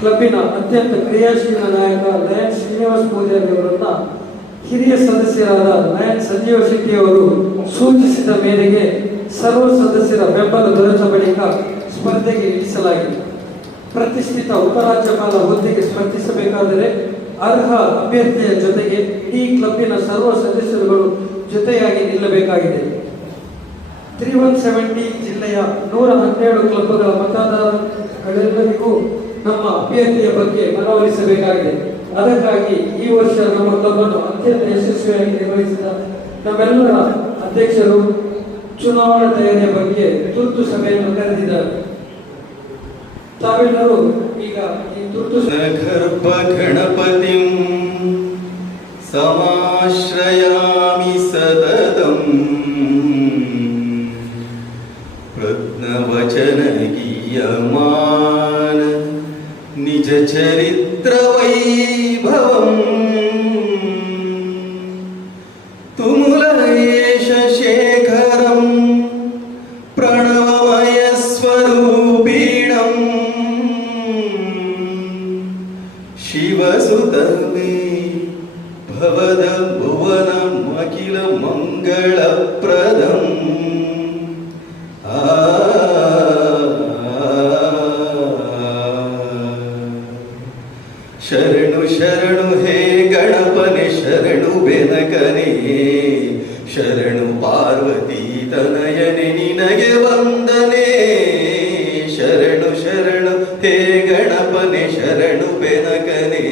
ಕ್ಲಬ್ಬಿನ ಅತ್ಯಂತ ಕ್ರಿಯಾಶೀಲ ನಾಯಕ ಲಯನ್ ಶ್ರೀನಿವಾಸ ಪೂಜಾರಿ ಅವರನ್ನ ಹಿರಿಯ ಸದಸ್ಯರಾದ ಲಯನ್ ಸಂಜೀವ ಶೆಟ್ಟಿ ಅವರು ಸೂಚಿಸಿದ ಮೇರೆಗೆ ಸರ್ವ ಸದಸ್ಯರ ಬೆಂಬಲ ದೊರೆತ ಬಳಿಕ ಸ್ಪರ್ಧೆಗೆ ಇಳಿಸಲಾಗಿದೆ. ಪ್ರತಿಷ್ಠಿತ ಉಪರಾಜ್ಯಪಾಲ ಹುದ್ದೆಗೆ ಸ್ಪರ್ಧಿಸಬೇಕಾದರೆ ಅರ್ಹ ಅಭ್ಯರ್ಥಿಯ ಜೊತೆಗೆ ಇಡೀ ಕ್ಲಬ್ಬಿನ ಸರ್ವ ಸದಸ್ಯರುಗಳು ಜೊತೆಯಾಗಿ ನಿಲ್ಲಬೇಕಾಗಿದೆ. 3170 ಜಿಲ್ಲೆಯ 112 ಕ್ಲಬ್ಗಳ ಮತದಾರರೆಲ್ಲರಿಗೂ ನಮ್ಮ ಅಭ್ಯರ್ಥಿಯ ಬಗ್ಗೆ ಮನವೊಲಿಸಬೇಕಾಗಿದೆ. ಅದಕ್ಕಾಗಿ ಈ ವರ್ಷ ನಮ್ಮ ಕ್ಲಬ್ ಅನ್ನು ಅತ್ಯಂತ ಯಶಸ್ವಿಯಾಗಿ ನಿರ್ವಹಿಸಿದ ನಮ್ಮೆಲ್ಲರ ಅಧ್ಯಕ್ಷರು ಚುನಾವಣಾ ತಯಾರಿಯ ಬಗ್ಗೆ ತುರ್ತು ಸಭೆಯನ್ನು ಕರೆದಿದ್ದಾರೆ. ತಾವೆಲ್ಲರೂ ಈಗ ಈ ತುರ್ತು ಗಣಪತಿ ಸಮಾಶ್ರಯಾಮಿ ಸತತಂ ಪ್ರಜ್ಞವಚನ ಗೀಯಮಾನ ನಿಜ ಚರಿತ್ರ ವೈಭವಂ ತುಮುಲೇಶ ಶೇಖರಂ ಪ್ರಣವಮಯ ಸ್ವರೂಪಿಣಂ ಶಿವಸುತಮೇ ಭವದ ಭುವನಮಖಿಲ ಮಂಗಳಪ್ರದಂ ಶರಣು ಶರಣು ಹೇ ಗಣಪನೆ ಶರಣು ಬೆನಕನೆ ಶರಣು ಪಾರ್ವತಿ ತನಯನೆ ನಿನಗೆ ವಂದನೆ ಶರಣು ಶರಣು ಹೇ ಗಣಪನೆ ಶರಣು ಬೆನಕನೆ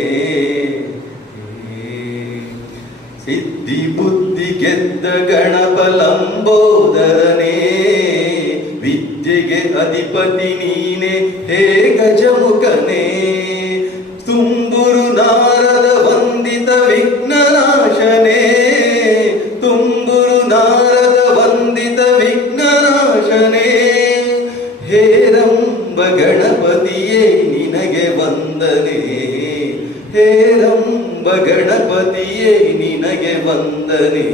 ಸಿದ್ಧಿ ಬುದ್ಧಿ ಗೆದ್ದ ಗಣಪ ಲಂಬೋದರನೇ ವಿದ್ಯೆಗೆ ಅಧಿಪತಿ ನೀನೆ ಹೇ ಗಜಮುಖನೇ ತುಂಬುರು ನಾರದ ವಂದಿತ ವಿಘ್ನನಾಶನೇ ತುಂಬುರು ನಾರದ ವಂದಿತ ವಿಘ್ನನಾಶನೇ ಹೇರಂಬ ಗಣಪತಿಯೇ ನಿನಗೆ ವಂದನೆ ಹೇರಂಬ ಗಣಪತಿಯೇ ನಿನಗೆ ವಂದನೆ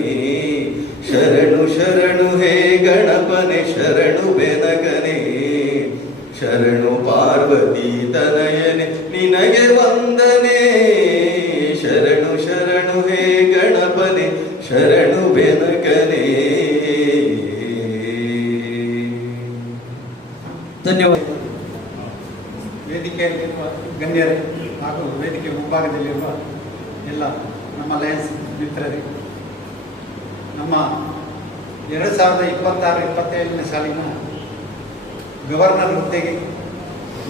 ಶರಣು ಶರಣು ಹೇ ಗಣಪನೆ ಶರಣು ಬೆನಕನೆ ಶರಣು ಪಾರ್ವತಿ ತನಯನೆ ನಿನಗೆ ವಂದನೆ ಶರಣು ಶರಣು ಹೇ ಗಣಪನೆ ಶರಣು ಬೆನಕನೆ. ಧನ್ಯವಾದ. ವೇದಿಕೆಯಲ್ಲಿರುವ ಗಣ್ಯರೇ ಹಾಗೂ ವೇದಿಕೆ ಮುಂಭಾಗದಲ್ಲಿರುವ ಎಲ್ಲ ನಮ್ಮ ಲಯನ್ಸ್ ಮಿತ್ರರೇ, ನಮ್ಮ 2026-27ನೇ ಸಾಲಿನ ಗವರ್ನರ್ ಹುದ್ದೆಗೆ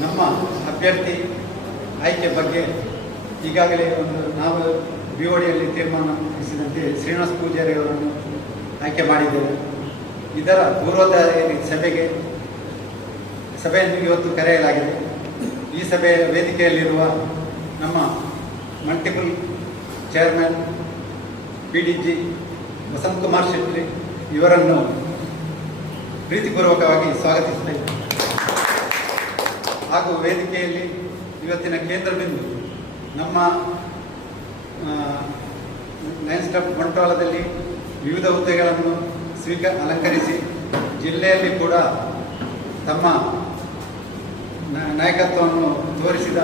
ನಮ್ಮ ಅಭ್ಯರ್ಥಿ ಆಯ್ಕೆ ಬಗ್ಗೆ ಈಗಾಗಲೇ ನಾವು BODಯಲ್ಲಿ ತೀರ್ಮಾನಿಸಿದಂತೆ ಶ್ರೀನಿವಾಸ ಪೂಜಾರಿ ಅವರನ್ನು ಆಯ್ಕೆ ಮಾಡಿದ್ದೇವೆ. ಇದರ ಪೂರ್ವತಯಾರಿ ಸಭೆಯನ್ನು ಇವತ್ತು ಕರೆಯಲಾಗಿದೆ. ಈ ಸಭೆಯ ವೇದಿಕೆಯಲ್ಲಿರುವ ನಮ್ಮ multiple chairman PDG Vasant Kumar Shetty ಇವರನ್ನು ಪ್ರೀತಿಪೂರ್ವಕವಾಗಿ ಸ್ವಾಗತಿಸುತ್ತೇವೆ. ಹಾಗೂ ವೇದಿಕೆಯಲ್ಲಿ ಇವತ್ತಿನ ಕೇಂದ್ರ ಬಿಂದು ನಮ್ಮ ಲಯನ್ಸ್ ಕ್ಲಬ್ ಬಂಟ್ವಾಳದಲ್ಲಿ ವಿವಿಧ ಹುದ್ದೆಗಳನ್ನು ಅಲಂಕರಿಸಿ ಜಿಲ್ಲೆಯಲ್ಲಿ ಕೂಡ ತಮ್ಮ ನಾಯಕತ್ವವನ್ನು ತೋರಿಸಿದ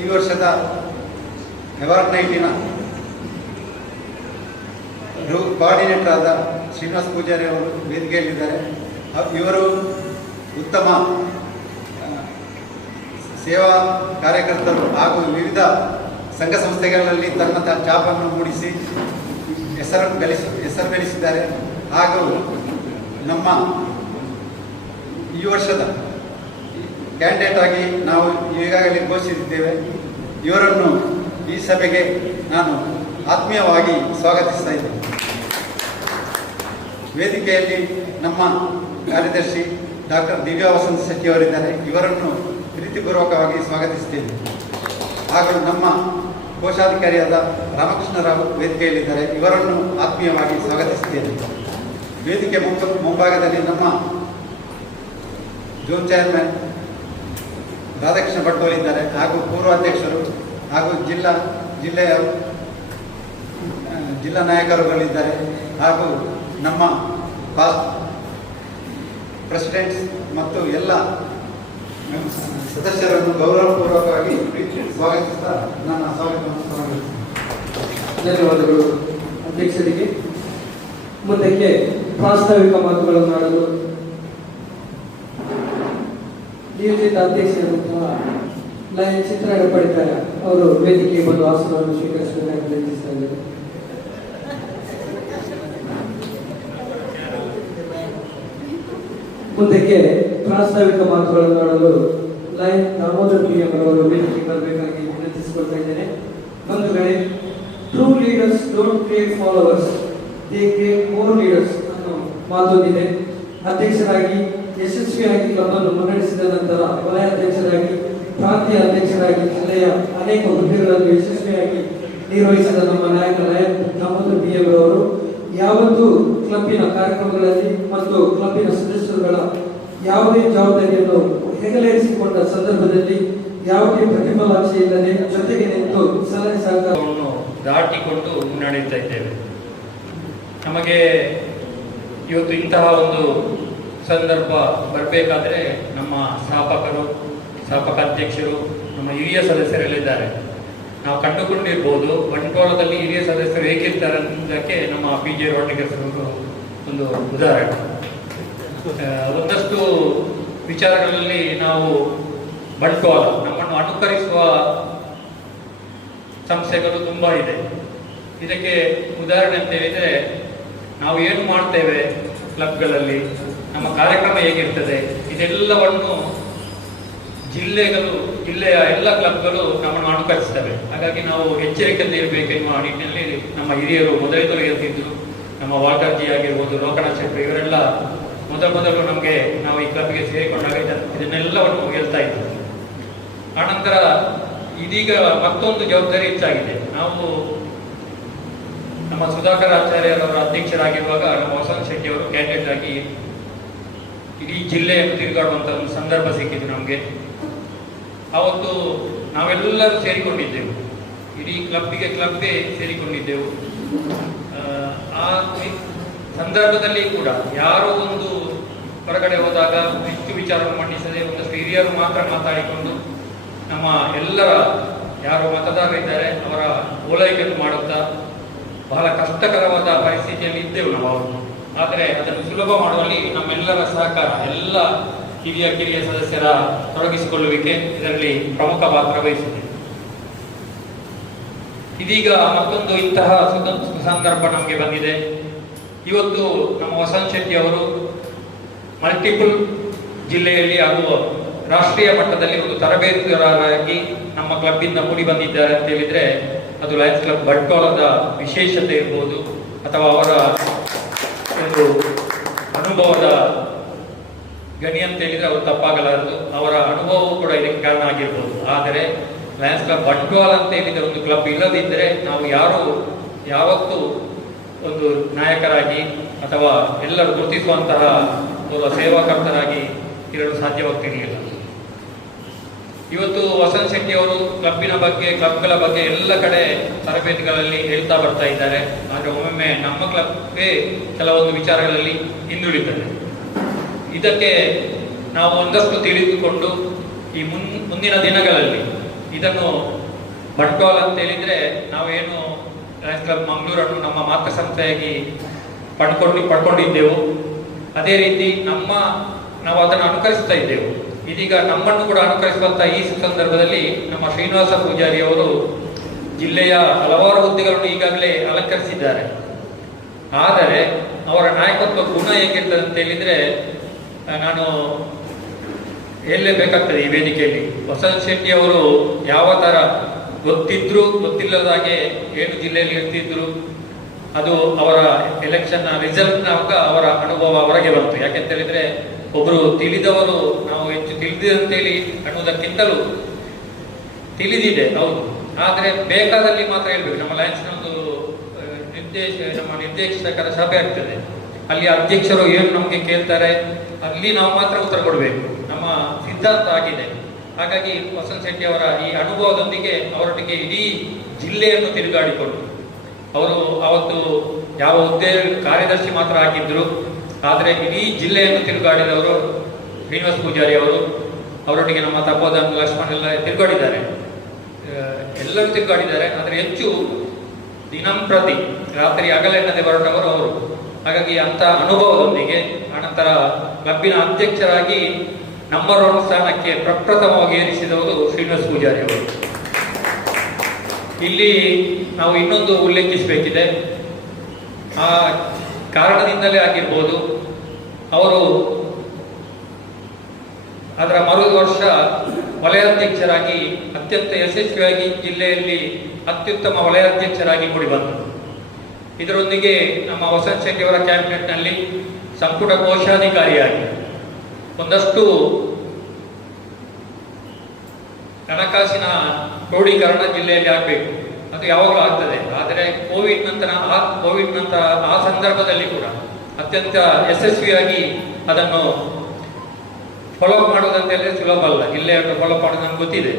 ಈ ವರ್ಷದ ಎವರ್ ನೈಟಿನ ಕೋಆರ್ಡಿನೇಟರ್ ಆದ ಶ್ರೀನಿವಾಸ ಪೂಜಾರಿ ಅವರು ವೇದಿಕೆಯಲ್ಲಿದ್ದಾರೆ. ಇವರು ಉತ್ತಮ ಸೇವಾ ಕಾರ್ಯಕರ್ತರು ಹಾಗೂ ವಿವಿಧ ಸಂಘ ಸಂಸ್ಥೆಗಳಲ್ಲಿ ತನ್ನ ಛಾಪನ್ನು ಮೂಡಿಸಿ ಹೆಸರು ಗಳಿಸಿದ್ದಾರೆ. ಹಾಗೂ ನಮ್ಮ ಈ ವರ್ಷದ ಕ್ಯಾಂಡಿಡೇಟ್ ಆಗಿ ನಾವು ಈಗಾಗಲೇ ಘೋಷಿಸಿದ್ದೇವೆ. ಇವರನ್ನು ಈ ಸಭೆಗೆ ನಾನು ಆತ್ಮೀಯವಾಗಿ ಸ್ವಾಗತಿಸ್ತಾ ಇದ್ದೇನೆ. ವೇದಿಕೆಯಲ್ಲಿ ನಮ್ಮ ಕಾರ್ಯದರ್ಶಿ ಡಾಕ್ಟರ್ ದಿವ್ಯಾ ವಸಂತ ಶೆಟ್ಟಿ ಅವರಿದ್ದಾರೆ. ಇವರನ್ನು ಪ್ರೀತಿಪೂರ್ವಕವಾಗಿ ಸ್ವಾಗತಿಸುತ್ತೇನೆ. ಹಾಗೂ ನಮ್ಮ ಕೋಶಾಧಿಕಾರಿಯಾದ ರಾಮಕೃಷ್ಣರಾವ್ ವೇದಿಕೆಯಲ್ಲಿದ್ದಾರೆ. ಇವರನ್ನು ಆತ್ಮೀಯವಾಗಿ ಸ್ವಾಗತಿಸುತ್ತೇನೆ. ವೇದಿಕೆ ಮುಂಭಾಗದಲ್ಲಿ ನಮ್ಮ ಝೋನ್ ಚೇರ್ಮನ್ ರಾಧಾಕೃಷ್ಣ ಭಟ್ಟವರಿದ್ದಾರೆ. ಹಾಗೂ ಪೂರ್ವಾಧ್ಯಕ್ಷರು ಹಾಗೂ ಜಿಲ್ಲೆಯ ಜಿಲ್ಲಾ ನಾಯಕರುಗಳಿದ್ದಾರೆ. ಹಾಗೂ ನಮ್ಮ ಪ್ರೆಸಿಡೆಂಟ್ಸ್ ಮತ್ತು ಎಲ್ಲ ಸದಸ್ಯರನ್ನು ಗೌರವಪೂರ್ವಕವಾಗಿ ಸ್ವಾಗತಿಸುತ್ತಾ ನನ್ನ ಸ್ವಾಗತವನ್ನು ಸಮರ್ಪಿಸುತ್ತೇನೆ. ಧನ್ಯವಾದಗಳು ಅಧ್ಯಕ್ಷರಿಗೆ. ಮುಂದಕ್ಕೆ ಪ್ರಾಸ್ತಾವಿಕ ಮಾತುಗಳನ್ನು ಆಡಲು ನಿಯೋಜಿತ ಅಧ್ಯಕ್ಷರಾದಂತಹ ಲಯನ್ ಚಿತ್ರಾಡ ಪಡಿತಾರ ಅವರು ವೇದಿಕೆಗೆ ಬಂದು ಆಸನವನ್ನು ಸ್ವೀಕರಿಸಬೇಕಾಗಿ ವಿನಂತಿಸ್ತಾ ಇದ್ದಾರೆ. ಮುಂದಕ್ಕೆ ಪ್ರಾಸ್ತಾವಿಕ ಮಾತುಗಳನ್ನು ಆಡಲು ಲಯನ್ ದಾಮೋದರ್ PM ಅವರು ವೇದಿಕೆಗೆ ಬರಬೇಕಾಗಿ ವಿನಂತಿಸಿಕೊಳ್ತಾ ಇದ್ದೇನೆ. ಬಂಧುಗಳೇ, true leaders don't create followers, they create more leaders ಅನ್ನೋ ಮಾತೊಂದಿದೆ. ಅಧ್ಯಕ್ಷರಾಗಿ ಯಶಸ್ವಿಯಾಗಿ ಕ್ಲಬ್ಬನ್ನು ಮುನ್ನಡೆಸಿದ ನಂತರ ವಲಯ ಅಧ್ಯಕ್ಷರಾಗಿ, ಪ್ರಾಂತೀಯ ಅಧ್ಯಕ್ಷರಾಗಿ ಜಿಲ್ಲೆಯ ಅನೇಕ ಹುದ್ದೆಗಳನ್ನು ಯಶಸ್ವಿಯಾಗಿ ನಿರ್ವಹಿಸಿದ ನಮ್ಮ ನಾಯಕ ಲಯನ್ ದಾಮೋದರ್ PM ಅವರು ಯಾವತ್ತೂ ಕ್ಲಬ್ಬಿನ ಕಾರ್ಯಕ್ರಮಗಳಲ್ಲಿ ಮತ್ತು ಕ್ಲಬ್ಬಿನ ಸದಸ್ಯರುಗಳ ಯಾವುದೇ ಜವಾಬ್ದಾರಿಯನ್ನು ಹೆಗಲೇರಿಸಿಕೊಂಡ ಸಂದರ್ಭದಲ್ಲಿ ಯಾವುದೇ ಪ್ರತಿಫಲಾಪೇಕ್ಷೆ ಇಲ್ಲದೆ ಜೊತೆಗೆ ನಿಂತು ಸಲಹೆ ಸಹಕಾರವನ್ನು ದಾಟಿಕೊಂಡು ಮುನ್ನಡೆಯುತ್ತಾ ಇದ್ದೇವೆ. ನಮಗೆ ಇವತ್ತು ಇಂತಹ ಒಂದು ಸಂದರ್ಭ ಬರಬೇಕಾದ್ರೆ ನಮ್ಮ ಸ್ಥಾಪಕ ಅಧ್ಯಕ್ಷರು, ನಮ್ಮ ಹಿರಿಯ ಸದಸ್ಯರಲ್ಲಿದ್ದಾರೆ. ನಾವು ಕಂಡುಕೊಂಡಿರ್ಬೋದು, ಬಂಟ್ವಾಳದಲ್ಲಿ ಹಿರಿಯ ಸದಸ್ಯರು ಹೇಗಿರ್ತಾರೆ ಅನ್ನೋದಕ್ಕೆ ನಮ್ಮ PJ ರೋಟಿಗರ್ಸರು ಒಂದು ಉದಾಹರಣೆ. ಒಂದಷ್ಟು ವಿಚಾರಗಳಲ್ಲಿ ನಾವು ಬಂಟ್ವಾಳ ನಮ್ಮನ್ನು ಅನುಕರಿಸುವ ಸಂಸ್ಥೆಗಳು ತುಂಬ ಇದೆ. ಇದಕ್ಕೆ ಉದಾಹರಣೆ ಅಂತ ಹೇಳಿದರೆ, ನಾವು ಏನು ಮಾಡ್ತೇವೆ ಕ್ಲಬ್ಗಳಲ್ಲಿ, ನಮ್ಮ ಕಾರ್ಯಕ್ರಮ ಹೇಗಿರ್ತದೆ, ಇದೆಲ್ಲವನ್ನು ಜಿಲ್ಲೆಯ ಎಲ್ಲ ಕ್ಲಬ್ಗಳು ನಮ್ಮನ್ನು ಅನುಕರಿಸ್ತವೆ. ಹಾಗಾಗಿ ನಾವು ಎಚ್ಚರಿಕೆಯಿಂದ ಇರಬೇಕೆನ್ನುವ ನಿಟ್ಟಿನಲ್ಲಿ ನಮ್ಮ ಹಿರಿಯರು ಮೊದಲು ಹೇಳ್ತಿದ್ರು. ನಮ್ಮ ವಾಲ್ಟರ್ ಜಿ ಆಗಿರ್ಬೋದು, ಲೋಕನಾಥ್ ಶೆಟ್ಟಿ, ಇವರೆಲ್ಲ ಮೊದಲು ನಮಗೆ ನಾವು ಈ ಕ್ಲಬ್ಗೆ ಸೇರಿಕೊಂಡಾಗ ಇದನ್ನೆಲ್ಲವನ್ನು ಹೇಳ್ತಾ ಇದ್ರು. ಆನಂತರ ಇದೀಗ ಮತ್ತೊಂದು ಜವಾಬ್ದಾರಿ ಹೆಚ್ಚಾಗಿದೆ. ನಾವು ನಮ್ಮ ಸುಧಾಕರ್ ಆಚಾರ್ಯರವರ ಅಧ್ಯಕ್ಷರಾಗಿರುವಾಗ ನಮ್ಮ ವಸಂತ್ ಶೆಟ್ಟಿ ಅವರು ಕ್ಯಾಂಡಿಡೇಟ್ ಆಗಿ ಇಡೀ ಜಿಲ್ಲೆಯನ್ನು ತಿರುಗಾಡುವಂಥ ಒಂದು ಸಂದರ್ಭ ಸಿಕ್ಕಿದ್ದು ನಮಗೆ. ಆವತ್ತು ನಾವೆಲ್ಲರೂ ಸೇರಿಕೊಂಡಿದ್ದೆವು, ಇಡೀ ಕ್ಲಬ್ಬೇ ಸೇರಿಕೊಂಡಿದ್ದೆವು. ಆ ಸಂದರ್ಭದಲ್ಲಿ ಕೂಡ ಯಾರೋ ಒಂದು ಹೊರಗಡೆ ಹೋದಾಗ ಹೆಚ್ಚು ವಿಚಾರವನ್ನು ಮಂಡಿಸದೆ ಒಂದಷ್ಟು ಹಿರಿಯರು ಮಾತ್ರ ಮಾತಾಡಿಕೊಂಡು ನಮ್ಮ ಎಲ್ಲರ ಯಾರು ಮತದಾರರಿದ್ದಾರೆ ಅವರ ಓಲೈಕೆಯನ್ನು ಮಾಡುತ್ತಾ ಬಹಳ ಕಷ್ಟಕರವಾದ ಪರಿಸ್ಥಿತಿಯಲ್ಲಿ ಇದ್ದೆವು ನಾವು ಅವರು. ಆದರೆ ಅದನ್ನು ಸುಲಭ ಮಾಡುವಲ್ಲಿ ನಮ್ಮೆಲ್ಲರ ಸಹಕಾರ, ಎಲ್ಲ ಕಿರಿಯ ಸದಸ್ಯರ ತೊಡಗಿಸಿಕೊಳ್ಳುವಿಕೆ ಇದರಲ್ಲಿ ಪ್ರಮುಖ ಪಾತ್ರ ವಹಿಸಿದೆ. ಇದೀಗ ಮತ್ತೊಂದು ಇಂತಹ ಸಂದರ್ಭ ನಮಗೆ ಬಂದಿದೆ. ಇವತ್ತು ನಮ್ಮ ವಸಂತ್ ಶೆಟ್ಟಿ ಅವರು ಮಲ್ಟಿಪಲ್ ಜಿಲ್ಲೆಯಲ್ಲಿ ಹಾಗೂ ರಾಷ್ಟ್ರೀಯ ಮಟ್ಟದಲ್ಲಿ ಒಂದು ತರಬೇತುದಾರರಾಗಿ ನಮ್ಮ ಕ್ಲಬ್ಬಿಂದ ಮೂಡಿ ಬಂದಿದ್ದಾರೆ ಅಂತ ಹೇಳಿದ್ರೆ ಅದು ಲಯನ್ಸ್ ಕ್ಲಬ್ ಬಂಟ್ವಾಳದ ವಿಶೇಷತೆ ಇರ್ಬೋದು, ಅಥವಾ ಅವರ ಒಂದು ಅನುಭವದ ಗಣಿ ಅಂತ ಹೇಳಿದ್ರೆ ಅವರು ತಪ್ಪಾಗಲಾರದು. ಅವರ ಅನುಭವವೂ ಕೂಡ ಇದಕ್ಕೆ ಕಾರಣ ಆಗಿರ್ಬೋದು. ಆದರೆ ಲಯನ್ಸ್ ಕ್ಲಬ್ ಬಂಟ್ವಾಳ ಅಂತ ಹೇಳಿದ್ರೆ ಒಂದು ಕ್ಲಬ್ ಇಲ್ಲದಿದ್ದರೆ ನಾವು ಯಾವತ್ತೂ ಒಂದು ನಾಯಕರಾಗಿ ಅಥವಾ ಎಲ್ಲರೂ ಗುರುತಿಸುವಂತಹ ಒಬ್ಬ ಸೇವಾಕರ್ತರಾಗಿ ಇರಲು ಸಾಧ್ಯವಾಗ್ತಿರಲಿಲ್ಲ. ಇವತ್ತು ವಸಂತ್ ಶೆಟ್ಟಿ ಅವರು ಕ್ಲಬ್ಗಳ ಬಗ್ಗೆ ಎಲ್ಲ ಕಡೆ ತರಬೇತಿಗಳಲ್ಲಿ ಹೇಳ್ತಾ ಬರ್ತಾ ಇದ್ದಾರೆ. ಆದರೆ ಒಮ್ಮೊಮ್ಮೆ ನಮ್ಮ ಕ್ಲಬ್ಗೆ ಕೆಲವೊಂದು ವಿಚಾರಗಳಲ್ಲಿ ಹಿಂದುಳಿತದೆ. ಇದಕ್ಕೆ ನಾವು ಒಂದಷ್ಟು ತಿಳಿದುಕೊಂಡು ಈ ಮುಂದಿನ ದಿನಗಳಲ್ಲಿ ಇದನ್ನು ಬಂಟ್ವಾಳ ಅಂತ ಹೇಳಿದ್ರೆ ನಾವೇನು ಲಯನ್ಸ್ ಕ್ಲಬ್ ಮಂಗಳೂರನ್ನು ನಮ್ಮ ಮಾತೃ ಸಂಸ್ಥೆಯಾಗಿ ಪಡ್ಕೊಂಡಿದ್ದೆವು. ಅದೇ ರೀತಿ ನಾವು ಅದನ್ನು ಅನುಕರಿಸ್ತಾ ಇದ್ದೆವು. ಇದೀಗ ನಮ್ಮನ್ನು ಕೂಡ ಅನುಕರಿಸುವಂತ ಈ ಸಂದರ್ಭದಲ್ಲಿ ನಮ್ಮ ಶ್ರೀನಿವಾಸ ಪೂಜಾರಿ ಅವರು ಜಿಲ್ಲೆಯ ಹಲವಾರು ಹುದ್ದೆಗಳನ್ನು ಈಗಾಗಲೇ ಅಲಂಕರಿಸಿದ್ದಾರೆ. ಆದರೆ ಅವರ ನಾಯಕತ್ವ ಗುಣ ಹೇಗಿರ್ತದೆ ಅಂತ ಹೇಳಿದ್ರೆ ನಾನು ಹೇಳಲೇಬೇಕಾಗ್ತದೆ ಈ ವೇದಿಕೆಯಲ್ಲಿ. ವಸಂತ್ ಶೆಟ್ಟಿ ಅವರು ಯಾವ ತರ ಗೊತ್ತಿಲ್ಲದಾಗೆ ಏನು ಜಿಲ್ಲೆಯಲ್ಲಿ ಇರ್ತಿದ್ರು, ಅದು ಅವರ ಎಲೆಕ್ಷನ್ ರಿಸಲ್ಟ್ನಾಗ ಅವರ ಅನುಭವ ಹೊರಗೆ ಬಂತು. ಯಾಕೆಂತ ಹೇಳಿದ್ರೆ ಒಬ್ರು ತಿಳಿದವರು, ನಾವು ಹೆಚ್ಚು ತಿಳಿದಿದಂತೇಳಿ ಅನ್ನೋದಕ್ಕಿಂತಲೂ ತಿಳಿದಿದೆ ಹೌದು, ಆದರೆ ಬೇಕಾದಲ್ಲಿ ಮಾತ್ರ ಹೇಳ್ಬೇಕು. ನಮ್ಮ ಲಯನ್ಸ್ನ ಒಂದು ನಮ್ಮ ನಿರ್ದೇಶಕರ ಸಭೆ ಆಗ್ತದೆ, ಅಲ್ಲಿ ಅಧ್ಯಕ್ಷರು ಏನು ನಮಗೆ ಕೇಳ್ತಾರೆ ಅಲ್ಲಿ ನಾವು ಮಾತ್ರ ಉತ್ತರ ಕೊಡಬೇಕು, ನಮ್ಮ ಸಿದ್ಧಾಂತ ಆಗಿದೆ. ಹಾಗಾಗಿ ವಸಂತ್ ಶೆಟ್ಟಿ ಅವರ ಈ ಅನುಭವದೊಂದಿಗೆ ಅವರೊಟ್ಟಿಗೆ ಇಡೀ ಜಿಲ್ಲೆಯನ್ನು ತಿರುಗಾಡಿಕೊಂಡು ಅವರು ಅವತ್ತು ಯಾವ ಹುದ್ದೆ ಕಾರ್ಯದರ್ಶಿ ಮಾತ್ರ ಆಗಿದ್ರು, ಆದರೆ ಇಡೀ ಜಿಲ್ಲೆಯನ್ನು ತಿರುಗಾಡಿದವರು ಶ್ರೀನಿವಾಸ ಪೂಜಾರಿ ಅವರು. ಅವರೊಟ್ಟಿಗೆ ನಮ್ಮ ತಪೋಧನ್ ಲಕ್ಷ್ಮಣ್ ಎಲ್ಲ ತಿರುಗಾಡಿದ್ದಾರೆ, ಎಲ್ಲರೂ ತಿರುಗಾಡಿದ್ದಾರೆ. ಆದರೆ ಹೆಚ್ಚು ದಿನಂಪ್ರತಿ ರಾತ್ರಿ ಹಗಲೆನ್ನದೆ ಹೊರಟವರು ಅವರು. ಹಾಗಾಗಿ ಅಂಥ ಅನುಭವದೊಂದಿಗೆ ಅನಂತರ ಕ್ಲಬ್ಬಿನ ಅಧ್ಯಕ್ಷರಾಗಿ ನಂಬರ್ 1 ಸ್ಥಾನಕ್ಕೆ ಪ್ರಪ್ರಥಮವಾಗಿ ಏರಿಸಿದವರು ಶ್ರೀನಿವಾಸ ಪೂಜಾರಿ ಅವರು. ಇಲ್ಲಿ ನಾವು ಇನ್ನೊಂದು ಉಲ್ಲೇಖಿಸಬೇಕಿದೆ. ಆ ಕಾರಣದಿಂದಲೇ ಆಗಿರ್ಬೋದು, ಅವರು ಅದರ ವರ್ಷ ವಲಯಾಧ್ಯಕ್ಷರಾಗಿ ಅತ್ಯಂತ ಯಶಸ್ವಿಯಾಗಿ ಜಿಲ್ಲೆಯಲ್ಲಿ ಅತ್ಯುತ್ತಮ ವಲಯಾಧ್ಯಕ್ಷರಾಗಿ ಮೂಡಿ ಬಂದರು. ಇದರೊಂದಿಗೆ ನಮ್ಮ ವಸಂತ್ ಶೆಟ್ಟಿಯವರ ಕ್ಯಾಬಿನೆಟ್ನಲ್ಲಿ ಸಂಪುಟ ಕೋಶಾಧಿಕಾರಿಯಾಗಿ ಒಂದಷ್ಟು ಹಣಕಾಸಿನ ಕ್ರೋಢೀಕರಣ ಜಿಲ್ಲೆಯಲ್ಲಿ ಆಗಬೇಕು, ಅದು ಯಾವಾಗಲೂ ಆಗ್ತದೆ. ಆದರೆ ಕೋವಿಡ್ ನಂತರ ಆ ಸಂದರ್ಭದಲ್ಲಿ ಕೂಡ ಅತ್ಯಂತ ಯಶಸ್ವಿಯಾಗಿ ಅದನ್ನು ಫಾಲೋಅಪ್ ಮಾಡುವುದಂತೆಲ್ಲ ಸುಲಭ ಅಲ್ಲ. ಜಿಲ್ಲೆಯನ್ನು ಫಾಲೋಅಪ್ ಮಾಡೋದು ನಮ್ಗೆ ಗೊತ್ತಿದೆ,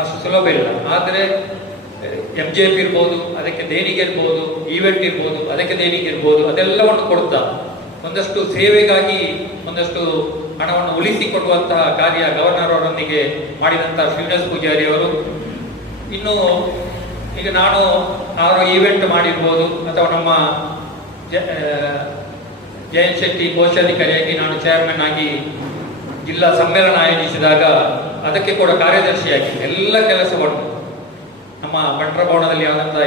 ಅಷ್ಟು ಸುಲಭ ಇಲ್ಲ. ಆದರೆ MJF ಇರ್ಬೋದು, ಅದಕ್ಕೆ ದೇಣಿಗೆ ಇರ್ಬೋದು, ಈವೆಂಟ್ ಇರ್ಬೋದು, ಅದಕ್ಕೆ ದೇಣಿಗೆ ಇರ್ಬೋದು, ಅದೆಲ್ಲವನ್ನು ಕೊಡ್ತಾ ಒಂದಷ್ಟು ಸೇವೆಗಾಗಿ ಒಂದಷ್ಟು ಹಣವನ್ನು ಉಳಿಸಿಕೊಡುವಂತಹ ಕಾರ್ಯ ಗವರ್ನರ್ ಅವರೊಂದಿಗೆ ಮಾಡಿದಂತಹ ಶ್ರೀನಿವಾಸ ಪೂಜಾರಿ ಅವರು. ಇನ್ನು ಈಗ ನಾನು 6 ಈವೆಂಟ್ ಮಾಡಿರ್ಬೋದು, ಅಥವಾ ನಮ್ಮ ಜಯಂತ್ ಶೆಟ್ಟಿ ಕೋಶಾಧಿಕಾರಿಯಾಗಿ ನಾನು ಚೇರ್ಮನ್ ಆಗಿ ಜಿಲ್ಲಾ ಸಮ್ಮೇಳನ ಆಯೋಜಿಸಿದಾಗ ಅದಕ್ಕೆ ಕೂಡ ಕಾರ್ಯದರ್ಶಿಯಾಗಿ ಎಲ್ಲ ಕೆಲಸವನ್ನು ನಮ್ಮ ಭಟ್ರ ಭವನದಲ್ಲಿ ಆದಂತಹ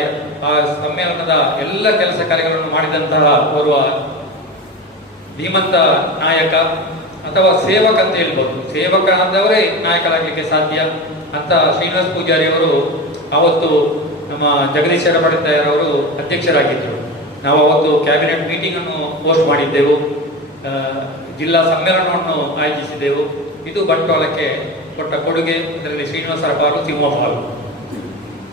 ಆ ಸಮ್ಮೇಳನದ ಎಲ್ಲ ಕೆಲಸ ಕಾರ್ಯಗಳನ್ನು ಮಾಡಿದಂತಹ ಓರ್ವ ಧೀಮಂತ ನಾಯಕ ಅಥವಾ ಸೇವಕ ಅಂತ ಹೇಳ್ಬೋದು. ಸೇವಕ ಆದವರೇ ನಾಯಕರಾಗಲಿಕ್ಕೆ ಸಾಧ್ಯ ಅಂತ ಶ್ರೀನಿವಾಸ ಪೂಜಾರಿ ಅವರು ಅವತ್ತು ನಮ್ಮ ಜಗದೀಶ್ವರ ಪಡಿತಾಯರವರು ಅಧ್ಯಕ್ಷರಾಗಿದ್ದರು. ನಾವು ಅವತ್ತು ಕ್ಯಾಬಿನೆಟ್ ಮೀಟಿಂಗ್ ಅನ್ನು ಹೋಸ್ಟ್ ಮಾಡಿದ್ದೆವು, ಜಿಲ್ಲಾ ಸಮ್ಮೇಳನವನ್ನು ಆಯೋಜಿಸಿದೆವು. ಇದು ಬಂಟ್ವಾಳಕ್ಕೆ ಕೊಟ್ಟ ಕೊಡುಗೆ. ಅದರಲ್ಲಿ ಶ್ರೀನಿವಾಸರ ಪಾಲು, ಸಿಂಹ ಪಾಲು.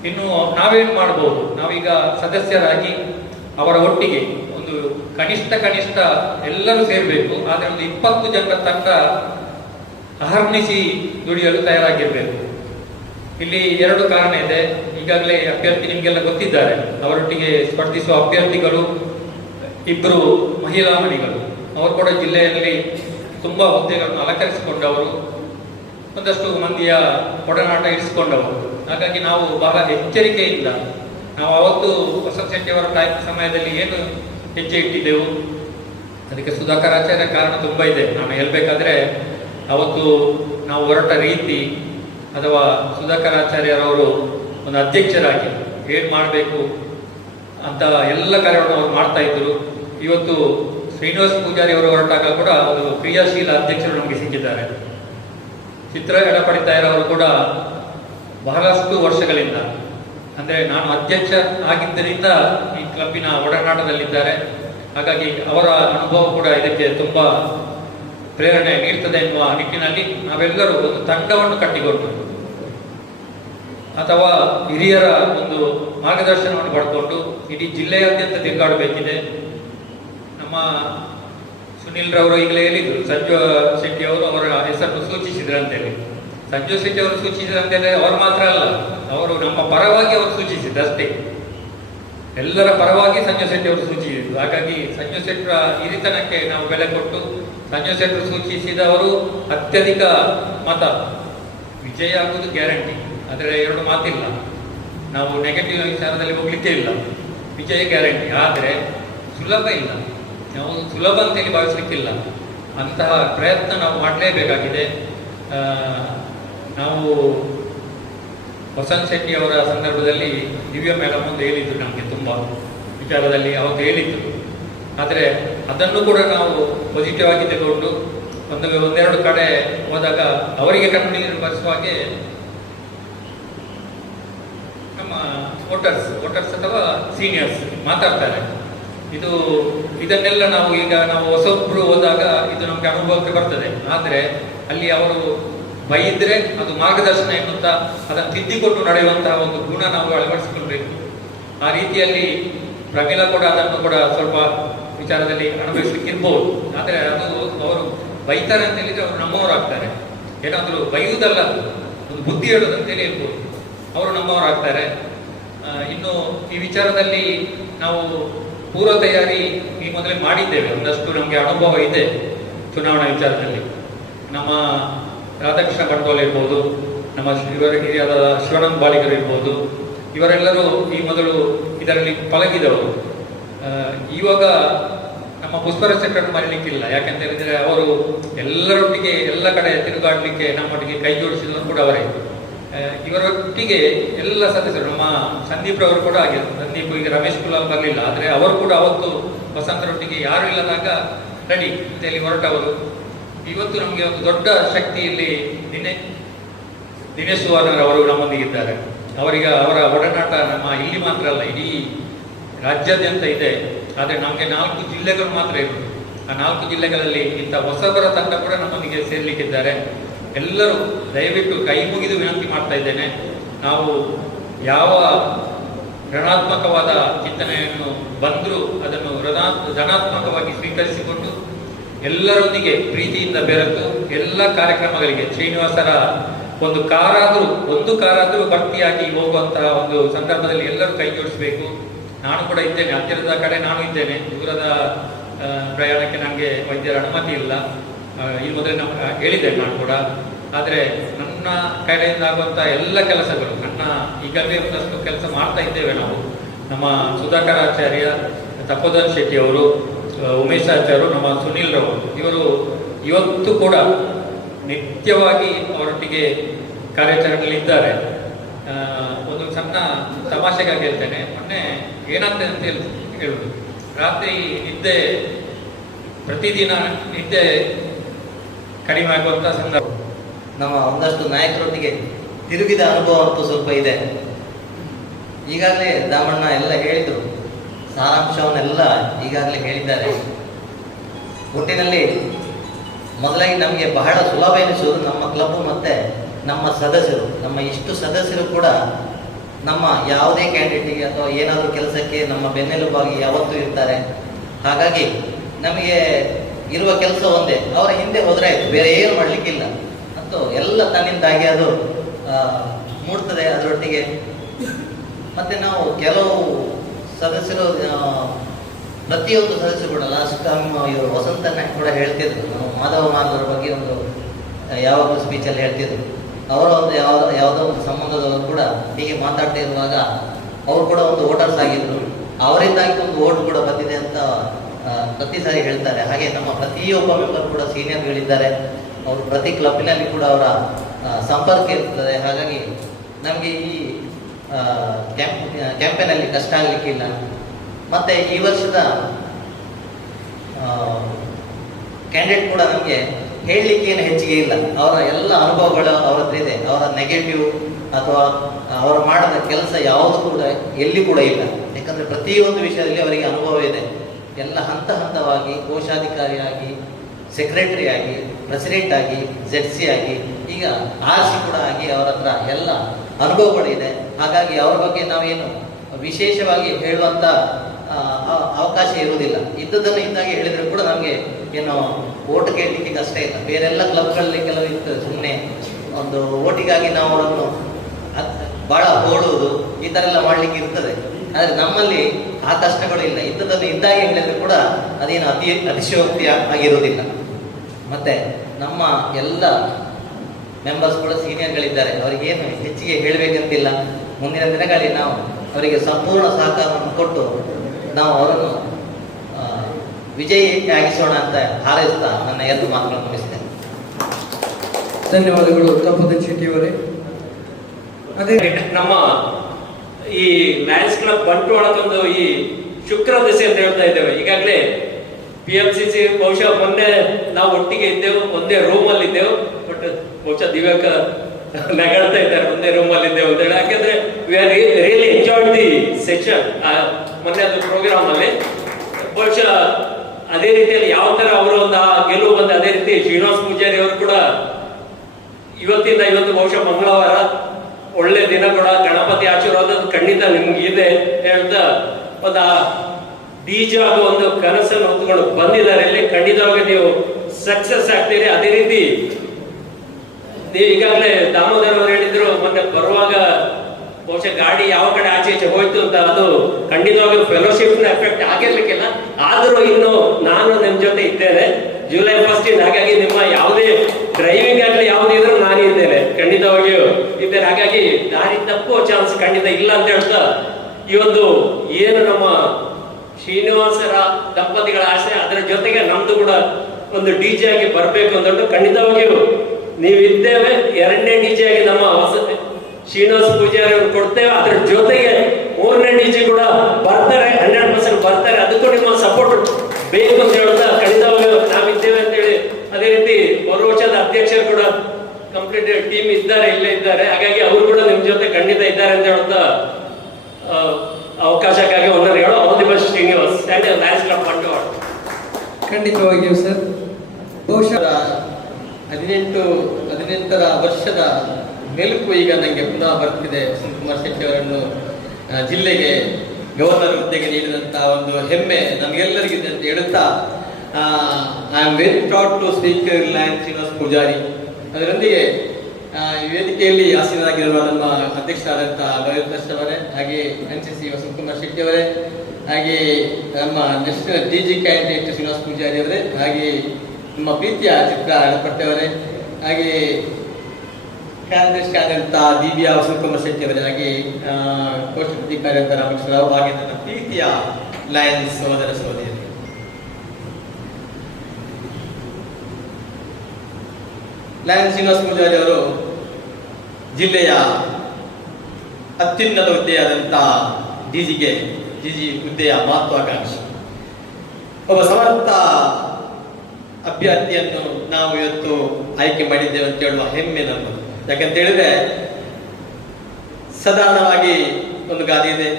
ಇನ್ನು ನಾವೇನು ಮಾಡ್ಬೋದು, ನಾವೀಗ ಸದಸ್ಯರಾಗಿ ಅವರ ಒಟ್ಟಿಗೆ ಒಂದು ಕನಿಷ್ಠ ಎಲ್ಲರೂ ಸೇರಬೇಕು. ಆದರೆ ಒಂದು 20 ಜನರ ತನಕ ಅಹರ್ನಿಸಿ ದುಡಿಯಲು ತಯಾರಾಗಿರ್ಬೇಕು. ಇಲ್ಲಿ 2 ಕಾರಣ ಇದೆ. ಈಗಾಗಲೇ ಅಭ್ಯರ್ಥಿ ನಿಮಗೆಲ್ಲ ಗೊತ್ತಿದ್ದಾರೆ. ಅವರೊಟ್ಟಿಗೆ ಸ್ಪರ್ಧಿಸುವ ಅಭ್ಯರ್ಥಿಗಳು 2 ಮಹಿಳಾ ಮಣಿಗಳು. ಅವರು ಕೂಡ ಜಿಲ್ಲೆಯಲ್ಲಿ ತುಂಬಾ ಹುದ್ದೆಗಳನ್ನು ಅಲಂಕರಿಸಿಕೊಂಡವರು, ಒಂದಷ್ಟು ಮಂದಿಯ ಒಡನಾಟ ಇರಿಸಿಕೊಂಡವರು. ಹಾಗಾಗಿ ನಾವು ಬಹಳ ಎಚ್ಚರಿಕೆಯಿಂದ ನಾವು ಅವತ್ತು ವಸಂತ್ ಶೆಟ್ಟಿಯವರ ಸಮಯದಲ್ಲಿ ಏನು ಹೆಜ್ಜೆ ಇಟ್ಟಿದ್ದೆವು, ಅದಕ್ಕೆ ಸುಧಾಕರ್ ಆಚಾರ್ಯ ಕಾರಣ ತುಂಬ ಇದೆ. ನಾನು ಹೇಳ್ಬೇಕಾದ್ರೆ ಅವತ್ತು ನಾವು ಹೊರಟ ರೀತಿ, ಅಥವಾ ಸುಧಾಕರ್ ಆಚಾರ್ಯರವರು ಒಂದು ಅಧ್ಯಕ್ಷರಾಗಿ ಏನು ಮಾಡಬೇಕು ಅಂತ ಎಲ್ಲ ಕಾರ್ಯಗಳನ್ನು ಅವರು ಮಾಡ್ತಾ ಇದ್ರು. ಇವತ್ತು ಶ್ರೀನಿವಾಸ ಪೂಜಾರಿ ಅವರು ಹೊರಟಾಗ ಕೂಡ ಒಂದು ಕ್ರಿಯಾಶೀಲ ಅಧ್ಯಕ್ಷರು ನಮಗೆ ಸಿಕ್ಕಿದ್ದಾರೆ. ಚಿತ್ರ ಎಡಪಡಿತಾಯರವರು ಕೂಡ ಬಹಳಷ್ಟು ವರ್ಷಗಳಿಂದ, ಅಂದರೆ ನಾನು ಅಧ್ಯಕ್ಷ ಆಗಿದ್ದರಿಂದ ಈ ಕ್ಲಬ್ಬಿನ ಒಡನಾಟದಲ್ಲಿದ್ದಾರೆ. ಹಾಗಾಗಿ ಅವರ ಅನುಭವ ಕೂಡ ಇದಕ್ಕೆ ತುಂಬ ಪ್ರೇರಣೆ ನೀಡ್ತದೆ ಎನ್ನುವ ನಿಟ್ಟಿನಲ್ಲಿ ನಾವೆಲ್ಲರೂ ಒಂದು ತಂಡವನ್ನು ಕಟ್ಟಿಕೊಂಡು ಅಥವಾ ಹಿರಿಯರ ಒಂದು ಮಾರ್ಗದರ್ಶನವನ್ನು ಪಡ್ಕೊಂಡು ಇಡೀ ಜಿಲ್ಲೆಯಾದ್ಯಂತ ತಿರುಗಾಡಬೇಕಿದೆ. ನಮ್ಮ ಸುನಿಲ್ ರವರು ಈಗಲೇ ಹೇಳಿದ್ರು, ಸಂಜು ಶೆಟ್ಟಿ ಅವರು ಅವರ ಹೆಸರನ್ನು ಸೂಚಿಸಿದ್ರು ಅಂತೇಳಿ. ಸಂಜು ಶೆಟ್ಟಿ ಅವರು ಸೂಚಿಸಿದಂತೆಯೇ ಅವರು ಮಾತ್ರ ಅಲ್ಲ, ಅವರು ನಮ್ಮ ಪರವಾಗಿ ಅವರು ಸೂಚಿಸಿದ್ದು ಅಷ್ಟೇ. ಎಲ್ಲರ ಪರವಾಗಿ ಸಂಜು ಶೆಟ್ಟಿ ಅವರು ಸೂಚಿಸಿದ್ರು. ಹಾಗಾಗಿ ಸಂಜು ಶೆಟ್ಟರ ಹಿರಿತನಕ್ಕೆ ನಾವು ಬೆಲೆ ಕೊಟ್ಟು, ಸಂಜು ಶೆಟ್ಟರು ಸೂಚಿಸಿದವರು ಅತ್ಯಧಿಕ ಮತ ವಿಜಯ ಆಗುವುದು ಗ್ಯಾರಂಟಿ. ಆದರೆ 2 ಮಾತಿಲ್ಲ, ನಾವು ನೆಗೆಟಿವ್ ವಿಚಾರದಲ್ಲಿ ಹೋಗ್ಲಿಕ್ಕೆ ಇಲ್ಲ. ವಿಜಯ ಗ್ಯಾರಂಟಿ, ಆದರೆ ಸುಲಭ ಇಲ್ಲ. ನಾವು ಸುಲಭ ಅಂತೇಳಿ ಭಾವಿಸ್ಲಿಕ್ಕಿಲ್ಲ. ಅಂತಹ ಪ್ರಯತ್ನ ನಾವು ಮಾಡಲೇಬೇಕಾಗಿದೆ. ನಾವು ವಸಂತ್ ಶೆಟ್ಟಿ ಅವರ ಸಂದರ್ಭದಲ್ಲಿ ದಿವ್ಯ ಮೇಡಮ್ ಒಂದು ಹೇಳಿದ್ರು, ನಮಗೆ ತುಂಬ ವಿಚಾರದಲ್ಲಿ ಅವತ್ತು ಹೇಳಿದ್ರು. ಆದರೆ ಅದನ್ನು ಕೂಡ ನಾವು ಪಾಸಿಟಿವ್ ಆಗಿ ತಗೊಂಡು ಒಂದೆರಡು ಕಡೆ ಹೋದಾಗ ಅವರಿಗೆ ಕಣ್ಣೀರು ಬರೆಸುವ ಹಾಗೆ ನಮ್ಮ ವೋಟರ್ಸ್ ಅಥವಾ ಸೀನಿಯರ್ಸ್ ಮಾತಾಡ್ತಾರೆ. ಇದನ್ನೆಲ್ಲ ನಾವು ಹೊಸೊಬ್ರು ಹೋದಾಗ ಇದು ನಮಗೆ ಅನುಭವಕ್ಕೆ ಬರ್ತದೆ. ಆದರೆ ಅಲ್ಲಿ ಅವರು ಬೈದ್ರೆ ಅದು ಮಾರ್ಗದರ್ಶನ ಎನ್ನುತ್ತಾ ಅದನ್ನು ತಿದ್ದಿಕೊಟ್ಟು ನಡೆಯುವಂತಹ ಒಂದು ಗುಣ ನಾವು ಅಳವಡಿಸಿಕೊಳ್ಬೇಕು. ಆ ರೀತಿಯಲ್ಲಿ ಪ್ರಮೀಳಾ ಕೂಡ ಅದನ್ನು ಕೂಡ ಸ್ವಲ್ಪ ವಿಚಾರದಲ್ಲಿ ಅನುಭವಿಸಲಿಕ್ಕಿರ್ಬೋದು. ಆದರೆ ಅದು ಅವರು ಬೈತಾರೆ ಅಂತ ಹೇಳಿದ್ರೆ ಅವರು ನಮ್ಮವರಾಗ್ತಾರೆ. ಏನಾದರೂ ಬೈಯುವುದಲ್ಲ, ಒಂದು ಬುದ್ಧಿ ಹೇಳೋದಂತೇಳಿ ಇರ್ಬೋದು, ಅವರು ನಮ್ಮವರಾಗ್ತಾರೆ. ಇನ್ನು ಈ ವಿಚಾರದಲ್ಲಿ ನಾವು ಪೂರ್ವ ತಯಾರಿ ಈ ಮೊದಲೇ ಮಾಡಿದ್ದೇವೆ. ಒಂದಷ್ಟು ನಮಗೆ ಅನುಭವ ಇದೆ ಚುನಾವಣಾ ವಿಚಾರದಲ್ಲಿ. ನಮ್ಮ ರಾಧಾಕೃಷ್ಣ ಬಂಡೋಲ್ ಇರ್ಬೋದು, ನಮ್ಮ ಇವರ ಹಿರಿಯಾದ ಶಿವಾನಂದ ಬಾಳಿಗರು ಇರ್ಬೋದು, ಇವರೆಲ್ಲರೂ ಈ ಮೊದಲು ಇದರಲ್ಲಿ ಪಳಗಿದವರು. ಇವಾಗ ನಮ್ಮ ಪುಷ್ಪರಾಜ್ ಶೆಟ್ಟರ್ ಮರೀಲಿಕ್ಕಿಲ್ಲ. ಯಾಕೆಂತ ಹೇಳಿದರೆ ಅವರು ಎಲ್ಲರೊಟ್ಟಿಗೆ ಎಲ್ಲ ಕಡೆ ತಿರುಗಾಡಲಿಕ್ಕೆ ನಮ್ಮೊಟ್ಟಿಗೆ ಕೈ ಜೋಡಿಸಿದವರು ಕೂಡ ಅವರೇ. ಇವರೊಟ್ಟಿಗೆ ಎಲ್ಲ ಸದಸ್ಯರು, ನಮ್ಮ ಸಂದೀಪ್ ರವರು ಕೂಡ ಹಾಗೆ. ಸಂದೀಪ್ ಈಗ ರಮೇಶ್ ಕುಲಾಲ್ ಬರಲಿಲ್ಲ, ಆದರೆ ಅವರು ಕೂಡ ಅವತ್ತು ವಸಂತರೊಟ್ಟಿಗೆ ಯಾರು ಇಲ್ಲದಾಗ ರೆಡಿ ಅಂತೇಳಿ ಹೊರಟವರು. ಇವತ್ತು ನಮಗೆ ಒಂದು ದೊಡ್ಡ ಶಕ್ತಿ ಇಲ್ಲಿ ದಿನೇಶ್ ಸುವರ್ಣರ್ ಅವರು ನಮ್ಮೊಂದಿಗಿದ್ದಾರೆ. ಅವರಿಗೆ ಅವರ ಒಡನಾಟ ನಮ್ಮ ಇಲ್ಲಿ ಮಾತ್ರ ಅಲ್ಲ, ಇಡೀ ರಾಜ್ಯಾದ್ಯಂತ ಇದೆ. ಆದರೆ ನಮಗೆ 4 ಜಿಲ್ಲೆಗಳು ಮಾತ್ರ ಇರುವುದು. ಆ 4 ಜಿಲ್ಲೆಗಳಲ್ಲಿ ಇಂಥ ಹೊಸಬರ ತಂಡ ಕೂಡ ನಮ್ಮೊಂದಿಗೆ ಸೇರ್ಲಿಕ್ಕಿದ್ದಾರೆ. ಎಲ್ಲರೂ ದಯವಿಟ್ಟು ಕೈ ಮುಗಿದು ವಿನಂತಿ ಮಾಡ್ತಾ ಇದ್ದೇನೆ, ನಾವು ಯಾವ ಋಣಾತ್ಮಕವಾದ ಚಿಂತನೆಯನ್ನು ಬಂದರೂ ಅದನ್ನು ಧನಾತ್ಮಕವಾಗಿ ಸ್ವೀಕರಿಸಿಕೊಂಡು ಎಲ್ಲರೊಂದಿಗೆ ಪ್ರೀತಿಯಿಂದ ಬೆರೆತು ಎಲ್ಲ ಕಾರ್ಯಕ್ರಮಗಳಿಗೆ ಶ್ರೀನಿವಾಸರ ಒಂದು ಕಾರಾದರೂ ಭರ್ತಿಯಾಗಿ ಹೋಗುವಂತಹ ಒಂದು ಸಂದರ್ಭದಲ್ಲಿ ಎಲ್ಲರೂ ಕೈ ಜೋಡಿಸಬೇಕು. ನಾನು ಕೂಡ ಇದ್ದೇನೆ, ಹತ್ತಿರದ ಕಡೆ ನಾನು ಇದ್ದೇನೆ. ದೂರದ ಪ್ರಯಾಣಕ್ಕೆ ನನಗೆ ವೈದ್ಯರ ಅನುಮತಿ ಇಲ್ಲ, ಈ ಮೊದಲೇ ಹೇಳಿದ್ದೇನೆ ನಾನು ಕೂಡ. ಆದರೆ ನನ್ನ ಕಡೆಯಿಂದ ಆಗುವಂಥ ಎಲ್ಲ ಕೆಲಸಗಳು, ನನ್ನ ಈಗಾಗಲೇ ಒಂದಷ್ಟು ಕೆಲಸ ಮಾಡ್ತಾ ಇದ್ದೇವೆ ನಾವು. ನಮ್ಮ ಸುಧಾಕರ್ ಆಚಾರ್ಯ, ತಪೋಧನ್ ಶೆಟ್ಟಿ ಅವರು, ಉಮೇಶ್ ಆಚಾರ್ಯರು, ನಮ್ಮ ಸುನೀಲ್ ರವರು, ಇವರು ಇವತ್ತು ಕೂಡ ನಿತ್ಯವಾಗಿ ಅವರೊಟ್ಟಿಗೆ ಕಾರ್ಯಾಚರಣೆಯಲ್ಲಿದ್ದಾರೆ. ಒಂದು ಸಣ್ಣ ತಮಾಷೆಗಾಗಿ ಹೇಳ್ತೇನೆ, ಮೊನ್ನೆ ಏನಾಗ್ತದೆ ಅಂತ ಹೇಳುದು, ರಾತ್ರಿ ನಿದ್ದೆ, ಪ್ರತಿದಿನ ನಿದ್ದೆ ಕಡಿಮೆ ಆಗುವಂಥ ಸಂದರ್ಭ. ನಮ್ಮ ಒಂದಷ್ಟು ನಾಯಕರೊಟ್ಟಿಗೆ ತಿರುಗಿದ ಅನುಭವ ಅಂತೂ ಸ್ವಲ್ಪ ಇದೆ. ಈಗಾಗಲೇ ದಾಮಣ್ಣ ಎಲ್ಲ ಹೇಳಿದರು, ಸಾರಾಂಶವನ್ನೆಲ್ಲ ಈಗಾಗಲೇ ಹೇಳಿದ್ದಾರೆ. ಒಟ್ಟಿನಲ್ಲಿ ಮೊದಲಾಗಿ ನಮಗೆ ಬಹಳ ಸುಲಭ ಎನಿಸುವುದು ನಮ್ಮ ಕ್ಲಬ್ ಮತ್ತು ನಮ್ಮ ಸದಸ್ಯರು. ನಮ್ಮ ಇಷ್ಟು ಸದಸ್ಯರು ಕೂಡ ನಮ್ಮ ಯಾವುದೇ ಕ್ಯಾಂಡಿಡೇಟಿಗೆ ಅಥವಾ ಏನಾದರೂ ಕೆಲಸಕ್ಕೆ ನಮ್ಮ ಬೆನ್ನೆಲುಬಾಗಿ ಯಾವತ್ತೂ ಇರ್ತಾರೆ. ಹಾಗಾಗಿ ನಮಗೆ ಇರುವ ಕೆಲಸ ಒಂದೇ, ಅವರ ಹಿಂದೆ ಹೋದರೆ ಆಯಿತು, ಬೇರೆ ಏನು ಮಾಡಲಿಕ್ಕಿಲ್ಲ ಅಂತೂ ಎಲ್ಲ ತನ್ನಿಂದಾಗಿ ಅದು ಮೂಡ್ತದೆ. ಅದರೊಟ್ಟಿಗೆ ಮತ್ತು ನಾವು ಕೆಲವು ಸದಸ್ಯರು, ಪ್ರತಿಯೊಂದು ಸದಸ್ಯರು ಕೂಡ ಲಾಸ್ಟ್ ಟೈಮ್ ಇವರು ವಸಂತನ ಕೂಡ ಹೇಳ್ತಿದ್ರು, ನಾವು ಮಾಧವ ಮಾಧವರ ಬಗ್ಗೆ ಒಂದು ಯಾವಾಗಲೂ ಸ್ಪೀಚಲ್ಲಿ ಹೇಳ್ತಿದ್ರು. ಅವರ ಒಂದು ಯಾವುದೋ ಒಂದು ಸಂಬಂಧದವರು ಕೂಡ ಹೀಗೆ ಮಾತಾಡ್ತಾ ಇರುವಾಗ ಅವರು ಕೂಡ ಒಂದು ವೋಟರ್ಸ್ ಆಗಿದ್ರು, ಅವರಿಂದಾಗಿ ಒಂದು ವೋಟ್ ಕೂಡ ಬಂದಿದೆ ಅಂತ ಪ್ರತಿ ಸಾರಿ ಹೇಳ್ತಾರೆ. ಹಾಗೆ ನಮ್ಮ ಪ್ರತಿಯೊಬ್ಬ ಮೆಂಬರ್ ಕೂಡ ಸೀನಿಯರ್ಗಳಿದ್ದಾರೆ, ಅವರು ಪ್ರತಿ ಕ್ಲಬ್ಬಿನಲ್ಲಿ ಕೂಡ ಅವರ ಸಂಪರ್ಕ ಇರ್ತದೆ. ಹಾಗಾಗಿ ನಮಗೆ ಈ ಕ್ಯಾಂಪೇನಲ್ಲಿ ಕಷ್ಟ ಆಗಲಿಕ್ಕಿಲ್ಲ. ಮತ್ತು ಈ ವರ್ಷದ ಕ್ಯಾಂಡಿಡೇಟ್ ಕೂಡ ನಮಗೆ ಹೇಳಲಿಕ್ಕೆ ಏನು ಹೆಚ್ಚಿಗೆ ಇಲ್ಲ. ಅವರ ಎಲ್ಲ ಅನುಭವಗಳು ಅವರ ಹತ್ರ ಇದೆ. ಅವರ ನೆಗೆಟಿವ್ ಅಥವಾ ಅವರು ಮಾಡಿದ ಕೆಲಸ ಯಾವುದು ಕೂಡ ಎಲ್ಲಿ ಕೂಡ ಇಲ್ಲ. ಯಾಕಂದರೆ ಪ್ರತಿಯೊಂದು ವಿಷಯದಲ್ಲಿ ಅವರಿಗೆ ಅನುಭವ ಇದೆ. ಎಲ್ಲ ಹಂತವಾಗಿ ಕೋಶಾಧಿಕಾರಿಯಾಗಿ, ಸೆಕ್ರೆಟರಿ ಆಗಿ, ಪ್ರೆಸಿಡೆಂಟ್ ಆಗಿ, ZC ಆಗಿ, ಈಗ RC ಕೂಡ ಆಗಿ ಅವರ ಹತ್ರ ಎಲ್ಲ ಅನುಭವಗಳಿದೆ. ಹಾಗಾಗಿ ಅವರ ಬಗ್ಗೆ ನಾವೇನು ವಿಶೇಷವಾಗಿ ಹೇಳುವಂಥ ಅವಕಾಶ ಇರುವುದಿಲ್ಲ. ಇದ್ದದನ್ನು ಇದ್ದಾಗೆ ಹೇಳಿದರೂ ಕೂಡ ನಮಗೆ ಏನು ಓಟ್ ಕೇಳಲಿಕ್ಕೆ ಕಷ್ಟ ಇಲ್ಲ. ಬೇರೆಲ್ಲ ಕ್ಲಬ್ಗಳಲ್ಲಿ ಕೆಲವು ಇತ್ತು, ಸುಮ್ಮನೆ ಒಂದು ಓಟಿಗಾಗಿ ನಾವು ಅವರನ್ನು ಭಾಳ ಹೋಳುವುದು ಈ ಥರ ಎಲ್ಲ ಮಾಡಲಿಕ್ಕೆ ಇರ್ತದೆ. ಆದರೆ ನಮ್ಮಲ್ಲಿ ಆ ಕಷ್ಟಗಳು ಇಲ್ಲ. ಇದ್ದದನ್ನು ಇದ್ದಾಗೆ ಹೇಳಿದರೂ ಕೂಡ ಅದೇನು ಅತಿಶಯೋಕ್ತಿ ಆಗಿರುವುದಿಲ್ಲ. ಮತ್ತು ನಮ್ಮ ಎಲ್ಲ ಮೆಂಬರ್ಸ್ ಕೂಡ ಸೀನಿಯರ್ಗಳಿದ್ದಾರೆ, ಅವರಿಗೇನು ಹೆಚ್ಚಿಗೆ ಹೇಳಬೇಕಂತಿಲ್ಲ. ಮುಂದಿನ ದಿನಗಳಲ್ಲಿ ನಾವು ಅವರಿಗೆ ಸಂಪೂರ್ಣ ಸಹಕಾರವನ್ನು ಕೊಟ್ಟು ನಾವು ಅವರನ್ನು ವಿಜಯಿಯಾಗಿಸೋಣ ಅಂತ ಹಾರೈಸ್ತಾ ನನ್ನ 2 ಮಾತುಗಳನ್ನು ಮುಗಿಸಿದೆ. ಧನ್ಯವಾದಗಳು ತಪೋಧನ್ ಶೆಟ್ಟಿ ಅವರೇ. ಅದೇ ನಮ್ಮ ಈ ಲಯನ್ಸ್ ಕ್ಲಬ್ ಬಂಟ್ವಾಳಕ್ಕೊಂದು ಈ ಶುಕ್ರ ದಶೆ ಅಂತ ಹೇಳ್ತಾ ಇದ್ದೇವೆ. ಈಗಾಗಲೇ PMCC ಬಹುಶಃ ಮೊನ್ನೆ ನಾವು ಒಟ್ಟಿಗೆ ಇದ್ದೆವು, ಒಂದೇ ರೂಮ್ ಅಲ್ಲಿ ಇದ್ದೆವು. ಬಟ್ ಬಹುಶಃ ದಿವ್ಯಾಕ ನಗಾಡ್ತಾ ಇದ್ದಾರೆ, ಒಂದೇ ರೂಮ್ ಅಲ್ಲಿ ಇದ್ದೆವು ಅಂತ ಹೇಳಿ. ಯಾಕೆಂದ್ರೆ we are really enjoyed the session ಮೊನ್ನೆ ಅದು ಪ್ರೋಗ್ರಾಮ್ ಅಲ್ಲಿ. ಬಹುಶಃ ಅದೇ ರೀತಿಯಲ್ಲಿ ಯಾವ ತರ ಅವರು ಒಂದು ಗೆಲುವು ಬಂದ, ಅದೇ ರೀತಿ ಶ್ರೀನಿವಾಸ್ ಪೂಜಾರಿ ಅವರು ಕೂಡ ಇವತ್ತು ಬಹುಶಃ ಮಂಗಳವಾರ ಒಳ್ಳೆ ದಿನಗಳ ಗಣಪತಿ ಆಶೀರ್ವಾದ ಖಂಡಿತ ನಿಮ್ಗೆ ಇದೆ ಹೇಳ್ತಾ ಒಂದು ಬೀಜ ಆಗುವ ಒಂದು ಕನಸನ್ನು ಹೊತ್ತುಕೊಂಡು ಬಂದಿದ್ದಾರೆ. ಇಲ್ಲಿ ಖಂಡಿತವಾಗಿ ನೀವು ಸಕ್ಸಸ್ ಆಗ್ತೀರಿ. ಅದೇ ರೀತಿ ನೀವು ಈಗಾಗಲೇ ದಾಮೋದರ್ ಅವರು ಹೇಳಿದ್ರು, ಮೊನ್ನೆ ಬರುವಾಗ ಬಹುಶಃ ಗಾಡಿ ಯಾವ ಕಡೆ ಆಚೆ ಈಚೆ ಹೋಯ್ತು ಅಂತ, ಅದು ಖಂಡಿತವಾಗಿ ಫೆಲೋಶಿಪ್ ನ ಎಫೆಕ್ಟ್ ಆಗಿರ್ಲಿಕ್ಕಿಲ್ಲ. ಆದರೂ ಇನ್ನು ನಾನು ನಿಮ್ ಜೊತೆ ಇದ್ದೇನೆ ಜುಲೈ 1. ಹಾಗಾಗಿ ನಿಮ್ಮ ಯಾವುದೇ ಡ್ರೈವಿಂಗ್ ಆಗಲಿ ಯಾವುದಿದ್ರು ನಾನೇ ಇದ್ದೇನೆ, ಖಂಡಿತವಾಗಿಯೂ ಇದ್ದೇನೆ. ಹಾಗಾಗಿ ದಾರಿ ತಪ್ಪುವ ಚಾನ್ಸ್ ಖಂಡಿತ ಇಲ್ಲ ಅಂತ ಹೇಳ್ತಾ, ಈ ಒಂದು ಏನು ನಮ್ಮ ಶ್ರೀನಿವಾಸರ ದಂಪತಿಗಳ ಆಸೆ, ಅದರ ಜೊತೆಗೆ ನಮ್ದು ಕೂಡ ಒಂದು ಡಿಜೆ ಆಗಿ ಬರಬೇಕು ಅಂತ ಖಂಡಿತವಾಗಿಯೂ ನೀವಿದ್ದೇವೆ. ಎರಡನೇ ಡಿಜೆ ಆಗಿ ನಮ್ಮ ಶ್ರೀನಿವಾಸ ಪೂಜಾರಿ ಅವರು ಕೊಡ್ತೇವೆ. ಅದ್ರ ಜೊತೆಗೆ ಮೂರನೇ ಡಿಜೆ ಕೂಡ ಬರ್ತಾರೆ, 100% ಬರ್ತಾರೆ. ಅದಕ್ಕೂ ನಿಮ್ಮ ಸಪೋರ್ಟ್ ಬೇಕು ಅಂತ ಹೇಳ್ತಾ ಖಂಡಿತವಾಗಿಯೂ ನಾವಿದ್ದೇವೆ ಅಂತೇಳಿ, ಅದೇ ರೀತಿ ವರ್ಷದ ಅಧ್ಯಕ್ಷರು ಕೂಡ ಕಂಪ್ಲೀಟ್ ಟೀಮ್ ಇದ್ದಾರೆ, ಇಲ್ಲೇ ಇದ್ದಾರೆ. ಹಾಗಾಗಿ ಅವರು ಕೂಡ ನಿಮ್ ಜೊತೆ ಖಂಡಿತ ಇದ್ದಾರೆ ಅಂತ ಹೇಳ್ತಾ ಅವಕಾಶಕ್ಕಾಗಿ ಒಂದನ್ನು ಹೇಳೋ all the best Srinivas and Lions club Bantwal. ಖಂಡಿತವಾಗಿಯೂ ಸರ್. ಬಹುಶಃ 18ರ ವರ್ಷದ ಮೆಲುಕು ಈಗ ನನಗೆ ಪುನಃ ಬರ್ತಿದೆ. ವಸಂತಕುಮಾರ್ ಶೆಟ್ಟಿ ಅವರನ್ನು ಜಿಲ್ಲೆಗೆ ಗವರ್ನರ್ ಹುದ್ದೆಗೆ ನೀಡಿದಂಥ ಒಂದು ಹೆಮ್ಮೆ ನಮಗೆಲ್ಲರಿಗಿದೆ ಅಂತ ಹೇಳುತ್ತಾ, I am very proud to speak lions Srinivas Poojari. ಅದರೊಂದಿಗೆ ಈ ವೇದಿಕೆಯಲ್ಲಿ ಆಸೀನರಾಗಿರುವ ನಮ್ಮ ಅಧ್ಯಕ್ಷರಾದಂಥ ಲಲಿತ್ ಅವರೇ, ಹಾಗೆ NCC ವಸಂತಕುಮಾರ್ ಶೆಟ್ಟಿ ಅವರೇ, ಹಾಗೆ ನಮ್ಮ national DG candidate Srinivas Poojari ಅವರೇ, ಹಾಗೆ ನಮ್ಮ ಪ್ರೀತಿಯ ಚಿತ್ರ ಅಡಪಟ್ಟೆ ಅವರೇ, ಹಾಗೆ ಕಾರ್ಯದರ್ಶಿ ಆದಂಥ ದಿವ್ಯಾ ವಸಂತಕುಮಾರ್ ಶೆಟ್ಟಿ ಅವರೇ, ಹಾಗೆ ಕೋಶಾಧಿಕಾರಿ ಅಂತ ರಾಮಕೃಷ್ಣ ರಾವ್, ಹಾಗೆ ನನ್ನ ಪ್ರೀತಿಯ ಲಯನ್ಸ್ ಸಹೋದರ ಸಹೋದರಿ. ಲಯನ್ಸ್ ಶ್ರೀನಿವಾಸ ಪೂಜಾರಿ ಅವರು ಜಿಲ್ಲೆಯ ಅತ್ಯುನ್ನತ ಹುದ್ದೆಯಾದಂಥ DG ಹುದ್ದೆಯ ಮಹತ್ವಾಕಾಂಕ್ಷಿ, ಒಬ್ಬ ಸಮರ್ಥ ಅಭ್ಯರ್ಥಿಯನ್ನು ನಾವು ಇವತ್ತು ಆಯ್ಕೆ ಮಾಡಿದ್ದೇವೆ ಅಂತ ಹೇಳುವ ಹೆಮ್ಮೆ ನಮ್ಮದು. ಯಾಕಂತ ಹೇಳಿದ್ರೆ, ಸಾಧಾರಣವಾಗಿ ಒಂದು ಗಾದೆ ಇದೆ,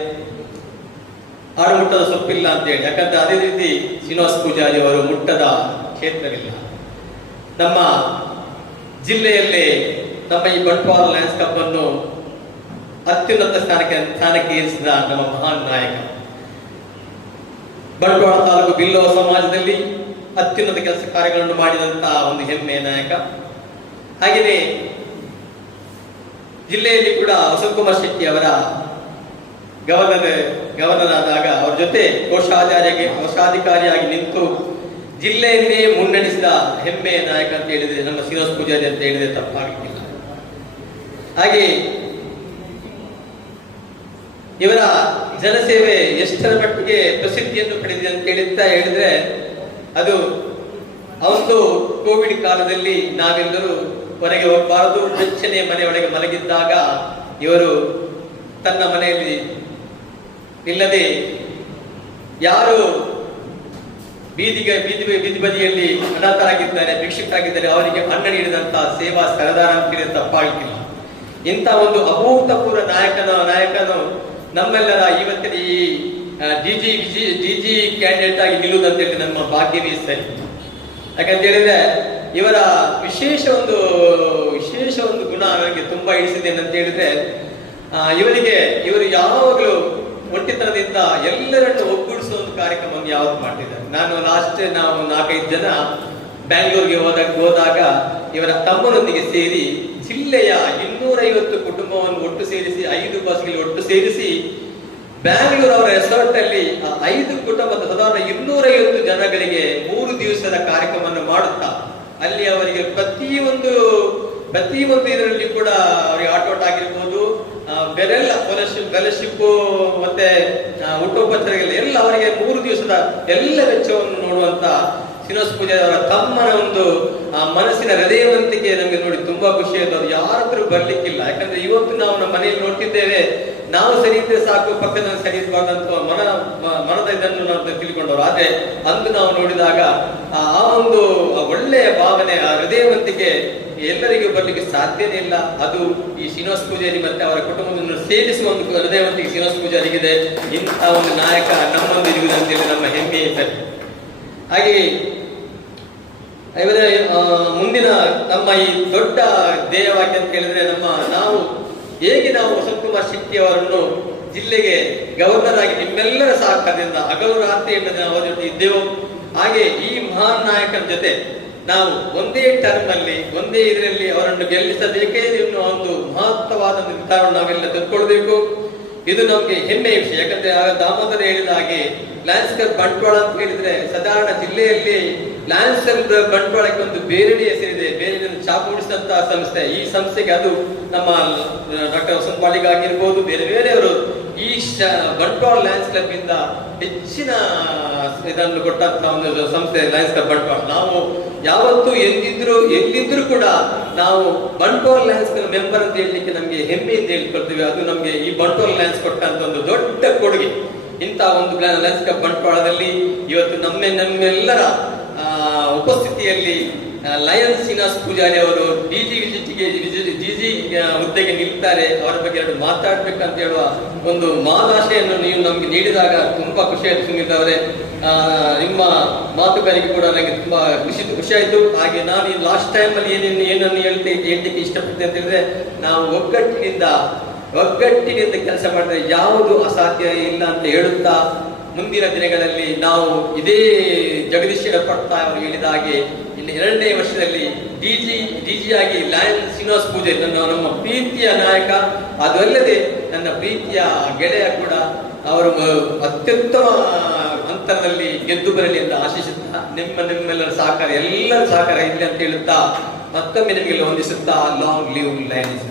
ಆಡು ಮುಟ್ಟದ ಸೊಪ್ಪಿಲ್ಲ ಅಂತ ಹೇಳಿ. ಯಾಕಂದ್ರೆ ಅದೇ ರೀತಿ ಶ್ರೀನಿವಾಸ ಪೂಜಾರಿ ಅವರು ಮುಟ್ಟದ ಕ್ಷೇತ್ರವಿಲ್ಲ. ನಮ್ಮ ಜಿಲ್ಲೆಯಲ್ಲಿ ನಮ್ಮ ಈ ಬಂಟ್ವಾಳ ಲಯನ್ಸ್ ಕ್ಲಬ್ ಅನ್ನು ಅತ್ಯುನ್ನತ ಸ್ಥಾನಕ್ಕೆ ಏರಿಸಿದ ನಮ್ಮ ಮಹಾನ್ ನಾಯಕ, ಬಂಟ್ವಾಳ ತಾಲೂಕು ಬಿಲ್ಲವ ಸಮಾಜದಲ್ಲಿ ಅತ್ಯುನ್ನತ ಕೆಲಸ ಕಾರ್ಯಗಳನ್ನು ಮಾಡಿದಂತಹ ಒಂದು ಹೆಮ್ಮೆಯ ನಾಯಕ. ಹಾಗೆಯೇ ಜಿಲ್ಲೆಯಲ್ಲಿ ಕೂಡ ವಸಂತಕುಮಾರ್ ಶೆಟ್ಟಿ ಅವರ ಗವರ್ನರ್ ಆದಾಗ ಅವರ ಜೊತೆ ಕೋಶಾಧಿಕಾರಿಯಾಗಿ ನಿಂತು ಜಿಲ್ಲೆಯನ್ನೇ ಮುನ್ನಡೆಸಿದ ಹೆಮ್ಮೆಯ ನಾಯಕ ಅಂತ ಹೇಳಿದ್ರೆ ನಮ್ಮ ಶ್ರೀನಿವಾಸ ಪೂಜಾರಿ ಅಂತ ಹೇಳಿದ್ರೆ ತಪ್ಪಾಗಲಿಕ್ಕಿಲ್ಲ. ಹಾಗೆ ಇವರ ಜನಸೇವೆ ಎಷ್ಟರ ಮಟ್ಟಿಗೆ ಪ್ರಸಿದ್ಧಿಯನ್ನು ಪಡೆದಿದೆ ಅಂತ ಹೇಳಿದ್ರೆ, ಅದು ಅವತ್ತು ಕೋವಿಡ್ ಕಾಲದಲ್ಲಿ ನಾವೆಲ್ಲರೂ ಹೊರಗೆ ಹೋಗಬಾರದು, ಬೆಚ್ಚನೆ ಮನೆಯೊಳಗೆ ಮಲಗಿದ್ದಾಗ ಇವರು ತನ್ನ ಮನೆಯಲ್ಲಿ ಇಲ್ಲದೆ ಯಾರು ಬೀದಿ ಬದಿಯಲ್ಲಿ ಅನಾಥರಾಗಿದ್ದಾರೆ, ಭಿಕ್ಷುಕರಾಗಿದ್ದಾರೆ, ಅವರಿಗೆ ಅನ್ನ ನೀಡಿದಂತಹ ಸೇವಾ ಸರದಾರ ಅಂತ ತಪ್ಪಾಗಿಲ್ಲ. ಇಂಥ ಒಂದು ಅಭೂತಪೂರ್ವ ನಾಯಕನು ನಮ್ಮೆಲ್ಲರ ಇವತ್ತಿನ ಈ DG ಕ್ಯಾಂಡಿಡೇಟ್ ಆಗಿ ನಿಲ್ಲುವುದಂತೇಳಿ ನಮ್ಮ ಭಾಗ್ಯವೇ ಸರಿ. ಯಾಕಂತ ಹೇಳಿದ್ರೆ ಇವರ ವಿಶೇಷ ಒಂದು ಗುಣ ಅವರಿಗೆ ತುಂಬಾ ಇಳಿಸಿದ್ದೇನೆ ಅಂತ ಹೇಳಿದ್ರೆ, ಇವರು ಯಾವಾಗಲೂ ಒಂಟಿತನದಿಂದ ಎಲ್ಲರನ್ನು ಒಗ್ಗೂಡಿಸುವ ಒಂದು ಕಾರ್ಯಕ್ರಮವನ್ನು ಯಾವತ್ತು ಮಾಡ್ತಿದ್ದಾರೆ. ನಾವು 4-5 ಜನ ಬ್ಯಾಂಗ್ಳೂರ್ಗೆ ಹೋದಾಗ ಇವರ ತಮ್ಮನೊಂದಿಗೆ ಸೇರಿ ಜಿಲ್ಲೆಯ 250 ಕುಟುಂಬವನ್ನು ಒಟ್ಟು ಸೇರಿಸಿ 5 ಬಸ್ಗಳಿಗೆ ಒಟ್ಟು ಸೇರಿಸಿ ಬ್ಯಾಂಗ್ಳೂರ್ ಅವರ ರೆಸಾರ್ಟ್ ಅಲ್ಲಿ 5 ಕುಟುಂಬದ ಸಾಧಾರಣ 250 ಜನಗಳಿಗೆ 3 ದಿವಸದ ಕಾರ್ಯಕ್ರಮವನ್ನು ಮಾಡುತ್ತಾ ಅಲ್ಲಿ ಅವರಿಗೆ ಪ್ರತಿಯೊಂದು ಇದರಲ್ಲಿ ಕೂಡ ಅವರಿಗೆ ಆಟೋಟ ಆಗಿರ್ಬೋದು, ಬೇರೆಲ್ಲ ಫೆಲೋಶಿಪ್ ಮತ್ತೆ ಊಟೋಪಚಾರಗಳು ಎಲ್ಲ ಅವರಿಗೆ 3 ದಿವಸದ ಎಲ್ಲ ವೆಚ್ಚವನ್ನು ನೋಡುವಂತ ಶ್ರೀನಿವಾಸ ಪೂಜಾರಿ ಅವರ ತಮ್ಮನ ಒಂದು ಮನಸ್ಸಿನ ಹೃದಯವಂತಿಕೆ ನಮಗೆ ನೋಡಿ ತುಂಬಾ ಖುಷಿ ಆಯ್ತು. ಅದು ಯಾರತ್ರ ಬರ್ಲಿಕ್ಕಿಲ್ಲ. ಯಾಕಂದ್ರೆ ಇವತ್ತು ನಾವು ನಮ್ಮ ಮನೆಯಲ್ಲಿ ನೋಡ್ತಿದ್ದೇವೆ, ನಾವು ಸರಿ ಇದ್ರೆ ಸಾಕು, ಪಕ್ಕದಲ್ಲಿ ಸರಿ ಇರಬಾರ್ದಂತ ಮನದ ಇದನ್ನು ನಾವು ತಿಳ್ಕೊಂಡವರು. ಆದ್ರೆ ಅಂದು ನಾವು ನೋಡಿದಾಗ ಆ ಒಂದು ಒಳ್ಳೆಯ ಭಾವನೆ, ಆ ಹೃದಯವಂತಿಕೆ ಎಲ್ಲರಿಗೂ ಬರ್ಲಿಕ್ಕೆ ಸಾಧ್ಯನೇ ಇಲ್ಲ. ಅದು ಈ ಶ್ರೀನಿವಾಸ ಪೂಜಾರಿ ಮತ್ತೆ ಅವರ ಕುಟುಂಬವನ್ನು ಸೇರಿಸುವ ಒಂದು ಹೃದಯವಂತಿಕೆ ಶ್ರೀನಿವಾಸ ಪೂಜಾರಿಗಿದೆ. ಇಂಥ ಒಂದು ನಾಯಕ ನಮ್ಮೊಂದು ಇರುವುದಂತೇಳಿ ನಮ್ಮ ಹೆಮ್ಮೆ ಇದ್ದಾರೆ. ಹಾಗೆ ಇವರ ಮುಂದಿನ ನಮ್ಮ ಈ ದೊಡ್ಡ ಧ್ಯೇಯವಾಕ್ಯ ಅಂತ ಹೇಳಿದ್ರೆ, ನಾವು ವಸಂತಕುಮಾರ್ ಶೆಟ್ಟಿ ಅವರನ್ನು ಜಿಲ್ಲೆಗೆ ಗವರ್ನರ್ ಆಗಿ ನಿಮ್ಮೆಲ್ಲರ ಸಹಕಾರದಿಂದ ಹಗಲು ರಾತ್ರಿ ಎನ್ನದೆ ಅವರ ಜೊತೆ ಇದ್ದೆವು. ಹಾಗೆ ಈ ಮಹಾನ್ ನಾಯಕನ ಜೊತೆ ನಾವು ಒಂದೇ ಟರ್ಮ್ ಅಲ್ಲಿ ಒಂದೇ ಇದರಲ್ಲಿ ಅವರನ್ನು ಗೆಲ್ಲಿಸಬೇಕೇ ಎನ್ನುವ ಒಂದು ಮಹತ್ವವಾದ ನಿರ್ಧಾರವನ್ನು ನಾವೆಲ್ಲ ತೆಗೆದುಕೊಳ್ಬೇಕು. ಇದು ನಮ್ಗೆ ಹೆಮ್ಮೆಯ ವಿಷಯ. ಯಾಕಂದ್ರೆ ಆಗ ದಾಮೋದರ ಹೇಳಿದ ಹಾಗೆ ಲಯನ್ಸ್ ಕ್ಲಬ್ ಬಂಟ್ವಾಳ ಅಂತ ಹೇಳಿದ್ರೆ ಸಾಧಾರಣ ಜಿಲ್ಲೆಯಲ್ಲಿ ಲಯನ್ಸ್ ಕ್ಲಬ್ ಬಂಟ್ವಾಳಕ್ಕೆ ಒಂದು ಬೇರೆಡೆ ಹೆಸರಿದೆ, ಬೇರೆ ಛಾಪು ಮೂಡಿಸಿದಂತಹ ಸಂಸ್ಥೆ. ಈ ಸಂಸ್ಥೆಗೆ ಅದು ನಮ್ಮ ಡಾಕ್ಟರ್ ವಸಂತ್ ಪಾಳಿಗ ಆಗಿರ್ಬೋದು, ಬೇರೆ ಬೇರೆಯವರು ಈ ಬಂಟ್ವಾಳ ಲಯನ್ಸ್ ಕ್ಲಬ್ ಇಂದ ಹೆಚ್ಚಿನ ಇದನ್ನು ಕೊಟ್ಟಂತಹ ಒಂದು ಸಂಸ್ಥೆ ಲಯನ್ಸ್ ಕ್ಲಬ್ ಬಂಟ್ವಾಳ. ನಾವು ಯಾವತ್ತೂ ಎಲ್ಲಿದ್ರು ಕೂಡ ನಾವು ಬಂಟ್ವಾಳ ಲಯನ್ಸ್ ಕ್ಲಬ್ ಮೆಂಬರ್ ಅಂತ ಹೇಳಲಿಕ್ಕೆ ನಮಗೆ ಹೆಮ್ಮೆಯಿಂದ ಹೇಳ್ಕೊಳ್ತೀವಿ. ಅದು ನಮಗೆ ಈ ಬಂಟ್ವಾಳ ಲಯನ್ಸ್ ಕೊಟ್ಟಂತ ಒಂದು ದೊಡ್ಡ ಕೊಡುಗೆ. ಇಂಥ ಒಂದು ಲಯನ್ಸ್ ಕ್ಲಬ್ ಬಂಟ್ವಾಳದಲ್ಲಿ ಇವತ್ತು ನಮ್ಮೆಲ್ಲರ ಉಪಸ್ಥಿತಿಯಲ್ಲಿ ಲಯನ್ಸ್ ಶ್ರೀನಿವಾಸ್ ಪೂಜಾರಿ ಅವರು ಡಿಜಿ ಹುದ್ದೆಗೆ ನಿಲ್ತಾರೆ. ಅವರ ಬಗ್ಗೆ ಎರಡು ಮಾತಾಡ್ಬೇಕಂತ ಹೇಳುವ ಒಂದು ಮಾಲಾಶೆಯನ್ನು ನೀವು ನಮ್ಗೆ ನೀಡಿದಾಗ ತುಂಬಾ ಖುಷಿ ಆಯ್ತು ಸುನೀಲ್ ಅವರೇ. ನಿಮ್ಮ ಮಾತುಗಾರಿಕೆ ಕೂಡ ನನಗೆ ತುಂಬಾ ಖುಷಿ ಆಯ್ತು. ಹಾಗೆ ನಾನು ಲಾಸ್ಟ್ ಟೈಮ್ ಅಲ್ಲಿ ಏನನ್ನು ಹೇಳ್ಲಿಕ್ಕೆ ಇಷ್ಟಪಡ್ತೇನೆ ಅಂತ ಹೇಳಿದ್ರೆ, ನಾವು ಒಗ್ಗಟ್ಟಿನಿಂದ ಕೆಲಸ ಮಾಡಿದ್ರೆ ಯಾವುದು ಅಸಾಧ್ಯ ಇಲ್ಲ ಅಂತ ಹೇಳುತ್ತಾ, ಮುಂದಿನ ದಿನಗಳಲ್ಲಿ ನಾವು ಇದೇ ಜಗದೀಶ್ ಪಟ್ಟ ಅವರು ಹೇಳಿದ ಹಾಗೆ ಇನ್ನು 2ನೇ ವರ್ಷದಲ್ಲಿ ಡಿಜಿ ಆಗಿ ಲಯನ್ಸ್ ಶ್ರೀನಿವಾಸ್ ಪೂಜಾರಿ ನಮ್ಮ ಪ್ರೀತಿಯ ನಾಯಕ, ಅದಲ್ಲದೆ ನನ್ನ ಪ್ರೀತಿಯ ಗೆಳೆಯ ಕೂಡ ಅವರು ಅತ್ಯುತ್ತಮ ಅಂತರದಲ್ಲಿ ಗೆದ್ದು ಬರಲಿ ಅಂತ ಆಶಿಸುತ್ತಾ, ನಿಮ್ಮೆಲ್ಲರ ಸಹಕಾರ, ಎಲ್ಲರ ಸಹಕಾರ ಇರಲಿ ಅಂತ ಹೇಳುತ್ತಾ ಮತ್ತೊಮ್ಮೆ ನಿಮಗೆ ವಂದಿಸುತ್ತಾ, ಲಾಂಗ್ ಲಿವ್ ಲಯನ್ಸ್.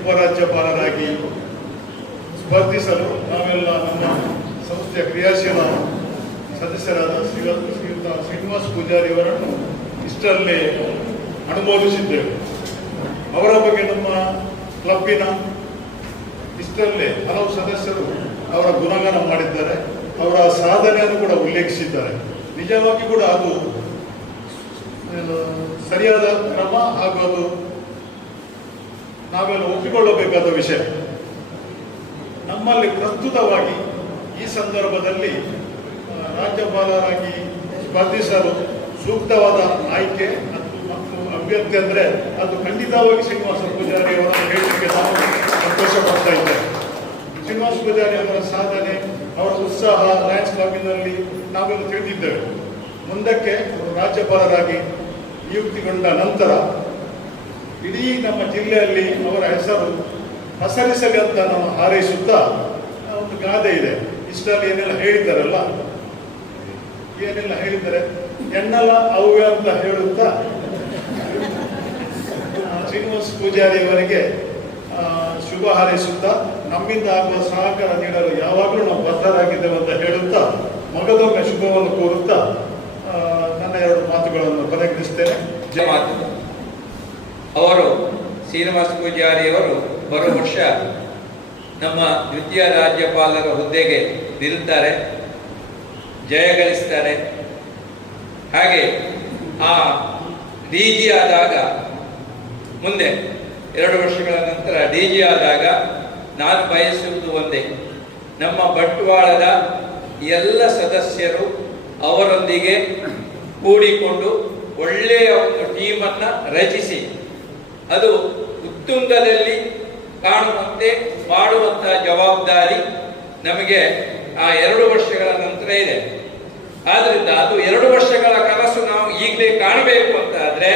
ಉಪರಾಜ್ಯಪಾಲರಾಗಿ ಸ್ಪರ್ಧಿಸಲು ನಾವೆಲ್ಲ ನಮ್ಮ ಸಂಸ್ಥೆಯ ಕ್ರಿಯಾಶೀಲ ಸದಸ್ಯರಾದ ಶ್ರೀನಿವಾಸ್ ಪೂಜಾರಿ ಅವರನ್ನು ಇಷ್ಟರಲ್ಲೇ ಅನುಮೋದಿಸಿದ್ದೇವೆ. ಅವರ ಬಗ್ಗೆ ನಮ್ಮ ಕ್ಲಬ್ಬಿನ ಇಷ್ಟರಲ್ಲೇ ಹಲವು ಸದಸ್ಯರು ಅವರ ಗುಣಗಾನ ಮಾಡಿದ್ದಾರೆ, ಅವರ ಸಾಧನೆಯನ್ನು ಕೂಡ ಉಲ್ಲೇಖಿಸಿದ್ದಾರೆ. ನಿಜವಾಗಿ ಕೂಡ ಅದು ಸರಿಯಾದ ಕ್ರಮ ಹಾಗೂ ಅದು ನಾವೆಲ್ಲ ಒಪ್ಪಿಕೊಳ್ಳಬೇಕಾದ ವಿಷಯ. ನಮ್ಮಲ್ಲಿ ಪ್ರಸ್ತುತವಾಗಿ ಈ ಸಂದರ್ಭದಲ್ಲಿ ರಾಜ್ಯಪಾಲರಾಗಿ ಸ್ಪರ್ಧಿಸಲು ಸೂಕ್ತವಾದ ಆಯ್ಕೆ ಮತ್ತು ಅಭ್ಯರ್ಥಿ ಅಂದರೆ ಅದು ಖಂಡಿತವಾಗಿ ಶ್ರೀನಿವಾಸ ಪೂಜಾರಿ ಅವರನ್ನು ಹೇಳಲಿಕ್ಕೆ ನಾವು ಸಂತೋಷ ಪಡ್ತಾ ಇದ್ದೇವೆ. ಶ್ರೀನಿವಾಸ ಪೂಜಾರಿ ಅವರ ಸಾಧನೆ, ಅವರ ಉತ್ಸಾಹ ಲಯನ್ಸ್ ಕ್ಲಬ್ಬಿನಲ್ಲಿ ನಾವೆಲ್ಲ ತಿಳಿದಿದ್ದೇವೆ. ಮುಂದಕ್ಕೆ ರಾಜ್ಯಪಾಲರಾಗಿ ನಿಯುಕ್ತಿಗೊಂಡ ನಂತರ ಇಡೀ ನಮ್ಮ ಜಿಲ್ಲೆಯಲ್ಲಿ ಅವರ ಹೆಸರು ಪಸರಿಸಲಿ ಅಂತ ನಾವು ಹಾರೈಸುತ್ತಾ, ಒಂದು ಗಾದೆ ಇದೆ, ಇಷ್ಟರಲ್ಲಿ ಏನೆಲ್ಲ ಹೇಳಿದ್ದಾರಲ್ಲ, ಏನೆಲ್ಲ ಹೇಳಿದ್ದಾರೆ ಎನ್ನಲ್ಲ ಅವ್ಯ ಅಂತ ಹೇಳುತ್ತಾ ಶ್ರೀನಿವಾಸ ಪೂಜಾರಿ ಅವರಿಗೆ ಶುಭ ಹಾರೈಸುತ್ತಾ, ನಮ್ಮಿಂದ ಆಗುವ ಸಹಕಾರ ನೀಡಲು ಯಾವಾಗಲೂ ನಾವು ಬದ್ಧರಾಗಿದ್ದೇವೆ ಅಂತ ಹೇಳುತ್ತಾ, ಮಗದೊಮ್ಮೆ ಶುಭವನ್ನು ಕೋರುತ್ತಾ ನನ್ನ 2 ಮಾತುಗಳನ್ನು ಕೊನೆಗೊಳಿಸುತ್ತೇನೆ. ಅವರು ಶ್ರೀನಿವಾಸ ಪೂಜಾರಿಯವರು ಬರುವ ವರ್ಷ ನಮ್ಮ ದ್ವಿತೀಯ ರಾಜ್ಯಪಾಲರ ಹುದ್ದೆಗೆ ನಿಲ್ಲುತ್ತಾರೆ, ಜಯಗಳಿಸ್ತಾರೆ. ಹಾಗೆ ಆ ಡಿಜಿ ಆದಾಗ, ಮುಂದೆ 2 ವರ್ಷಗಳ ನಂತರ ಡಿಜಿ ಆದಾಗ ನಾನು ಬಯಸುವುದು ಒಂದೇ, ನಮ್ಮ ಬಂಟ್ವಾಳದ ಎಲ್ಲ ಸದಸ್ಯರು ಅವರೊಂದಿಗೆ ಕೂಡಿಕೊಂಡು ಒಳ್ಳೆಯ ಒಂದು ಟೀಮನ್ನು ರಚಿಸಿ ಅದು ಉತ್ತುಂಗದಲ್ಲಿ ಕಾಣುವಂತೆ ಮಾಡುವಂತಹ ಜವಾಬ್ದಾರಿ ನಮಗೆ ಆ 2 ವರ್ಷಗಳ ನಂತರ ಇದೆ. ಆದ್ರಿಂದ ಅದು 2 ವರ್ಷಗಳ ಕನಸು ನಾವು ಈಗಲೇ ಕಾಣಬೇಕು ಅಂತ ಆದ್ರೆ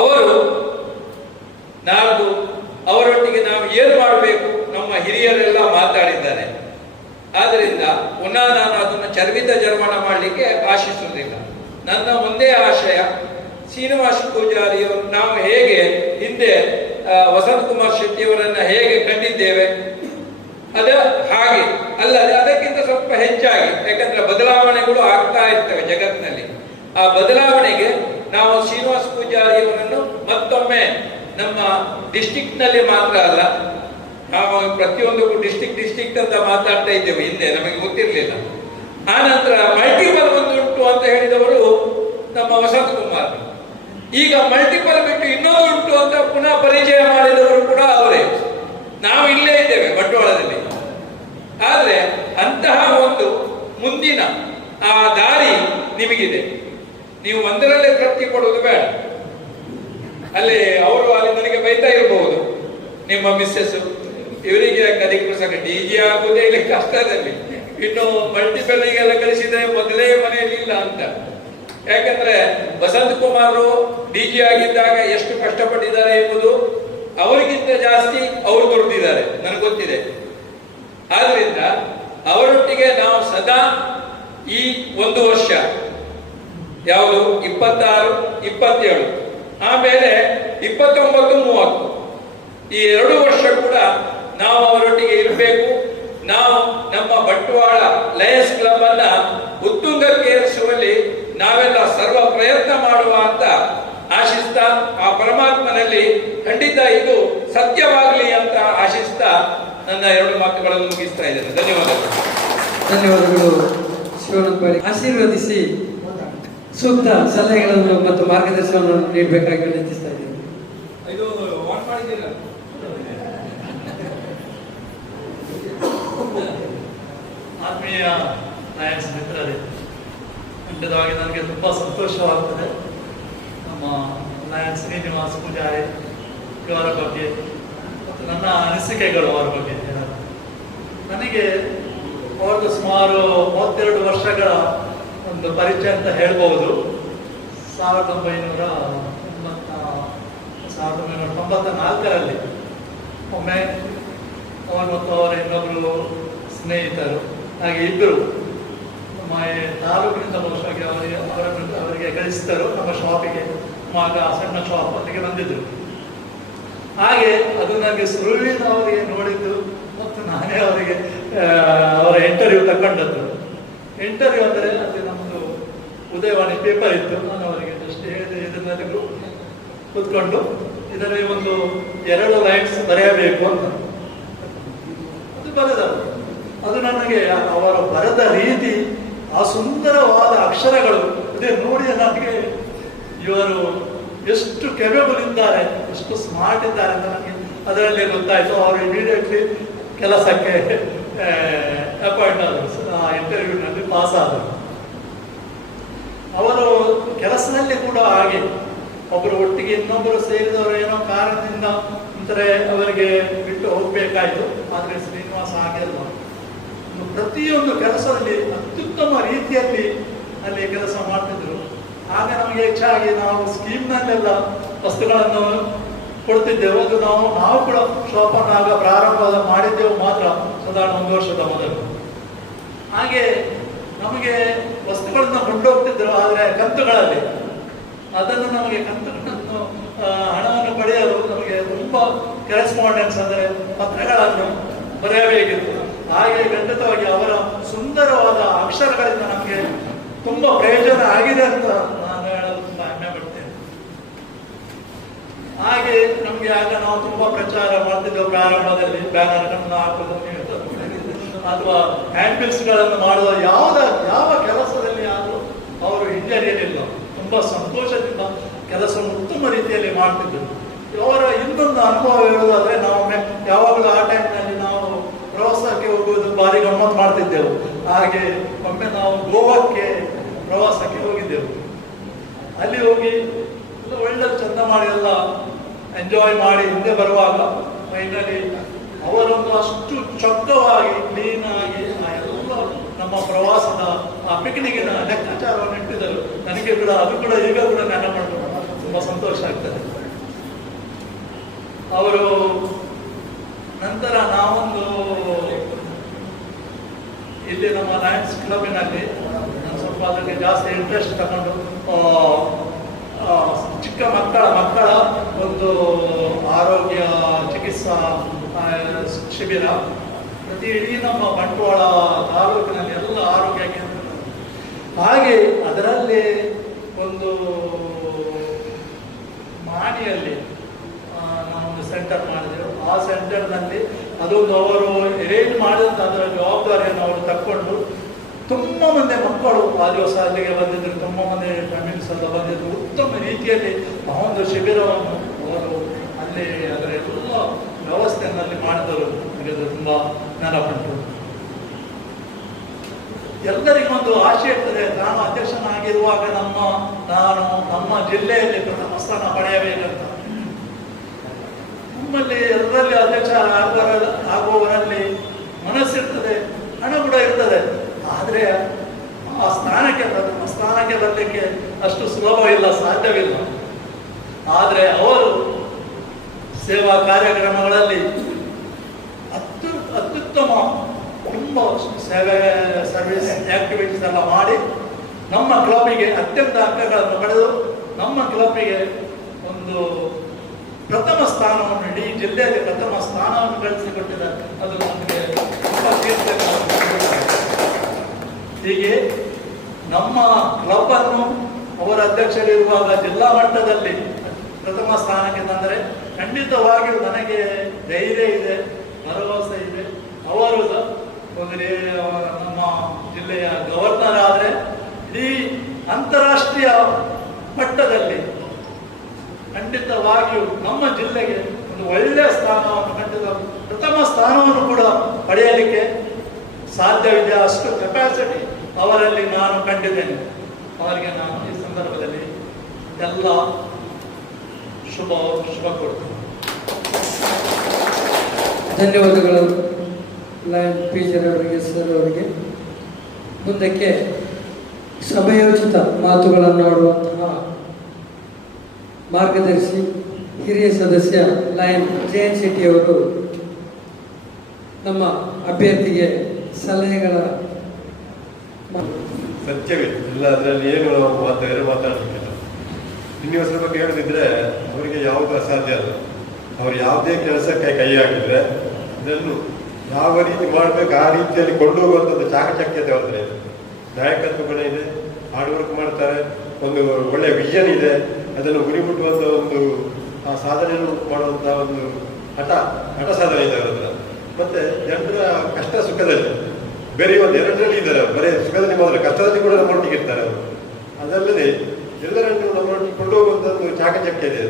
ಅವರು ಅವರೊಟ್ಟಿಗೆ ನಾವು ಏನು ಮಾಡಬೇಕು, ನಮ್ಮ ಹಿರಿಯರೆಲ್ಲ ಮಾತಾಡಿದ್ದಾರೆ. ಆದ್ರಿಂದ ಪುನಃ ನಾನು ಅದನ್ನು ಚರ್ವಿತ ಜರ್ಮಣ ಮಾಡಲಿಕ್ಕೆ ಆಶಿಸುವುದಿಲ್ಲ. ನನ್ನ ಒಂದೇ ಆಶಯ, ಶ್ರೀನಿವಾಸ ಪೂಜಾರಿಯವರು ನಾವು ಹೇಗೆ ಹಿಂದೆ ವಸಂತ್ ಕುಮಾರ್ ಶೆಟ್ಟಿಯವರನ್ನ ಹೇಗೆ ಕಂಡಿದ್ದೇವೆ ಹಾಗೆ ಅಲ್ಲದೆ ಅದಕ್ಕಿಂತ ಸ್ವಲ್ಪ ಹೆಚ್ಚಾಗಿ, ಯಾಕಂದ್ರೆ ಬದಲಾವಣೆಗಳು ಆಗ್ತಾ ಇರ್ತವೆ ಜಗತ್ತಿನಲ್ಲಿ. ಆ ಬದಲಾವಣೆಗೆ ನಾವು ಶ್ರೀನಿವಾಸ ಪೂಜಾರಿಯವರನ್ನು ಮತ್ತೊಮ್ಮೆ ನಮ್ಮ ಡಿಸ್ಟಿಕ್ ನಲ್ಲಿ ಮಾತ್ರ ಅಲ್ಲ, ನಾವು ಪ್ರತಿಯೊಂದು ಡಿಸ್ಟಿಕ್ಟ್ ಅಂತ ಮಾತಾಡ್ತಾ ಇದ್ದೇವೆ, ಹಿಂದೆ ನಮಗೆ ಗೊತ್ತಿರಲಿಲ್ಲ. ಆ ನಂತರ ಮಲ್ಟಿಪಲ್ ಒಂದು ಉಂಟು ಅಂತ ಹೇಳಿದವರು ನಮ್ಮ ವಸಂತ್ ಕುಮಾರ್. ಈಗ ಮಲ್ಟಿಪಲ್ ಬಿಟ್ಟು ಇನ್ನೊಂದು ಉಂಟು ಅಂತ ಪುನಃ ಪರಿಚಯ ಮಾಡಿದವರು ಕೂಡ ಅವರೇ. ನಾವು ಇಲ್ಲೇ ಇದ್ದೇವೆ ಬಂಟ್ವಾಳದಲ್ಲಿ. ಆದ್ರೆ ಅಂತಹ ಒಂದು ಮುಂದಿನ ಆ ದಾರಿ ನಿಮಗಿದೆ. ನೀವು ಒಂದರಲ್ಲೇ ತೃಪ್ತಿ ಪಡುವುದು ಬೇಡ. ಅಲ್ಲಿ ನನಗೆ ಬೈತಾ ಇರಬಹುದು, ನಿಮ್ಮ ಮಿಸ್ಸೆಸ್ ಇವರಿಗೆ ಅಧಿಕೃತ ಡಿಜಿ ಆಗುವುದೇ ಇಲ್ಲಿ ಕಷ್ಟದಲ್ಲಿ, ಇನ್ನು ಮಲ್ಟಿಪಲ್ಗೆಲ್ಲ ಕಳಿಸಿದ್ರೆ ಮೊದಲೇ ಮನೆಯಲ್ಲಿ ಇಲ್ಲ ಅಂತ. ಯಾಕಂದ್ರೆ ವಸಂತ್ ಕುಮಾರ್ ಡಿಜಿ ಆಗಿದ್ದಾಗ ಎಷ್ಟು ಕಷ್ಟಪಟ್ಟಿದ್ದಾರೆ ಎಂಬುದು ಅವರಿಗಿಂತ ಜಾಸ್ತಿ ಅವರು ದುಡಿದಿದ್ದಾರೆ, ನನಗೆ ಗೊತ್ತಿದೆ. ಆದ್ರಿಂದ ಅವರೊಟ್ಟಿಗೆ ನಾವು ಸದಾ ಈ 1 ವರ್ಷ, ಯಾವುದು 26, 27 ಆಮೇಲೆ 29-30 ಈ 2 ವರ್ಷ ಕೂಡ ನಾವು ಅವರೊಟ್ಟಿಗೆ ಇರಬೇಕು. ನಾವು ನಮ್ಮ ಬಂಟ್ವಾಳ ಲಯನ್ಸ್ ಕ್ಲಬ್ ಅನ್ನ ಉತ್ತುಂಗಕ್ಕೆ ಏರಿಸುವಲ್ಲಿ ನಾವೆಲ್ಲ ಸರ್ವ ಪ್ರಯತ್ನ ಮಾಡುವ ಅಂತ ಆಶಿಸ್ತಾ, ಆ ಪರಮಾತ್ಮನಲ್ಲಿ ಖಂಡಿತ ಇದು ಸತ್ಯವಾಗಲಿ ಅಂತ ಆಶಿಸ್ತಾ ನನ್ನ 2 ಮಾತುಗಳನ್ನು ಮುಗಿಸ್ತಾ ಇದ್ದೇನೆ. ಧನ್ಯವಾದಗಳು. ಧನ್ಯವಾದಗಳು ಶಿವನಪ್ಪ. ಆಶೀರ್ವದಿಸಿ ಸೂಕ್ತ ಸಲಹೆಗಳನ್ನು ಮತ್ತು ಮಾರ್ಗದರ್ಶನವನ್ನು ನೀಡಬೇಕಾಗಿ ವಿನಂತಿಸ್ತಾ ಇದ್ದೇನೆ. ಇದು ಆನ್ ಮಾಡಿದ್ದೀರ? ಆತ್ಮೀಯ ಲಯನ್ಸ್ ಮಿತ್ರರೇ, ಖಂಡಿತವಾಗಿ ನನಗೆ ತುಂಬ ಸಂತೋಷವಾಗ್ತದೆ. ನಮ್ಮ ಲಯನ್ಸ್ ಶ್ರೀನಿವಾಸ್ ಪೂಜಾರಿ ಇವರ ಬಗ್ಗೆ ಮತ್ತು ನನ್ನ ಅನಿಸಿಕೆಗಳು ಅವರ ಬಗ್ಗೆ ಹೇಳೋದು. ನನಗೆ ಅವ್ರದ್ದು ಸುಮಾರು 32 ವರ್ಷಗಳ ಒಂದು ಪರಿಚಯ ಅಂತ ಹೇಳ್ಬೋದು. 1994ರಲ್ಲಿ ಒಮ್ಮೆ ಅವರು ಮತ್ತು ಅವರ ಇನ್ನೊಬ್ಬರು ಸ್ನೇಹಿತರು ಹಾಗೆ ಇದ್ದರು ನಮ್ಮ ತಾಲೂಕಿನಿಂದ ಬಹುಶಃ ಅವರಿಗೆ ಕಳಿಸಿದರು ನಮ್ಮ ಶಾಪಿಗೆ. ಆಗ ಸಣ್ಣ ಶಾಪ್ ಅಲ್ಲಿಗೆ ಬಂದಿದ್ದರು. ಹಾಗೆ ಅದು ನನಗೆ ಸುರುವಿನ ಅವರಿಗೆ ನೋಡಿದ್ದು ಮತ್ತು ನಾನೇ ಅವರಿಗೆ ಅವರ ಇಂಟರ್ವ್ಯೂ ತಗೊಂಡದ್ದು. ಇಂಟರ್ವ್ಯೂ ಅಂದರೆ ಅಲ್ಲಿ ನಮ್ಮದು ಉದಯವಾಣಿ ಪೇಪರ್ ಇತ್ತು. ನಾನು ಅವರಿಗೆ ಜಸ್ಟ್ ಹೇಳಿದೆ, ಇದನ್ನಲ್ಲಿ ಕೂತ್ಕೊಂಡು ಇದರಲ್ಲಿ ಒಂದು 2 ಲೈನ್ಸ್ ಬರೆಯಬೇಕು ಅಂತ. ಅದು ಬರೆದರು. ಅದು ನನಗೆ ಅವರ ಬರೆದ ರೀತಿ, ಆ ಸುಂದರವಾದ ಅಕ್ಷರಗಳು ಅದೇ ನೋಡಿ ನನಗೆ ಇವರು ಎಷ್ಟು ಕೆಪಬಲ್ ಇದ್ದಾರೆ, ಎಷ್ಟು ಸ್ಮಾರ್ಟ್ ಇದ್ದಾರೆ ಅಂತ ನನಗೆ ಅದರಲ್ಲೇ ಗೊತ್ತಾಯಿತು. ಅವರು ಇಮಿಡಿಯೇಟ್ಲಿ ಕೆಲಸಕ್ಕೆ ಅಪಾಯಿಂಟ್ ಆದರು. ಆ ಇಂಟರ್ವ್ಯೂನಲ್ಲಿ ಪಾಸ್ ಆದರು. ಅವರು ಕೆಲಸದಲ್ಲಿ ಕೂಡ ಹಾಗೆ ಒಬ್ಬರು ಒಟ್ಟಿಗೆ ಇನ್ನೊಬ್ಬರು ಸೇರಿದವರು ಏನೋ ಕಾರಣದಿಂದ ಅಂದರೆ ಅವರಿಗೆ ಬಿಟ್ಟು ಹೋಗಬೇಕಾಯಿತು. ಆದರೆ ಶ್ರೀನಿವಾಸ ಹಾಗೆ ಅಲ್ವ, ಪ್ರತಿಯೊಂದು ಕೆಲಸದಲ್ಲಿ ಅತ್ಯುತ್ತಮ ರೀತಿಯಲ್ಲಿ ಅಲ್ಲಿ ಕೆಲಸ ಮಾಡ್ತಿದ್ರು. ಆಗ ನಮಗೆ ಹೆಚ್ಚಾಗಿ ನಾವು ಸ್ಕೀಮ್ನಲ್ಲೆಲ್ಲ ವಸ್ತುಗಳನ್ನು ಕೊಡ್ತಿದ್ದೆವು. ಅದು ನಾವು ಕೂಡ ಶಾಪನ್ನು ಆಗ ಪ್ರಾರಂಭ ಮಾಡಿದ್ದೆವು ಮಾತ್ರ, ಸಾಧಾರಣ 1 ವರ್ಷದ ಮೊದಲು. ಹಾಗೆ ನಮಗೆ ವಸ್ತುಗಳನ್ನು ಕೊಂಡೋಗ್ತಿದ್ರು, ಆದರೆ ಕಂತುಗಳಲ್ಲಿ. ಅದನ್ನು ನಮಗೆ ಕಂತುಗಳನ್ನು ಹಣವನ್ನು ಪಡೆಯಲು ನಮಗೆ ತುಂಬ ಕರೆಸ್ಪಾಂಡೆನ್ಸ್ ಅಂದರೆ ಪತ್ರಗಳನ್ನು ಬರೆಯಬೇಕಿತ್ತು. ಹಾಗೆ ಖಂಡಿತವಾಗಿ ಅವರ ಸುಂದರವಾದ ಅಕ್ಷರಗಳಿಂದ ನಮಗೆ ತುಂಬ ಪ್ರಯೋಜನ ಆಗಿದೆ ಅಂತ ನಾನು ಹೇಳಲು ತುಂಬ ಹೆಮ್ಮೆ ಪಡ್ತೇನೆ. ಹಾಗೆ ನಮಗೆ ಆಗ ನಾವು ತುಂಬ ಪ್ರಚಾರ ಮಾಡ್ತಿದ್ದೆವು. ಪ್ರಾರಂಭದಲ್ಲಿ ಬ್ಯಾನರ್ಗಳನ್ನು ಹಾಕೋದು ಅಥವಾ ಹ್ಯಾಂಡ್ಬಿಲ್ಸ್ಗಳನ್ನು ಮಾಡುವ ಯಾವ ಕೆಲಸದಲ್ಲಿ ಆದರೂ ಅವರು ಹಿಂಜರಿಯಲಿಲ್ಲ. ತುಂಬ ಸಂತೋಷದಿಂದ ಕೆಲಸವನ್ನು ಉತ್ತಮ ರೀತಿಯಲ್ಲಿ ಮಾಡ್ತಿದ್ದರು. ಅವರ ಇನ್ನೊಂದು ಅನುಭವ ಹೇಳುವುದಾದ್ರೆ, ನಾವು ಯಾವಾಗಲೂ ಆ ಟೈಮ್ನಲ್ಲಿ ನಾವು ಪ್ರವಾಸಕ್ಕೆ ಹೋಗುವುದು ಭಾರಿ ಗಮ್ಮತ್ತು ಮಾಡ್ತಿದ್ದೆವು. ಹಾಗೆ ಒಮ್ಮೆ ನಾವು ಗೋವಾಕ್ಕೆ ಪ್ರವಾಸಕ್ಕೆ ಹೋಗಿದ್ದೆವು. ಅಲ್ಲಿ ಹೋಗಿ ಒಳ್ಳೆ ಚಂದ ಮಾಡಿ ಎಲ್ಲ ಎಂಜಾಯ್ ಮಾಡಿ ಹಿಂದೆ ಬರುವಾಗ ಫೈನಲಿ ಅವರೊಂದು ಅಷ್ಟು ಚೊಕ್ಕವಾಗಿ ಕ್ಲೀನಾಗಿ ಎಲ್ಲ ನಮ್ಮ ಪ್ರವಾಸದ ಆ ಪಿಕ್ನಿಕ್ಕಿನ ಲೆಕ್ಕಾಚಾರವನ್ನು ಇಟ್ಟಿದ್ದರು. ನನಗೆ ಕೂಡ ಅದು ಕೂಡ ಈಗ ಕೂಡ ನೆನಪು ತುಂಬ ಸಂತೋಷ ಆಗ್ತದೆ. ಅವರು ನಂತರ ನಾವೊಂದು ಇಲ್ಲಿ ನಮ್ಮ ಲಯನ್ಸ್ ಕ್ಲಬ್ಬಿನಲ್ಲಿ ಸ್ವಲ್ಪ ಅದಕ್ಕೆ ಜಾಸ್ತಿ ಇಂಟ್ರೆಸ್ಟ್ ತಗೊಂಡು ಚಿಕ್ಕ ಮಕ್ಕಳ ಒಂದು ಆರೋಗ್ಯ ಚಿಕಿತ್ಸಾ ಶಿಬಿರ ಪ್ರತಿ ಇಡೀ ನಮ್ಮ ಬಂಟ್ವಾಳ ತಾಲೂಕಿನಲ್ಲಿ ಎಲ್ಲ ಆರೋಗ್ಯ ಕೇಂದ್ರ. ಹಾಗೆ ಅದರಲ್ಲಿ ಒಂದು ಮಾಣಿಯಲ್ಲಿ ನಾವೊಂದು ಸೆಂಟರ್ ಮಾಡಿದೆವು. ಆ ಸೆಂಟರ್ನಲ್ಲಿ ಅದೊಂದು ಅವರು ಅರೇಂಜ್ ಮಾಡಿದಂಥ ಅದರ ಜವಾಬ್ದಾರಿಯನ್ನು ಅವರು ತಕ್ಕೊಂಡು ತುಂಬ ಮಂದಿ ಮಕ್ಕಳು ಆ ದಿವಸ ಅಲ್ಲಿಗೆ ಬಂದಿದ್ದರು. ತುಂಬ ಮಂದಿ ಫ್ಯಾಮಿಲೀಸ್ ಎಲ್ಲ ಬಂದಿದ್ದರು. ಉತ್ತಮ ರೀತಿಯಲ್ಲಿ ಆ ಒಂದು ಶಿಬಿರವನ್ನು ಅವರು ಅಲ್ಲಿ ಅದರ ಎಲ್ಲ ವ್ಯವಸ್ಥೆಯಲ್ಲಿ ಮಾಡಿದರು. ನನಗೆ ಅದು ತುಂಬ ನೆನಪುಂಟು. ಎಲ್ಲರಿಗೊಂದು ಆಶೆ ಇರ್ತದೆ, ನಾನು ಅಧ್ಯಕ್ಷನಾಗಿರುವಾಗ ನಾನು ನಮ್ಮ ಜಿಲ್ಲೆಯಲ್ಲಿ ಪ್ರಥಮ ಸ್ಥಾನ ಪಡೆಯಬೇಕಂತ. ನಮ್ಮಲ್ಲಿ ಎಲ್ಲರಲ್ಲಿ ಅಧ್ಯಕ್ಷ ಆಗುವವರಲ್ಲಿ ಮನಸ್ಸಿರ್ತದೆ, ಹಣ ಕೂಡ ಇರ್ತದೆ. ಆದರೆ ಆ ಪ್ರಥಮ ಸ್ಥಾನಕ್ಕೆ ಬರಲಿಕ್ಕೆ ಅಷ್ಟು ಸುಲಭವಿಲ್ಲ, ಸಾಧ್ಯವಿಲ್ಲ. ಆದರೆ ಅವರು ಸೇವಾ ಕಾರ್ಯಕ್ರಮಗಳಲ್ಲಿ ಅತ್ಯುತ್ತಮ ತುಂಬ ಸರ್ವಿಸ್ ಆಕ್ಟಿವಿಟೀಸ್ ಎಲ್ಲ ಮಾಡಿ ನಮ್ಮ ಕ್ಲಬ್ಬಿಗೆ ಅತ್ಯಂತ ಅಂಕಗಳನ್ನು ಪಡೆದು ನಮ್ಮ ಕ್ಲಬ್ಬಿಗೆ ಒಂದು ಪ್ರಥಮ ಸ್ಥಾನವನ್ನು ಇಡೀ ಜಿಲ್ಲೆಯಲ್ಲಿ ಪ್ರಥಮ ಸ್ಥಾನವನ್ನು ಗಳಿಸಿಕೊಟ್ಟಿದ್ದಾರೆ. ಅದು ನಮಗೆ ತುಂಬ ಕೀರ್ತನೆ. ಹೀಗೆ ನಮ್ಮ ಕ್ಲಬ್ ಅನ್ನು ಅವರ ಅಧ್ಯಕ್ಷರಿರುವಾಗ ಜಿಲ್ಲಾ ಮಟ್ಟದಲ್ಲಿ ಪ್ರಥಮ ಸ್ಥಾನಕ್ಕೆ ತಂದರೆ ಖಂಡಿತವಾಗಿಯೂ ನನಗೆ ಧೈರ್ಯ ಇದೆ, ಭರವಸೆ ಇದೆ. ಅವರು ನಮ್ಮ ಜಿಲ್ಲೆಯ ಗವರ್ನರ್ ಆದರೆ ಇಡೀ ಅಂತಾರಾಷ್ಟ್ರೀಯ ಮಟ್ಟದಲ್ಲಿ ಖಂಡಿತವಾಗಿಯೂ ನಮ್ಮ ಜಿಲ್ಲೆಗೆ ಒಂದು ಒಳ್ಳೆಯ ಸ್ಥಾನವನ್ನು ಪ್ರಥಮ ಸ್ಥಾನವನ್ನು ಕೂಡ ಪಡೆಯಲಿಕ್ಕೆ ಸಾಧ್ಯವಿದೆ. ಅಷ್ಟು ಕೆಪಾಸಿಟಿ ಅವರಲ್ಲಿ ನಾನು ಕಂಡಿದ್ದೇನೆ. ಅವರಿಗೆ ನಾನು ಈ ಸಂದರ್ಭದಲ್ಲಿ ಎಲ್ಲ ಶುಭ ಕೊಡ್ತೇನೆ. ಧನ್ಯವಾದಗಳು ಲಯನ್ ಪಿ ಅವರಿಗೆ, ಸರ್ ಅವರಿಗೆ. ಮುಂದಕ್ಕೆ ಸಮಯೋಚಿತ ಮಾತುಗಳನ್ನಾಡುವಂತಹ ಮಾರ್ಗದರ್ಶಿ ಹಿರಿಯ ಸದಸ್ಯ ಲಯನ್ ಜಯಂತ್ ಶೆಟ್ಟಿ ಅವರು ನಮ್ಮ ಅಭ್ಯರ್ಥಿಗೆ ಸಲಹೆಗಳ ಸತ್ಯವೇ ಇಲ್ಲ, ಅದರಲ್ಲಿ ಏನು ಮಾತಾಡಲಿಕ್ಕಿಲ್ಲ. ಶ್ರೀನಿವಾಸರ ಬಗ್ಗೆ ಹೇಳದಿದ್ರೆ ಅವರಿಗೆ ಯಾವುದು ಅಸಾಧ್ಯ ಅಲ್ಲ. ಅವರು ಯಾವುದೇ ಕೆಲಸಕ್ಕೆ ಕೈ ಹಾಕಿದ್ರೆ ಅದನ್ನು ಯಾವ ರೀತಿ ಮಾಡಬೇಕು ಆ ರೀತಿಯಲ್ಲಿ ಕೊಂಡು ಹೋಗುವಂಥದ್ದು ಚಾಕಚಕ್ಯತೆ ಅವರೇ. ನಾಯಕತ್ವ ಗುಣ ಇದೆ, ಹಾರ್ಡ್ ವರ್ಕ್ ಮಾಡ್ತಾರೆ, ಒಂದು ಒಳ್ಳೆಯ ವಿಷನ್ ಇದೆ, ಅದನ್ನು ಗುರಿ ಮುಟ್ಟುವಂಥ ಒಂದು ಸಾಧನೆಯನ್ನು ಮಾಡುವಂಥ ಒಂದು ಹಠ ಸಾಧನೆ ಇದೆ ಅವರ ಹತ್ರ. ಮತ್ತೆ ಜನರ ಕಷ್ಟ ಸುಖದಲ್ಲಿ ಬೇರೆ ಒಂದು ಎರಡರಲ್ಲಿ ಇದ್ದಾರೆ. ಬರೀ ಸುಖದಲ್ಲಿ ಮಾತ್ರ, ಕಷ್ಟದಲ್ಲಿ ಕೂಡ ನಮ್ಮೊಟ್ಟಿಗೆ ಇರ್ತಾರೆ ಅವರು. ಅದಲ್ಲದೆ ಎಲ್ಲರನ್ನು ನಮ್ಮೊಟ್ಟಿಗೆ ಕೊಂಡೋಗುವಂಥ ಒಂದು ಚಾಕಚಕ್ಯ ಇದೆ.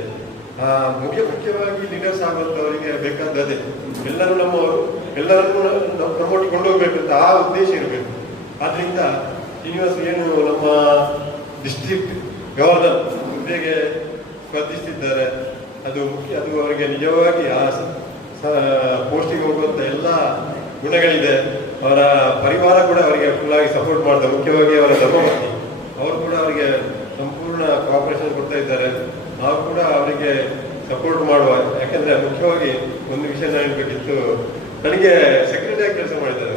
ಮುಖ್ಯವಾಗಿ ಲೀಡರ್ಸ್ ಆಗುವಂಥವರಿಗೆ ಬೇಕಾದದೇ ಎಲ್ಲರನ್ನು ನಮ್ಮೊಟ್ಟಿಗೆ ಕೊಂಡೋಗ್ಬೇಕಂತ ಆ ಉದ್ದೇಶ ಇರಬೇಕು. ಆದ್ರಿಂದ ಶ್ರೀನಿವಾಸ್ ಏನು ನಮ್ಮ ಡಿಸ್ಟ್ರಿಕ್ಟ್ ಗವರ್ನರ್ ಹುದ್ದೆಗೆ ಸ್ಪರ್ಧಿಸ್ತಿದ್ದಾರೆ, ಅದು ಅವರಿಗೆ ನಿಜವಾಗಿ ಆ ಪೋಸ್ಟಿಗೆ ಹೋಗುವಂಥ ಎಲ್ಲ ಗುಣಗಳಿದೆ. ಅವರ ಪರಿವಾರ ಕೂಡ ಅವರಿಗೆ ಫುಲ್ಲಾಗಿ ಸಪೋರ್ಟ್ ಮಾಡ್ತಾರೆ. ಮುಖ್ಯವಾಗಿ ಅವರ ಧರ್ಮಪತ್ನಿ ಅವರು ಕೂಡ ಅವರಿಗೆ ಸಂಪೂರ್ಣ ಕೋಆಪರೇಷನ್ ಕೊಡ್ತಾ ಇದ್ದಾರೆ. ನಾವು ಕೂಡ ಅವರಿಗೆ ಸಪೋರ್ಟ್ ಮಾಡುವ. ಯಾಕಂದ್ರೆ ಮುಖ್ಯವಾಗಿ ಒಂದು ವಿಷಯ ನಾನು ಹೇಳ್ಬೇಕಿತ್ತು, ನನಗೆ ಸೆಕ್ರೆಟರಿ ಆಗಿ ಕೆಲಸ ಮಾಡಿದ್ದಾರೆ.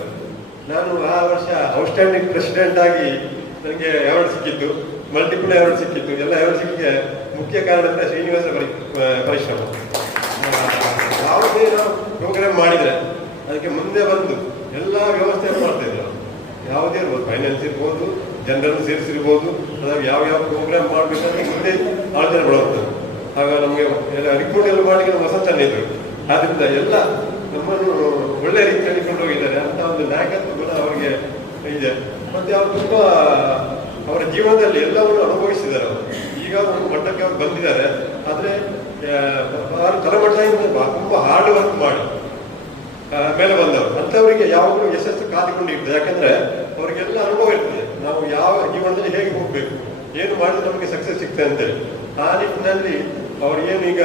ನಾನು ಆ ವರ್ಷ ಔಟ್ಸ್ಟ್ಯಾಂಡಿಂಗ್ ಪ್ರೆಸಿಡೆಂಟ್ ಆಗಿ ನನಗೆ ಅವಾರ್ಡ್ ಸಿಕ್ಕಿತ್ತು, ಮಲ್ಟಿಪಲ್ ಅವಾರ್ಡ್ ಸಿಕ್ಕಿತ್ತು. ಎಲ್ಲ ಅವಾರ್ಡ್ ಸಿಕ್ಕಿಗೆ ಮುಖ್ಯ ಕಾರಣ ಅಂದರೆ ಶ್ರೀನಿವಾಸ ಪರಿಶ್ರಮ. ಯಾವುದೇ ನಾವು ಪ್ರೋಗ್ರಾಮ್ ಮಾಡಿದರೆ ಅದಕ್ಕೆ ಮುಂದೆ ಬಂದು ಎಲ್ಲ ವ್ಯವಸ್ಥೆಯನ್ನು ಮಾಡ್ತಾ ಇದ್ರು. ಯಾವುದೇ ಇರ್ಬೋದು, ಫೈನಾನ್ಸ್ ಇರ್ಬೋದು, ಜನರನ್ನು ಸೇರಿಸಿರ್ಬೋದು, ಅದಾಗ ಯಾವ ಪ್ರೋಗ್ರಾಮ್ ಮಾಡಬೇಕಂದ್ರೆ ಮುಂದೆ ಆಲೋಚನೆ ಬರುವಂಥದ್ದು. ಆಗ ನಮಗೆ ಎಲ್ಲ ರಿಪೋರ್ಟ್ ಎಲ್ಲ ಮಾಡಿ ನಮ್ಮ ಹೊಸ ತಂದಿದ್ರು. ಆದ್ರಿಂದ ಎಲ್ಲ ನಮ್ಮನ್ನು ಒಳ್ಳೆ ರೀತಿಯಲ್ಲಿ ಕೊಂಡೋಗಿದ್ದಾರೆ ಅಂತ ಒಂದು ನಾಯಕತ್ವ ಗುಣ ಅವರಿಗೆ ಇದೆ. ಮತ್ತೆ ಅವರು ತುಂಬ ಅವರ ಜೀವನದಲ್ಲಿ ಎಲ್ಲವನ್ನು ಅನುಭವಿಸಿದ್ದಾರೆ. ಅವರು ಈಗ ಒಂದು ಮಟ್ಟಕ್ಕೆ ಅವರು ಬಂದಿದ್ದಾರೆ. ಆದರೆ ಅವರು ತಲೆಮಟ್ಟದಿಂದ ತುಂಬ ಹಾರ್ಡ್ ವರ್ಕ್ ಮಾಡಿ ಮೇಲೆ ಬಂದವರು ಅಂಥವರಿಗೆ ಯಾವಾಗಲೂ ಯಶಸ್ಸು ಕಾದಿಕೊಂಡಿರ್ತದೆ. ಯಾಕಂದ್ರೆ ಅವರಿಗೆಲ್ಲ ಅನುಭವ ಇರ್ತದೆ, ನಾವು ಯಾವ ಜೀವನದಲ್ಲಿ ಹೇಗೆ ಹೋಗ್ಬೇಕು, ಏನು ಮಾಡಿದ್ರೆ ನಮಗೆ ಸಕ್ಸಸ್ ಸಿಗ್ತದೆ ಅಂತೇಳಿ. ಆ ನಿಟ್ಟಿನಲ್ಲಿ ಅವರು ಏನು ಈಗ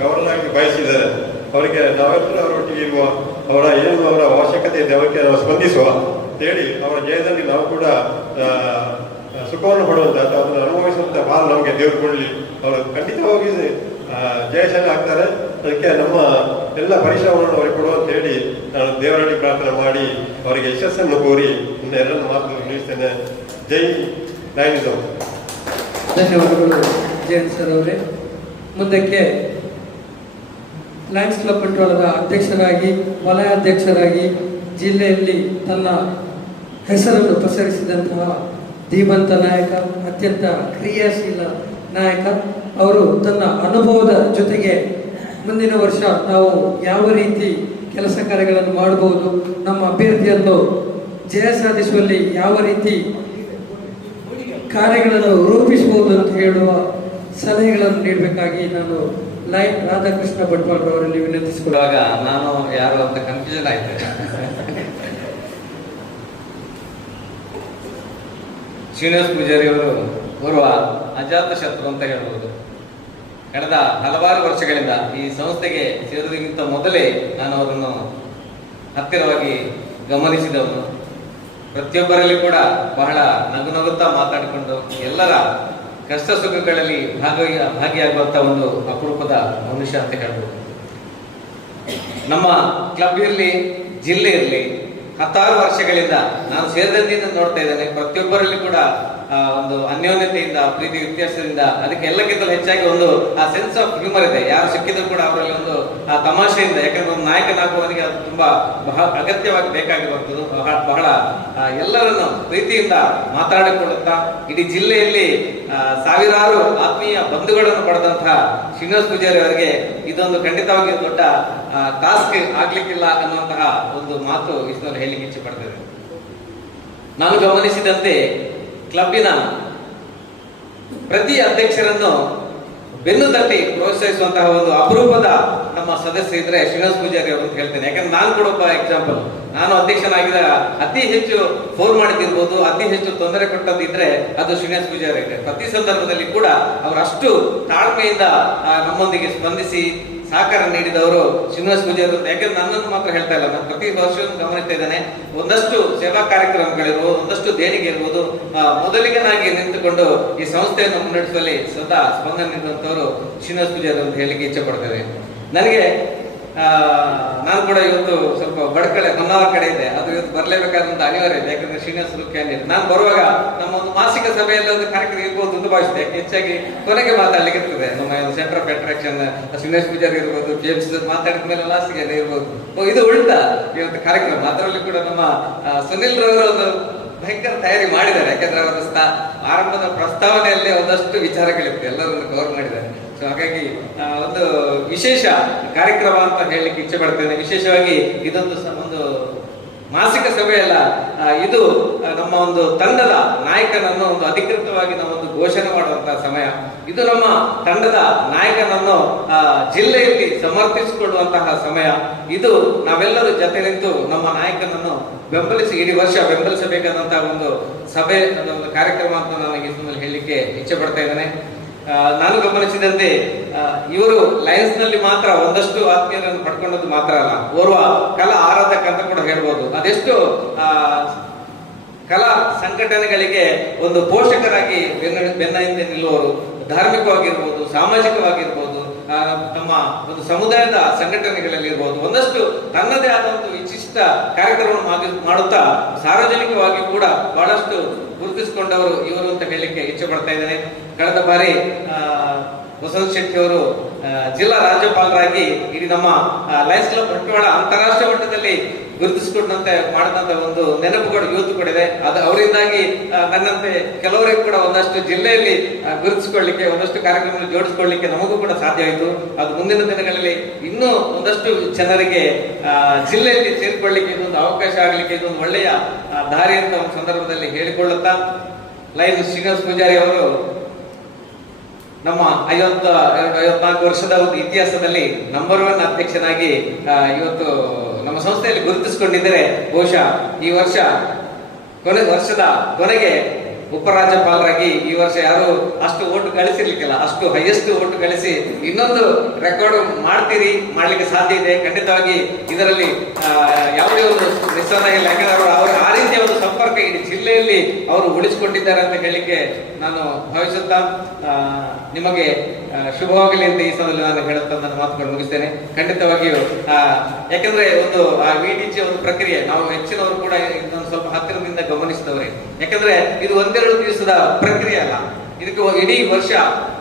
ಗವರ್ನರ್ ಆಗಿ ಬಯಸಿದ್ದಾರೆ, ಅವರಿಗೆ ನಾವೆಲ್ಲರೂ ಅವರೊಟ್ಟಿಗೆ ಇರುವ, ಅವರ ಅವಶ್ಯಕತೆ ಇದೆ ಅವರಿಗೆ ನಾವು ಸ್ಪಂದಿಸುವ ಅಂತೇಳಿ ಅವರ ಜಯದಲ್ಲಿ ನಾವು ಕೂಡ ಸುಖವನ್ನು ಪಡುವಂತ ಅಥವಾ ಅದನ್ನು ಅನುಭವಿಸುವಂತ ಭಾಳ ನಮಗೆ ದೇವರು ಕೊಡಲಿ. ಅವರು ಖಂಡಿತವಾಗಿ ಜಯಶಾಲಿ ಆಗ್ತಾರೆ. ಅದಕ್ಕೆ ನಮ್ಮ ಎಲ್ಲ ಪರಿಶ್ರಮವನ್ನು ಅವರಿಗೆ ಕೊಡುವ ಅಂತ ಹೇಳಿ ನಾನು ದೇವರಲ್ಲಿ ಪ್ರಾರ್ಥನೆ ಮಾಡಿ ಅವರಿಗೆ ಯಶಸ್ಸನ್ನು ಕೋರಿ ಎರಡನ್ನು ಮಾತು ನಿಲ್ಲಿಸ್ತೇನೆ. ಜೈ ಲಯನಿಸಂ. ಧನ್ಯವಾದಗಳು ಜಯಂತ್ ಸರ್ ಅವರೇ. ಮುಂದಕ್ಕೆ ಲಯನ್ಸ್ ಕ್ಲಬ್ ಬಂಟ್ವಾಳದ ಅಧ್ಯಕ್ಷರಾಗಿ, ವಲಯ ಅಧ್ಯಕ್ಷರಾಗಿ ಜಿಲ್ಲೆಯಲ್ಲಿ ತನ್ನ ಹೆಸರನ್ನು ಪಸರಿಸಿದಂತಹ ಧೀಮಂತ ನಾಯಕ, ಅತ್ಯಂತ ಕ್ರಿಯಾಶೀಲ ನಾಯಕ ಅವರು ತನ್ನ ಅನುಭವದ ಜೊತೆಗೆ ಮುಂದಿನ ವರ್ಷ ನಾವು ಯಾವ ರೀತಿ ಕೆಲಸ ಕಾರ್ಯಗಳನ್ನು ಮಾಡಬಹುದು, ನಮ್ಮ ಅಭ್ಯರ್ಥಿಯನ್ನು ಜಯ ಸಾಧಿಸುವಲ್ಲಿ ಯಾವ ರೀತಿ ಕಾರ್ಯಗಳನ್ನು ರೂಪಿಸಬಹುದು ಅಂತ ಹೇಳುವ ಸಲಹೆಗಳನ್ನು ನೀಡಬೇಕಾಗಿ ನಾನು ಲಯನ್ ರಾಧಾಕೃಷ್ಣ ಬಂಟ್ವಾಳ ಅವರಲ್ಲಿ ವಿನಂತಿಸಿಕೊಳ್ಳುವಾಗ ನಾನು ಯಾರು ಅಂತ ಕನ್ಫ್ಯೂಷನ್ ಆಯ್ತು. ಶ್ರೀನಿವಾಸ ಪೂಜಾರಿ ಅವರು ಓರ್ವ ಅಜಾತ ಶತ್ರು ಅಂತ ಹೇಳ್ಬೋದು. ಕಳೆದ ಹಲವಾರು ವರ್ಷಗಳಿಂದ ಈ ಸಂಸ್ಥೆಗೆ ಸೇರುವುದಕ್ಕಿಂತ ಮೊದಲೇ ನಾನು ಅವರನ್ನು ಹತ್ತಿರವಾಗಿ ಗಮನಿಸಿದವನು. ಪ್ರತಿಯೊಬ್ಬರಲ್ಲಿ ಕೂಡ ಬಹಳ ನಗುತ್ತಾ ಮಾತಾಡಿಕೊಂಡು ಎಲ್ಲರ ಕಷ್ಟ ಸುಖಗಳಲ್ಲಿ ಭಾಗಿಯಾಗುವಂತ ಒಂದು ಅಪರೂಪದ ಮನುಷ್ಯ ಅಂತ ಹೇಳ್ಬೋದು. ನಮ್ಮ ಕ್ಲಬ್ ಇರಲಿ, ಜಿಲ್ಲೆ ಇರಲಿ, 10 ವರ್ಷಗಳಿಂದ ನಾನು ಸೇರಿದಂದಿಂದ ನೋಡ್ತಾ ಇದ್ದೇನೆ, ಪ್ರತಿಯೊಬ್ಬರಲ್ಲಿ ಕೂಡ ಒಂದು ಅನ್ಯೋನ್ಯತೆಯಿಂದ, ಪ್ರೀತಿ ವ್ಯತ್ಯಾಸದಿಂದ, ಅದಕ್ಕೆ ಎಲ್ಲಕ್ಕಿಂತಲೂ ಹೆಚ್ಚಾಗಿ ಒಂದು ಆ ಸೆನ್ಸ್ ಆಫ್ ಹ್ಯೂಮರ್ ಇದೆ. ಯಾರು ಸಿಕ್ಕಿದ್ರು ಕೂಡ ಅವರಲ್ಲಿ ಒಂದು ಆ ತಮಾಷೆಯಿಂದ, ಯಾಕಂದ್ರೆ ಒಂದು ನಾಯಕನಾಗುವವನಿಗೆ ಅದು ತುಂಬಾ ಅಗತ್ಯವಾಗಿ ಬೇಕಾಗಿರುವಂಥದ್ದು. ಬಹಳ ಎಲ್ಲರನ್ನು ಪ್ರೀತಿಯಿಂದ ಮಾತಾಡಿಕೊಳ್ಳುತ್ತಾ ಇಡೀ ಜಿಲ್ಲೆಯಲ್ಲಿ ಸಾವಿರಾರು ಆತ್ಮೀಯ ಬಂಧುಗಳನ್ನು ಪಡೆದಂತಹ ಶ್ರೀನಿವಾಸ್ ಪೂಜಾರಿ ಅವರಿಗೆ ಇದೊಂದು ಖಂಡಿತವಾಗಿ ದೊಡ್ಡ ಟಾಸ್ಕ್ ಆಗ್ಲಿಕ್ಕಿಲ್ಲ ಅನ್ನುವಂತಹ ಒಂದು ಮಾತು ಇಷ್ಟೊಂದು ಹೇಳಲಿಕ್ಕೆ ಇಚ್ಛೆ ಪಡ್ತೇನೆ. ನಾನು ಗಮನಿಸಿದಂತೆ ಕ್ಲಬ್ಬಿನ ಪ್ರತಿ ಅಧ್ಯಕ್ಷರನ್ನು ಬೆನ್ನು ತಟ್ಟಿ ಪ್ರೋತ್ಸಾಹಿಸುವಂತಹ ಒಂದು ಅಪರೂಪದ ನಮ್ಮ ಸದಸ್ಯ ಇದ್ರೆ ಶ್ರೀನಿವಾಸ್ ಪೂಜಾರಿ ಅವರು ಅಂತ ಹೇಳ್ತೇನೆ. ಯಾಕಂದ್ರೆ ನಾನು ಕೂಡ ಒಬ್ಬ ಎಕ್ಸಾಂಪಲ್. ನಾನು ಅಧ್ಯಕ್ಷನಾಗಿದ್ದಾಗ ಅತಿ ಹೆಚ್ಚು ಫೋನ್ ಮಾಡಿದಿರ್ಬೋದು, ಅತಿ ಹೆಚ್ಚು ತೊಂದರೆ ಕೊಟ್ಟದ್ದಿದ್ರೆ ಅದು ಶ್ರೀನಿವಾಸ್ ಪೂಜಾರಿ. ಪ್ರತಿ ಸಂದರ್ಭದಲ್ಲಿ ಕೂಡ ಅವರಷ್ಟು ತಾಳ್ಮೆಯಿಂದ ನಮ್ಮೊಂದಿಗೆ ಸ್ಪಂದಿಸಿ ಸಹಕಾರ ನೀಡಿದವರು ಶ್ರೀನಿವಾಸ್ ಪೂಜಾರಿ. ಯಾಕಂದ್ರೆ ನನ್ನನ್ನು ಮಾತ್ರ ಹೇಳ್ತಾ ಇಲ್ಲ, ನಾನು ಪ್ರತಿ ವರ್ಷ ಗಮನಿಸ್ತಾ ಇದ್ದೇನೆ. ಒಂದಷ್ಟು ಸೇವಾ ಕಾರ್ಯಕ್ರಮಗಳಿರ್ಬೋದು, ಒಂದಷ್ಟು ದೇಣಿಗೆ ಇರ್ಬೋದು, ಮೊದಲಿಗನಾಗಿ ನಿಂತುಕೊಂಡು ಈ ಸಂಸ್ಥೆಯನ್ನು ಮುನ್ನಡೆಸುವಲ್ಲಿ ಸದಾ ಸ್ಪಂದನೆ ನೀಡುವಂತವರು ಶ್ರೀನಿವಾಸ್ ಪೂಜಾರಿ ಅಂತ ಹೇಳಿಕ್ಕೆ ಇಚ್ಛೆ ಪಡ್ತೇವೆ. ನನಗೆ ನಾನು ಕೂಡ ಇವತ್ತು ಸ್ವಲ್ಪ ಬಡಕಡೆ ಹೊನ್ನಾವರ ಕಡೆ ಇದೆ, ಅದು ಇವತ್ತು ಬರಲೇಬೇಕಾದಂತ ಅನಿವಾರ್ಯ ಇದೆ. ಯಾಕಂದ್ರೆ ಶ್ರೀನಿವಾಸ್ ಕ್ಯಾಂಡಿಡೇಟ್. ನಾನು ಬರುವಾಗ ನಮ್ಮ ಒಂದು ಮಾಸಿಕ ಸಭೆಯಲ್ಲಿ ಒಂದು ಕಾರ್ಯಕ್ರಮ ಇರ್ಬೋದು ಅಂತ ಭಾವಿಸಿದೆ. ಹೆಚ್ಚಾಗಿ ಕೊನೆಗೆ ಮಾತಾಡ್ಲಿಕ್ಕೆ ಇರ್ತದೆ. ನಮ್ಮ centre of attraction Srinivas Poojari ಇರ್ಬೋದು, KMC ಮಾತಾಡಿದ ಮೇಲೆ ಲಾಸ್ಟ್ಗೆ ಇರ್ಬೋದು. ಇದು ಉಲ್ಟಾ ಇವತ್ತು ಕಾರ್ಯಕ್ರಮ. ಅದರಲ್ಲಿ ಕೂಡ ನಮ್ಮ ಸುನಿಲ್ ರವರು ಒಂದು ಭಯಂಕರ ತಯಾರಿ ಮಾಡಿದ್ದಾರೆ. ಯಾಕಂದ್ರೆ ಅವರ ಆರಂಭದ ಪ್ರಸ್ತಾವನೆಯಲ್ಲೇ ಒಂದಷ್ಟು ವಿಚಾರಗಳಿರುತ್ತೆ, ಎಲ್ಲರನ್ನು ಕವರ್ ಮಾಡಿದ್ದಾರೆ. ಸೊ ಹಾಗಾಗಿ ಒಂದು ವಿಶೇಷ ಕಾರ್ಯಕ್ರಮ ಅಂತ ಹೇಳಲಿಕ್ಕೆ ಇಚ್ಛೆ ಪಡ್ತೇನೆ. ವಿಶೇಷವಾಗಿ ಇದೊಂದು ಒಂದು ಮಾಸಿಕ ಸಭೆಯಲ್ಲ, ಇದು ನಮ್ಮ ಒಂದು ತಂಡದ ನಾಯಕನನ್ನು ಒಂದು ಅಧಿಕೃತವಾಗಿ ನಾವೊಂದು ಘೋಷಣೆ ಮಾಡುವಂತಹ ಸಮಯ. ಇದು ನಮ್ಮ ತಂಡದ ನಾಯಕನನ್ನು ಜಿಲ್ಲೆಯಲ್ಲಿ ಸಮರ್ಥಿಸಿಕೊಳ್ಳುವಂತಹ ಸಮಯ. ಇದು ನಾವೆಲ್ಲರೂ ಜೊತೆ ನಿಂತು ನಮ್ಮ ನಾಯಕನನ್ನು ಬೆಂಬಲಿಸಿ ಇಡೀ ವರ್ಷ ಬೆಂಬಲಿಸಬೇಕಾದಂತಹ ಒಂದು ಸಭೆ, ಒಂದು ಕಾರ್ಯಕ್ರಮ ಅಂತ ನನಗೆ ಇದರಲ್ಲಿ ಹೇಳಲಿಕ್ಕೆ ಇಚ್ಛೆ ಪಡ್ತಾ ಇದ್ದೇನೆ. ನಾನು ಗಮನಿಸಿದಂತೆ ಇವರು ಲಯನ್ಸ್ ನಲ್ಲಿ ಮಾತ್ರ ಒಂದಷ್ಟು ಆತ್ಮೀಯರನ್ನು ಪಡ್ಕೊಂಡದ್ದು ಮಾತ್ರ ಅಲ್ಲ, ಓರ್ವ ಕಲಾ ಆರಾಧಕ ಅಂತ ಕೂಡ ಹೇಳ್ಬೋದು. ಅದೆಷ್ಟು ಕಲಾ ಸಂಘಟನೆಗಳಿಗೆ ಒಂದು ಪೋಷಕರಾಗಿ ಬೆನ್ನ ಹಿಂದೆ ನಿಲ್ಲುವವರು, ಧಾರ್ಮಿಕವಾಗಿರ್ಬೋದು, ಸಾಮಾಜಿಕವಾಗಿರ್ಬೋದು, ತಮ್ಮ ಒಂದು ಸಮುದಾಯದ ಸಂಘಟನೆಗಳಲ್ಲಿ ಇರ್ಬೋದು, ಒಂದಷ್ಟು ತನ್ನದೇ ಆದ ಒಂದು ವಿಶಿಷ್ಟ ಕಾರ್ಯಕ್ರಮವನ್ನು ಮಾಡುತ್ತಾ ಸಾರ್ವಜನಿಕವಾಗಿ ಕೂಡ ಬಹಳಷ್ಟು ಗುರುತಿಸಿಕೊಂಡವರು ಇವರು ಅಂತ ಹೇಳಲಿಕ್ಕೆ ಇಚ್ಛೆ ಪಡ್ತಾ ಇದ್ದೇನೆ. ಕಳೆದ ಬಾರಿ ವಸಂತ್ ಶೆಟ್ಟಿ ಅವರು ಜಿಲ್ಲಾ ರಾಜ್ಯಪಾಲರಾಗಿ ಇಡೀ ನಮ್ಮ ಲಯನ್ಸ್ ಕ್ಲಬ್ ಬಂಟ್ವಾಳ ಅಂತಾರಾಷ್ಟ್ರೀಯ ಮಟ್ಟದಲ್ಲಿ ಗುರುತಿಸಿಕೊಂಡಂತೆ ಮಾಡಿದಂತ ಒಂದು ನೆನಪುಗಳು ಇವತ್ತು ಕೂಡ ಇದೆ. ಅದು ಅವರಿಂದಾಗಿ ನನ್ನಂತೆ ಕೆಲವರಿಗೆ ಕೂಡ ಒಂದಷ್ಟು ಜಿಲ್ಲೆಯಲ್ಲಿ ಗುರುತಿಸಿಕೊಳ್ಳಿಕ್ಕೆ, ಒಂದಷ್ಟು ಕಾರ್ಯಕ್ರಮಗಳು ಜೋಡಿಸಿಕೊಳ್ಳಿಕ್ಕೆ ನಮಗೂ ಕೂಡ ಸಾಧ್ಯ ಆಯಿತು. ಅದು ಮುಂದಿನ ದಿನಗಳಲ್ಲಿ ಇನ್ನೂ ಒಂದಷ್ಟು ಜನರಿಗೆ ಜಿಲ್ಲೆಯಲ್ಲಿ ಸೇರಿಕೊಳ್ಳಿಕ್ಕೆ ಇದೊಂದು ಅವಕಾಶ ಆಗಲಿಕ್ಕೆ ಇದೊಂದು ಒಳ್ಳೆಯ ದಾರಿ ಅಂತ ಒಂದು ಸಂದರ್ಭದಲ್ಲಿ ಹೇಳಿಕೊಳ್ಳುತ್ತಾ, ಲಯನ್ಸ್ ಶ್ರೀನಿವಾಸ್ ಪೂಜಾರಿ ಅವರು ನಮ್ಮ 54 ವರ್ಷದ ಒಂದು ಇತಿಹಾಸದಲ್ಲಿ ನಂಬರ್ 1 ಅಧ್ಯಕ್ಷನಾಗಿ ಇವತ್ತು ನಮ್ಮ ಸಂಸ್ಥೆಯಲ್ಲಿ ಗುರುತಿಸಿಕೊಂಡಿದ್ದರೆ, ಬಹುಶಃ ಈ ವರ್ಷದ ಕೊನೆಗೆ ಉಪರಾಜ್ಯಪಾಲರಾಗಿ ಈ ವರ್ಷ ಯಾರು ಅಷ್ಟು ಓಟು ಗಳಿಸಿರ್ಲಿಕ್ಕಿಲ್ಲ, ಅಷ್ಟು ಹೈಯೆಸ್ಟ್ ಓಟು ಗಳಿಸಿ ಇನ್ನೊಂದು ರೆಕಾರ್ಡ್ ಮಾಡ್ಲಿಕ್ಕೆ ಸಾಧ್ಯ ಇದೆ. ಖಂಡಿತವಾಗಿ ಇದರಲ್ಲಿ ಯಾವುದೇ ಒಂದು ನಿಸ್ಸಂದೇಹ ಇಲ್ಲ. ಯಾಕಂದ್ರೆ ಅವರು ಆ ರೀತಿಯ ಒಂದು ಸಂಪರ್ಕ ಇಡೀ ಜಿಲ್ಲೆಯಲ್ಲಿ ಅವರು ಉಳಿಸಿಕೊಂಡಿದ್ದಾರೆ ಅಂತ ಹೇಳಿಕ್ಕೆ ನಾನು ಭಾವಿಸುತ್ತಾ ನಿಮಗೆ ಶುಭವಾಗಲಿ ಅಂತ ಈ ಸಮಯದಲ್ಲಿ ನಾನು ಹೇಳುತ್ತಾ ನನ್ನ ಮಾತುಗಳನ್ನು ಮುಗಿಸ್ತೇನೆ. ಖಂಡಿತವಾಗಿಯೂ ಯಾಕಂದ್ರೆ ಒಂದು VDG ಒಂದು ಪ್ರಕ್ರಿಯೆ ನಾವು ಹೆಚ್ಚಿನವರು ಕೂಡ ಇದನ್ನು ಸ್ವಲ್ಪ ಹತ್ತಿರದಿಂದ ಗಮನಿಸಿದವರೇ. ಯಾಕಂದ್ರೆ ಇದು ಒಂದೆರಡು ದಿವಸದ ಪ್ರಕ್ರಿಯೆ ಅಲ್ಲ, ಇದಕ್ಕೆ ಇಡೀ ವರ್ಷ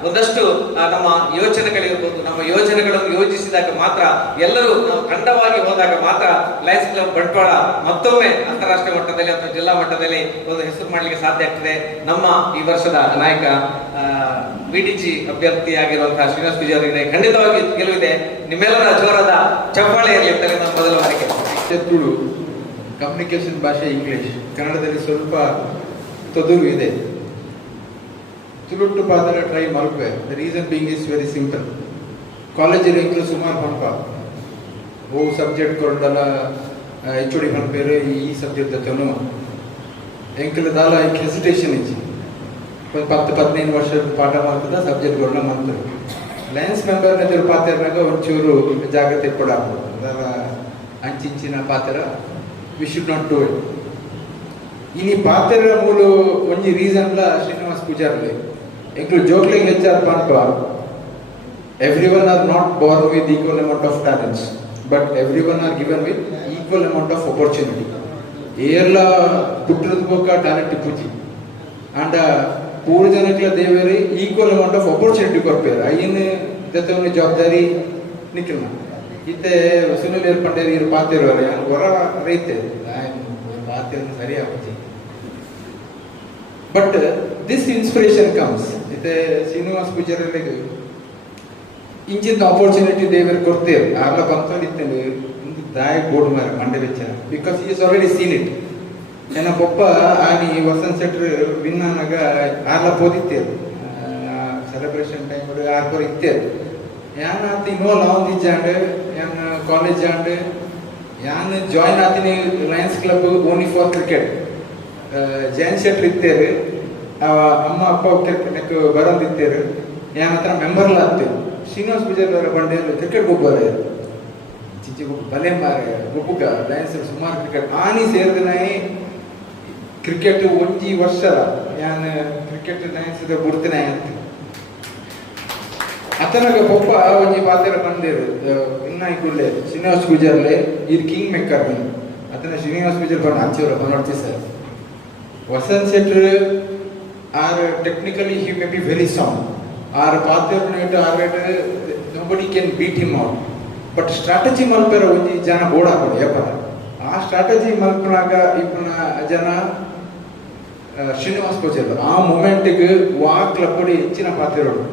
ಒಂದಷ್ಟು ನಮ್ಮ ಯೋಚನೆಗಳಿರ್ಬೋದು, ನಮ್ಮ ಯೋಜನೆಗಳನ್ನು ಯೋಜಿಸಿದಾಗ ಮಾತ್ರ, ಎಲ್ಲರೂ ನಾವು ತಂಡವಾಗಿ ಹೋದಾಗ ಮಾತ್ರ ಲಯನ್ಸ್ ಕ್ಲಬ್ ಬಂಟ್ವಾಳ ಮತ್ತೊಮ್ಮೆ ಅಂತಾರಾಷ್ಟ್ರೀಯ ಮಟ್ಟದಲ್ಲಿ ಅಥವಾ ಜಿಲ್ಲಾ ಮಟ್ಟದಲ್ಲಿ ಒಂದು ಹೆಸರು ಮಾಡಲಿಕ್ಕೆ ಸಾಧ್ಯ ಆಗ್ತದೆ. ನಮ್ಮ ಈ ವರ್ಷದ ನಾಯಕ VDG ಅಭ್ಯರ್ಥಿಯಾಗಿರುವಂತಹ ಶ್ರೀನಿವಾಸ್ ಪೂಜಾರಿ ಖಂಡಿತವಾಗಿ ಗೆಲುವಿದೆ. ನಿಮ್ಮೆಲ್ಲರ ಜೋರಾದ ಚಪ್ಪಾಳೆ ಇರಲಿ ಅಂತ ನಮ್ಮ ಮೊದಲ ಬಾರಿಗೆ. ತುಳು ಕಮ್ಯುನಿಕೇಶನ್ ಭಾಷೆ ಇಂಗ್ಲಿಷ್, ಕನ್ನಡದಲ್ಲಿ ಸ್ವಲ್ಪ ತೊದಲು ಇದೆ. ತುಳುಟ್ಟು ಪಾದರ ಟ್ರೈ ಮಲ್ಪೆ. The reason being is very simple. ಕಾಲೇಜಲ್ಲಿ ಎಂಕ್ಲು ಸುಮಾರು ಪಂಪ ಓ ಸಬ್ಜೆಕ್ಟ್ ಕೊಂಡಲ HOD ಪಂಪೇರು ಈ ಸಬ್ಜೆಕ್ಟ್ ಜೊತೆನು ಎಂಕ್ಲು ದಾಲ ಹೆಸಿಟೇಷನ್ ಇಚ್ಚಿ 10-15 ವರ್ಷ ಪಾಠ ಮಾಡ್ತದ ಸಬ್ಜೆಕ್ಟ್ ಗಳನ್ನ ಮಾಡ್ತಾರೆ. ಲಯನ್ಸ್ ಮೆಂಬರ್ ಎದುರು ಪಾತ್ರನಾಗ ಒಂಚೂರು ಜಾಗ್ರತೆ ಕೊಡಾಕ್ಬೋದು. ಅದರ ಅಂಚಿಂಚಿನ ಪಾತ್ರ we should not do it. ಇನಿ ಪಾತ್ರ ಮೂಲ ಒಂಜಿ ರೀಸನ್ಲ ಶ್ರೀನಿವಾಸ್ ಪೂಜಾರಿ ಎಂಕ್ಲು ಜೋಕ್ಲಿಗೆ ಹೆಚ್ಚಾದ ಪಾಪ everyone are not born with equal amount of talents, but everyone are given with equal amount of opportunity. ಏರ್ಲ ಪುಟ್ಟದ ಬೋಕ ಟ್ಯಾಲೆಂಟ್ ಪೂಜಿ ಅಂಡ ಪೂರ ಜನಕ್ಲ ದೇವರು ಈಕ್ವಲ್ ಅಮೌಂಟ್ ಆಫ್ ಅಪರ್ಚುನಿಟಿ ಕೊಡ್ಪೇರು ಅಯ್ಯನ ಜೊತೆ ಜವಾಬ್ದಾರಿ ನಿಖಿಲ್ನ ಇತ್ತೆ ಸುನಿಲ್ ಏರ್ಪಂಡೇರು ಇರು ಪಾತಿರುವರೆ ಹೊರ ರೈತೆ ಪಾತಿರು ಸರಿ ಆಗುತ್ತೆ. ಬಟ್ ದಿಸ್ ಇನ್ಸ್ಪಿರೇಷನ್ ಕಮ್ಸ್ ಇತ್ತೆ ಶ್ರೀನಿವಾಸ್ ಪೂಜಾರಿಗೆ ಇಂಚಿನ ಆಪರ್ಚುನಿಟಿ ದೇವರು ಕೊಡ್ತೇವೆ ಆರ್ಲ ಬಂತೋಡಿತ್ತೇನೆ ಒಂದು ದಾಯ ಬೋರ್ಡ್ ಮಾರ ಮಂಡೆ ವೆಚ್ಚ because is already seen it ಏನ ಪೊಪ್ಪ ಆನಿ ವಸಂತ್ ಸೆಟ್ರ್ ವಿನ್ನಾನಾಗ ಆರ್ಲ ಪೋದಿತ್ತೇರು ಸೆಲೆಬ್ರೇಷನ್ ಟೈಮ್ ಆರ್ಪರ್ ಇತ್ತೇರು ಯಾನ್ ಆತಿ ಇನ್ವಾಲ್ವ್ ಆವಂದಿಜ್ಜಾಂಡ್ ಯಾನ್ ಕಾಲೇಜ್ ಆಂಡ್ ಯಾನ್ ಜಾಯಿನ್ ಆತೀನಿ Lions Club only for cricket Jain ಶೆಟ್ರ್ ಇತ್ತೇರು ಅಮ್ಮ ಅಪ್ಪ ಕ್ರಿಕೆಟ್ ಬರೋದಿತ್ತೇರು ಯಾನ್ ಹತ್ರ ಮೆಂಬರ್ಲ ಆಗ್ತೇವೆ ಶ್ರೀನಿವಾಸ್ ಪೂಜಾರಿ ಬಂಡೆ ಕ್ರಿಕೆಟ್ ಗೊಬ್ಬರ ಚಿಚ್ಚಿ ಬಲೆ ಮಾರೆ ಗೊಬ್ಬುಗ ಲಯನ್ಸ್ ಸುಮಾರು ಕ್ರಿಕೆಟ್ ಆನಿ ಸೇರಿದನೇ ಕ್ರಿಕೆಟ್ ಒಂಜಿ ವರ್ಷ ಯಾನ್ ಕ್ರಿಕೆಟ್ ಲಯನ್ಸ್ ಬಿಡ್ತೇನೆ ಅಂತ ಅತನಾಗ ಪಪ್ಪ ಒಂಜಿ ಪಾತ್ರ ಬಂದೇರು ಇನ್ನಾಯಿ ಕುಳ್ಳೆ ಶ್ರೀನಿವಾಸ್ ಪೂಜಾರ್ಲೆ ಇದು ಕಿಂಗ್ ಮೇಕರ್ ಅತನ ಶ್ರೀನಿವಾಸ್ ಪೂಜಾರಿ ಬಂದು ಹಂಚವ್ರ ಬಂದು ಸರ್ ವಸಂತ್ ಶೆಟ್ರ್ are technically he may be very strong are ಪಾತ್ರ nobody can beat him out but strategy malpera ಒಂಜಿ ಜನ ಬೋರ್ಡ್ ಹಾಕೋದು ಯಾಪರ ಆ ಸ್ಟ್ರಾಟಜಿ ಮಲ್ಪನಾಗ ಇಪ್ಪನ ಜನ ಶ್ರೀನಿವಾಸ್ ಪೂಜಾರಿ ಆ ಮೂಮೆಂಟ್ಗೆ ವಾ ಕ್ಲಬ್ ಹೆಚ್ಚಿನ ಪಾತಿರೋಡು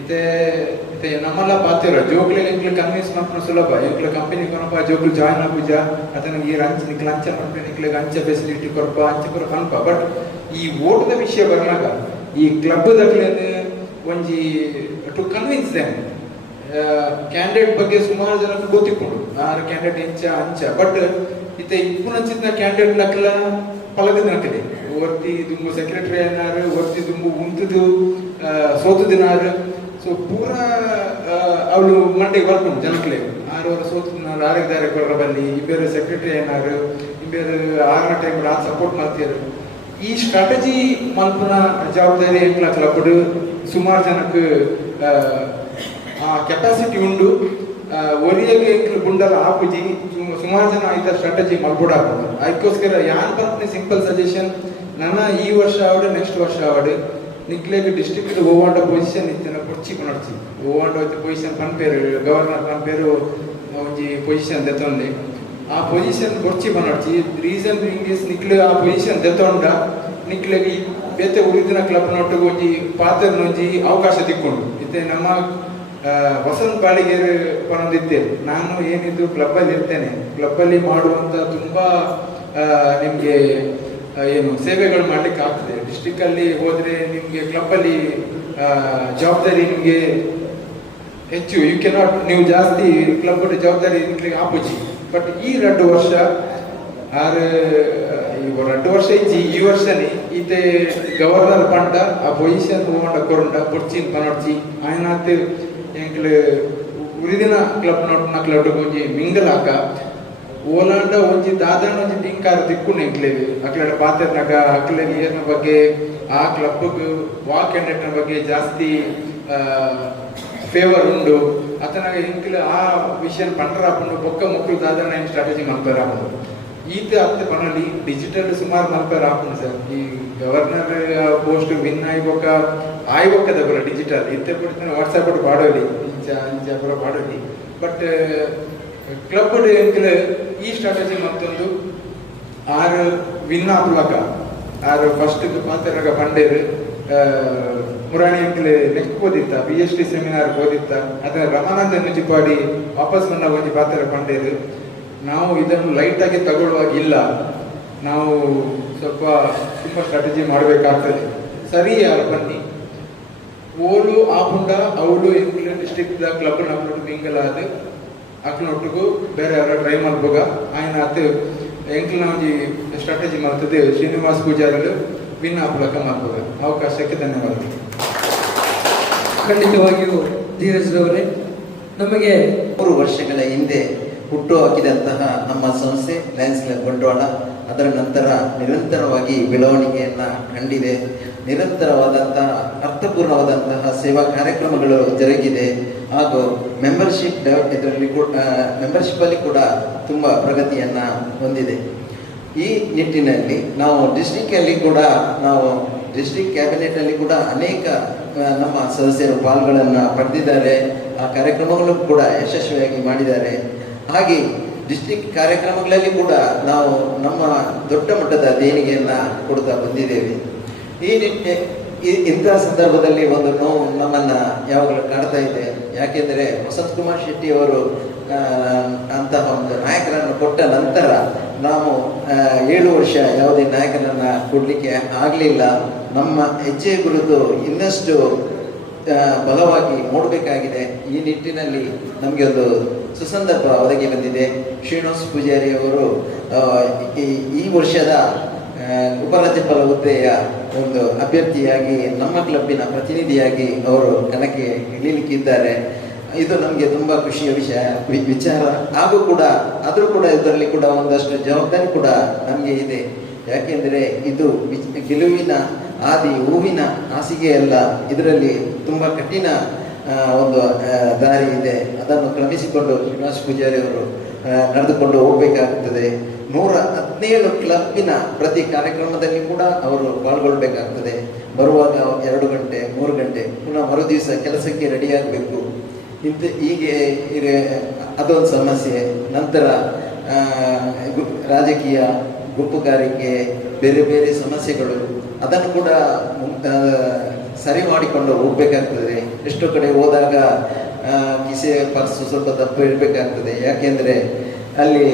ಇತ್ತೆ ನಮ್ಮೆಲ್ಲ ಪಾತಿರೋ ಜೋಗ್ಲಿ ಎಂಕ್ಲು ಕನ್ವಿನ್ಸ್ ಮಾಡ್ಕೊಂಡು ಸುಲಭ ಎಂಕ್ಲು ಕಂಪನಿ ಕೊನಪ್ಪ ಜೋಗ್ಲು ಜಾಯ್ನ್ ಆಗುಜ ಅದನ್ನ ಈ ಲಂಚ ಮಾಡ್ಕೊಂಡು ಎಂಕ್ಲಿಗೆ ಅಂಚ ಫೆಸಿಲಿಟಿ ಕೊರಪ ಅಂಚ ಕೊರ ಕನ್ಪ ಬಟ್ ಈ ಓಟದ ವಿಷಯ ಬರ್ನಾಗ ಈ ಕ್ಲಬ್ ದಾಗ್ಲೇನು ಒಂಜಿ ಟು ಕನ್ವಿನ್ಸ್ ದೆಮ್ ಕ್ಯಾಂಡಿಡೇಟ್ ಬಗ್ಗೆ ಸುಮಾರು ಜನಕ್ಕೆ ಗೊತ್ತಿಕೊಂಡು ಆರು ಕ್ಯಾಂಡಿಡೇಟ್ ಇಂಚ ಅಂಚ ಬಟ್ ಇತ್ತೆ ಇಪ್ಪುನಂಚಿನ ಕ್ಯಾಂಡಿಡೇಟ್ ನಕ್ಲ ಪಲಗದ ನಕಲಿ ಒರ್ತಿ ದುಂಬು ಸೆಕ್ರೆಟರಿ ಏನಾರು ಒರ್ತಿ ದುಂಬು ಉಂತದು ಸೋತದಿನಾರು ಸೊ ಪೂರ ಅವಳು ಮಂಡಿಗೆ ಬರ್ಕೊಂಡು ಜನಕ್ಲೆ ಆರು ಸೋತದಿನಾರು ಆರೋಗ್ಯದಾರ ಕೊರ ಬಲ್ಲಿ ಇಬ್ಬರು ಸೆಕ್ರೆಟರಿ ಏನಾರು ಇಬ್ಬರು 6 ಟೈಮ್ ಆ ಸಪೋರ್ಟ್ ಮಾಡ್ತಿದ್ರು ಈ ಸ್ಟ್ರಾಟಜಿ ಮಲ್ಪನ ಜವಾಬ್ದಾರಿ ಎಂಕ್ಲ ಕ್ಲಬ್ ಸುಮಾರು ಜನಕ್ಕೆ ಆ ಕೆಪಾಸಿಟಿ ಉಂಡು ಒರಿಯಾಗೆ ಎಂಕ್ಲು ಗುಂಡಲ ಆಪುಜಿ ಸುಮಾರು ಜನ ಆಯ್ತ ಸ್ಟ್ರಾಟಜಿ ಮಲ್ಬೋಡ ಹಾಕೋದು ಅದಕ್ಕೋಸ್ಕರ ಯಾನ್ ಪಂಪ್ನಿ ಸಿಂಪಲ್ ಸಜೆಷನ್ ನನ್ನ ಈ ವರ್ಷ ಆವಡು ನೆಕ್ಸ್ಟ್ ವರ್ಷ ಆವಡು ನಿಕ್ಲೆಗೆ ಡಿಸ್ಟ್ರಿಕ್ಟ್ ಓವಾಂಡ ಪೊಸಿಷನ್ ಇತ್ತು ಕೊಡ್ಚಿ ಪನಡ್ಚಿ ಓವಾಂಡ ಪೊಸಿಷನ್ ಪನ್ಪೇರು ಗವರ್ನರ್ ಪನ್ಪೇರು ಒಂಜಿ ಪೊಸಿಷನ್ ದೆತ್ತೊಂದೆ ಆ ಪೊಸಿಷನ್ ಕೊಡ್ಚಿ ಪನಡ್ಚಿ ರೀಸನ್ ಬೀಯಿಂಗ್ ಇಸ್ ನಿಕ್ಲೆ ಆ ಪೊಸಿಷನ್ ದೆತ್ತೊಂಡ ನಿಕ್ಲೆಗೆ ಬೇತೆ ಉಳಿದಿನ ಕ್ಲಬ್ ನೊಟ್ಟಿಗೆ ಒಂಜಿ ಪಾತ್ರ ಒಂಜಿ ಅವಕಾಶ ತಿಕ್ಕೊಂಡು ಇತ್ತೆ ನಮ್ಮ ವಸಂತ್ ಬಾಳಿಗೇರು ಪನೊಂದಿತ್ತೇನೆ ನಾನು ಏನಿದ್ದು ಕ್ಲಬ್ಬಲ್ಲಿ ಇರ್ತೇನೆ ಕ್ಲಬ್ಬಲ್ಲಿ ಮಾಡುವಂಥ ತುಂಬ ನಿಮಗೆ ಏನು ಸೇವೆಗಳು ಮಾಡಲಿಕ್ಕೆ ಆಗ್ತದೆ ಡಿಸ್ಟ್ರಿಕ್ಟಲ್ಲಿ ಹೋದರೆ ನಿಮಗೆ ಕ್ಲಬ್ಬಲ್ಲಿ ಜವಾಬ್ದಾರಿ ನಿಮಗೆ ಹೆಚ್ಚು ಯು ಕೆನಾಟ್ ನೀವು ಜಾಸ್ತಿ ಕ್ಲಬ್ ಜವಾಬ್ದಾರಿ ನಿಮಗೆ ಆಪುಜಿ ಬಟ್ ಈ 2 ವರ್ಷ ಆರು 2 ವರ್ಷ ಇಜ್ಜಿ ಈ ವರ್ಷನೇ ಈತೆ ಗವರ್ನರ್ ಪಂಡ ಆ ಪೊಸಿಷನ್ ಹೋಗೊಂಡ ಕೊರಂಡ ಕೊಡ್ಚಿನ್ ಪನಡ್ಚಿ ಆಯ್ನಾತ್ ಎಂಕ್ಲು ಉಳಿದಿನ ಕ್ಲಬ್ ನೋಟ್ನ ಕ್ಲಬ್ ಒಂಜಿ ಮಿಂಗಲಾಕ ಓಲಾಂಡ ಒಂಜಿ ದಾದಾಣ ಒಂಜಿ ಟಿಂಕಾರ ತಿಕ್ಕೊಂಡು ಎಂಕ್ಲೆಗೆ ಅಕ್ಲಡ ಪಾತ್ರನಾಗ ಅಕ್ಲೆಗೆ ಏನ ಬಗ್ಗೆ ಆ ಕ್ಲಬ್ಗೆ ವಾ ಕ್ಯಾಂಡಿಡೇಟ್ನ ಬಗ್ಗೆ ಜಾಸ್ತಿ ಫೇವರ್ ಉಂಡು ಅತನಾಗ ಎಂಕ್ಲು ಆ ವಿಷಯ ಪಂಡ್ರಾಪುಂಡು ಬೊಕ್ಕ ಮಕ್ಕಳು ದಾದಾಣ ಏನು ಸ್ಟ್ರಾಟಜಿ ಮಾಡ್ತಾರಾಪುಂಡು ಈತ ಅತ್ತೆ ಪನಲಿ ಡಿಜಿಟಲ್ ಸುಮಾರು ಮಲ್ಪೇರ್ ಆಪುಂಡು ಸರ್ ಈ ಗವರ್ನರ್ ಪೋಸ್ಟ್ ವಿನ್ ಆಯ್ಬೊಕ್ಕದ ಬರ ಡಿಜಿಟಲ್ ಇತ್ತೆ ಬಿಡ್ತಾನೆ ವಾಟ್ಸಾಪ್ ಕೊಟ್ಟು ಪಾಡೋಲಿ ಇಂಚ ಬರ ಪಾಡೋಲಿ ಬಟ್ ಕ್ಲಬ್ ಎಂಕ್ಲು ಈ ಸ್ಟ್ರಾಟಜಿ ಮತ್ತೊಂದು ಆರು ವಿನ್ ಆಪುಲಕ ಆರು ಫಸ್ಟ್ ಪಾತ್ರರಾಗ ಪಂಡೇರು ಮುರಾಣಿ ಎಂಕ್ಲು ನೆಕ್ಸ್ಟ್ ಓದಿತ್ತ PhD ಸೆಮಿನಾರ್ ಓದಿತ್ತ ಅದರ ರಮಾನಂದ ನುಜಿಪಾಡಿ ವಾಪಸ್ ಬಂದ ಒಂಜಿ ಪಾತ್ರ ಪಂಡೇರು ನಾವು ಇದನ್ನು ಲೈಟ್ ಆಗಿ ತಗೊಳ್ಳುವಾಗಿಲ್ಲ ನಾವು ಸ್ವಲ್ಪ ತುಂಬ ಸ್ಟ್ರಾಟಜಿ ಮಾಡಬೇಕಾಗ್ತದೆ ಸರಿ ಯಾರು ಬನ್ನಿ ಓಲು ಆಪುಂಡ ಅವಳು ಎಂಕ್ಲು ಡಿಸ್ಟ್ರಿಕ್ಟ್ ಕ್ಲಬ್ ನಮ್ಮೊಟ್ಟು ಮಿಂಗಲಾದ ಅಕ್ಲೊಟ್ಟಿಗೂ ಬೇರೆ ಯಾರ ಟ್ರೈ ಮಾಡ್ಬೋಗ ಆಯ್ನ ಆತು ಎಂಕ್ಲು ಒಂಜಿ ಸ್ಟ್ರಾಟಜಿ ಮಾಡ್ತದೆ ಶ್ರೀನಿವಾಸ್ ಪೂಜಾರಿಗಳು ವಿನ್ ಆಪುಲಕ ಮಾಡ್ಬೋಗ ಅವಕಾಶಕ್ಕೆ ಧನ್ಯವಾದಗಳು. ಖಂಡಿತವಾಗಿಯೂ ಧೀರಜ್ರವರೇ ನಮಗೆ 3 ವರ್ಷಗಳ ಹಿಂದೆ ಹುಟ್ಟು ಹಾಕಿದಂತಹ ನಮ್ಮ ಸಂಸ್ಥೆ ಲಯನ್ಸ್ ಕ್ಲಬ್ ಬಂಟ್ವಾಳ ಅದರ ನಂತರ ನಿರಂತರವಾಗಿ ಬೆಳವಣಿಗೆಯನ್ನು ಕಂಡಿದೆ. ನಿರಂತರವಾದಂತಹ ಅರ್ಥಪೂರ್ಣವಾದಂತಹ ಸೇವಾ ಕಾರ್ಯಕ್ರಮಗಳು ಜರುಗಿದೆ ಹಾಗೂ ಮೆಂಬರ್ಶಿಪ್ಪಲ್ಲಿ ಕೂಡ ತುಂಬ ಪ್ರಗತಿಯನ್ನು ಹೊಂದಿದೆ. ಈ ನಿಟ್ಟಿನಲ್ಲಿ ನಾವು ಡಿಸ್ಟ್ರಿಕ್ಟಲ್ಲಿ ಕೂಡ ನಾವು ಡಿಸ್ಟ್ರಿಕ್ಟ್ ಕ್ಯಾಬಿನೆಟಲ್ಲಿ ಕೂಡ ಅನೇಕ ನಮ್ಮ ಸದಸ್ಯರು ಪಾಲ್ಗಳನ್ನು ಪಡೆದಿದ್ದಾರೆ. ಆ ಕಾರ್ಯಕ್ರಮಗಳು ಕೂಡ ಯಶಸ್ವಿಯಾಗಿ ಮಾಡಿದ್ದಾರೆ. ಹಾಗೆ ಡಿಸ್ಟ್ರಿಕ್ಟ್ ಕಾರ್ಯಕ್ರಮಗಳಲ್ಲಿ ಕೂಡ ನಾವು ನಮ್ಮ ದೊಡ್ಡ ಮಟ್ಟದ ದೇಣಿಗೆಯನ್ನು ಕೊಡ್ತಾ ಬಂದಿದ್ದೇವೆ. ಇಂಥ ಸಂದರ್ಭದಲ್ಲಿ ಒಂದು ನೋವು ನಮ್ಮನ್ನು ಯಾವಾಗಲೂ ಕಾಡ್ತಾ ಇದೆ. ಯಾಕೆಂದರೆ ವಸಂತ್ ಕುಮಾರ್ ಶೆಟ್ಟಿ ಅವರು ಅಂತಹ ಒಂದು ನಾಯಕರನ್ನು ಕೊಟ್ಟ ನಂತರ ನಾವು 7 ವರ್ಷ ಯಾವುದೇ ನಾಯಕನನ್ನು ಕೊಡಲಿಕ್ಕೆ ಆಗಲಿಲ್ಲ. ನಮ್ಮ ಹೆಜ್ಜೆ ಕುರಿತು ಇನ್ನಷ್ಟು ಬಲವಾಗಿ ಮೂಡಬೇಕಾಗಿದೆ. ಈ ನಿಟ್ಟಿನಲ್ಲಿ ನಮಗೆ ಒಂದು ಸುಸಂದರ್ಭ ಒದಗಿ ಬಂದಿದೆ. ಶ್ರೀನಿವಾಸ್ ಪೂಜಾರಿ ಅವರು ಈ ವರ್ಷದ ಉಪರಾಜ್ಯಪಾಲ ಹುದ್ದೆಯ ಒಂದು ಅಭ್ಯರ್ಥಿಯಾಗಿ ನಮ್ಮ ಕ್ಲಬ್ಬಿನ ಪ್ರತಿನಿಧಿಯಾಗಿ ಅವರು ಕಣಕ್ಕೆ ಇಳಿಲಿಕ್ಕಿದ್ದಾರೆ. ಇದು ನಮಗೆ ತುಂಬ ಖುಷಿಯ ವಿಚಾರ. ಆದರೂ ಕೂಡ ಇದರಲ್ಲಿ ಕೂಡ ಒಂದಷ್ಟು ಜವಾಬ್ದಾರಿ ಕೂಡ ನಮಗೆ ಇದೆ. ಯಾಕೆಂದರೆ ಇದು ಗೆಲುವಿನ ಆದಿ ಹೂವಿನ ಹಾಸಿಗೆ ಅಲ್ಲ. ಇದರಲ್ಲಿ ತುಂಬ ಕಠಿಣ ಒಂದು ದಾರಿ ಇದೆ. ಅದನ್ನು ಕ್ರಮಿಸಿಕೊಂಡು ಶ್ರೀನಿವಾಸ್ ಪೂಜಾರಿ ಅವರು ನಡೆದುಕೊಂಡು ಹೋಗಬೇಕಾಗ್ತದೆ. 117 ಕ್ಲಬ್ಬಿನ ಪ್ರತಿ ಕಾರ್ಯಕ್ರಮದಲ್ಲಿ ಕೂಡ ಅವರು ಪಾಲ್ಗೊಳ್ಬೇಕಾಗ್ತದೆ. ಬರುವಾಗ 2 ಗಂಟೆ 3 ಗಂಟೆ ಪುನಃ ಮರುದಿವಸ ಕೆಲಸಕ್ಕೆ ರೆಡಿಯಾಗಬೇಕು. ಹೀಗೆ ಅದೊಂದು ಸಮಸ್ಯೆ. ನಂತರ ರಾಜಕೀಯ ಗುಂಪುಗಾರಿಕೆ ಬೇರೆ ಬೇರೆ ಸಮಸ್ಯೆಗಳು, ಅದನ್ನು ಕೂಡ ಸರಿ ಮಾಡಿಕೊಂಡು ಹೋಗ್ಬೇಕಾಗ್ತದೆ. ಎಷ್ಟೋ ಕಡೆ ಹೋದಾಗ ಕಿಸೆ ಪರ್ಸು ಸ್ವಲ್ಪ ದಪ್ಪ ಇರಬೇಕಾಗ್ತದೆ. ಯಾಕೆಂದರೆ ಅಲ್ಲಿ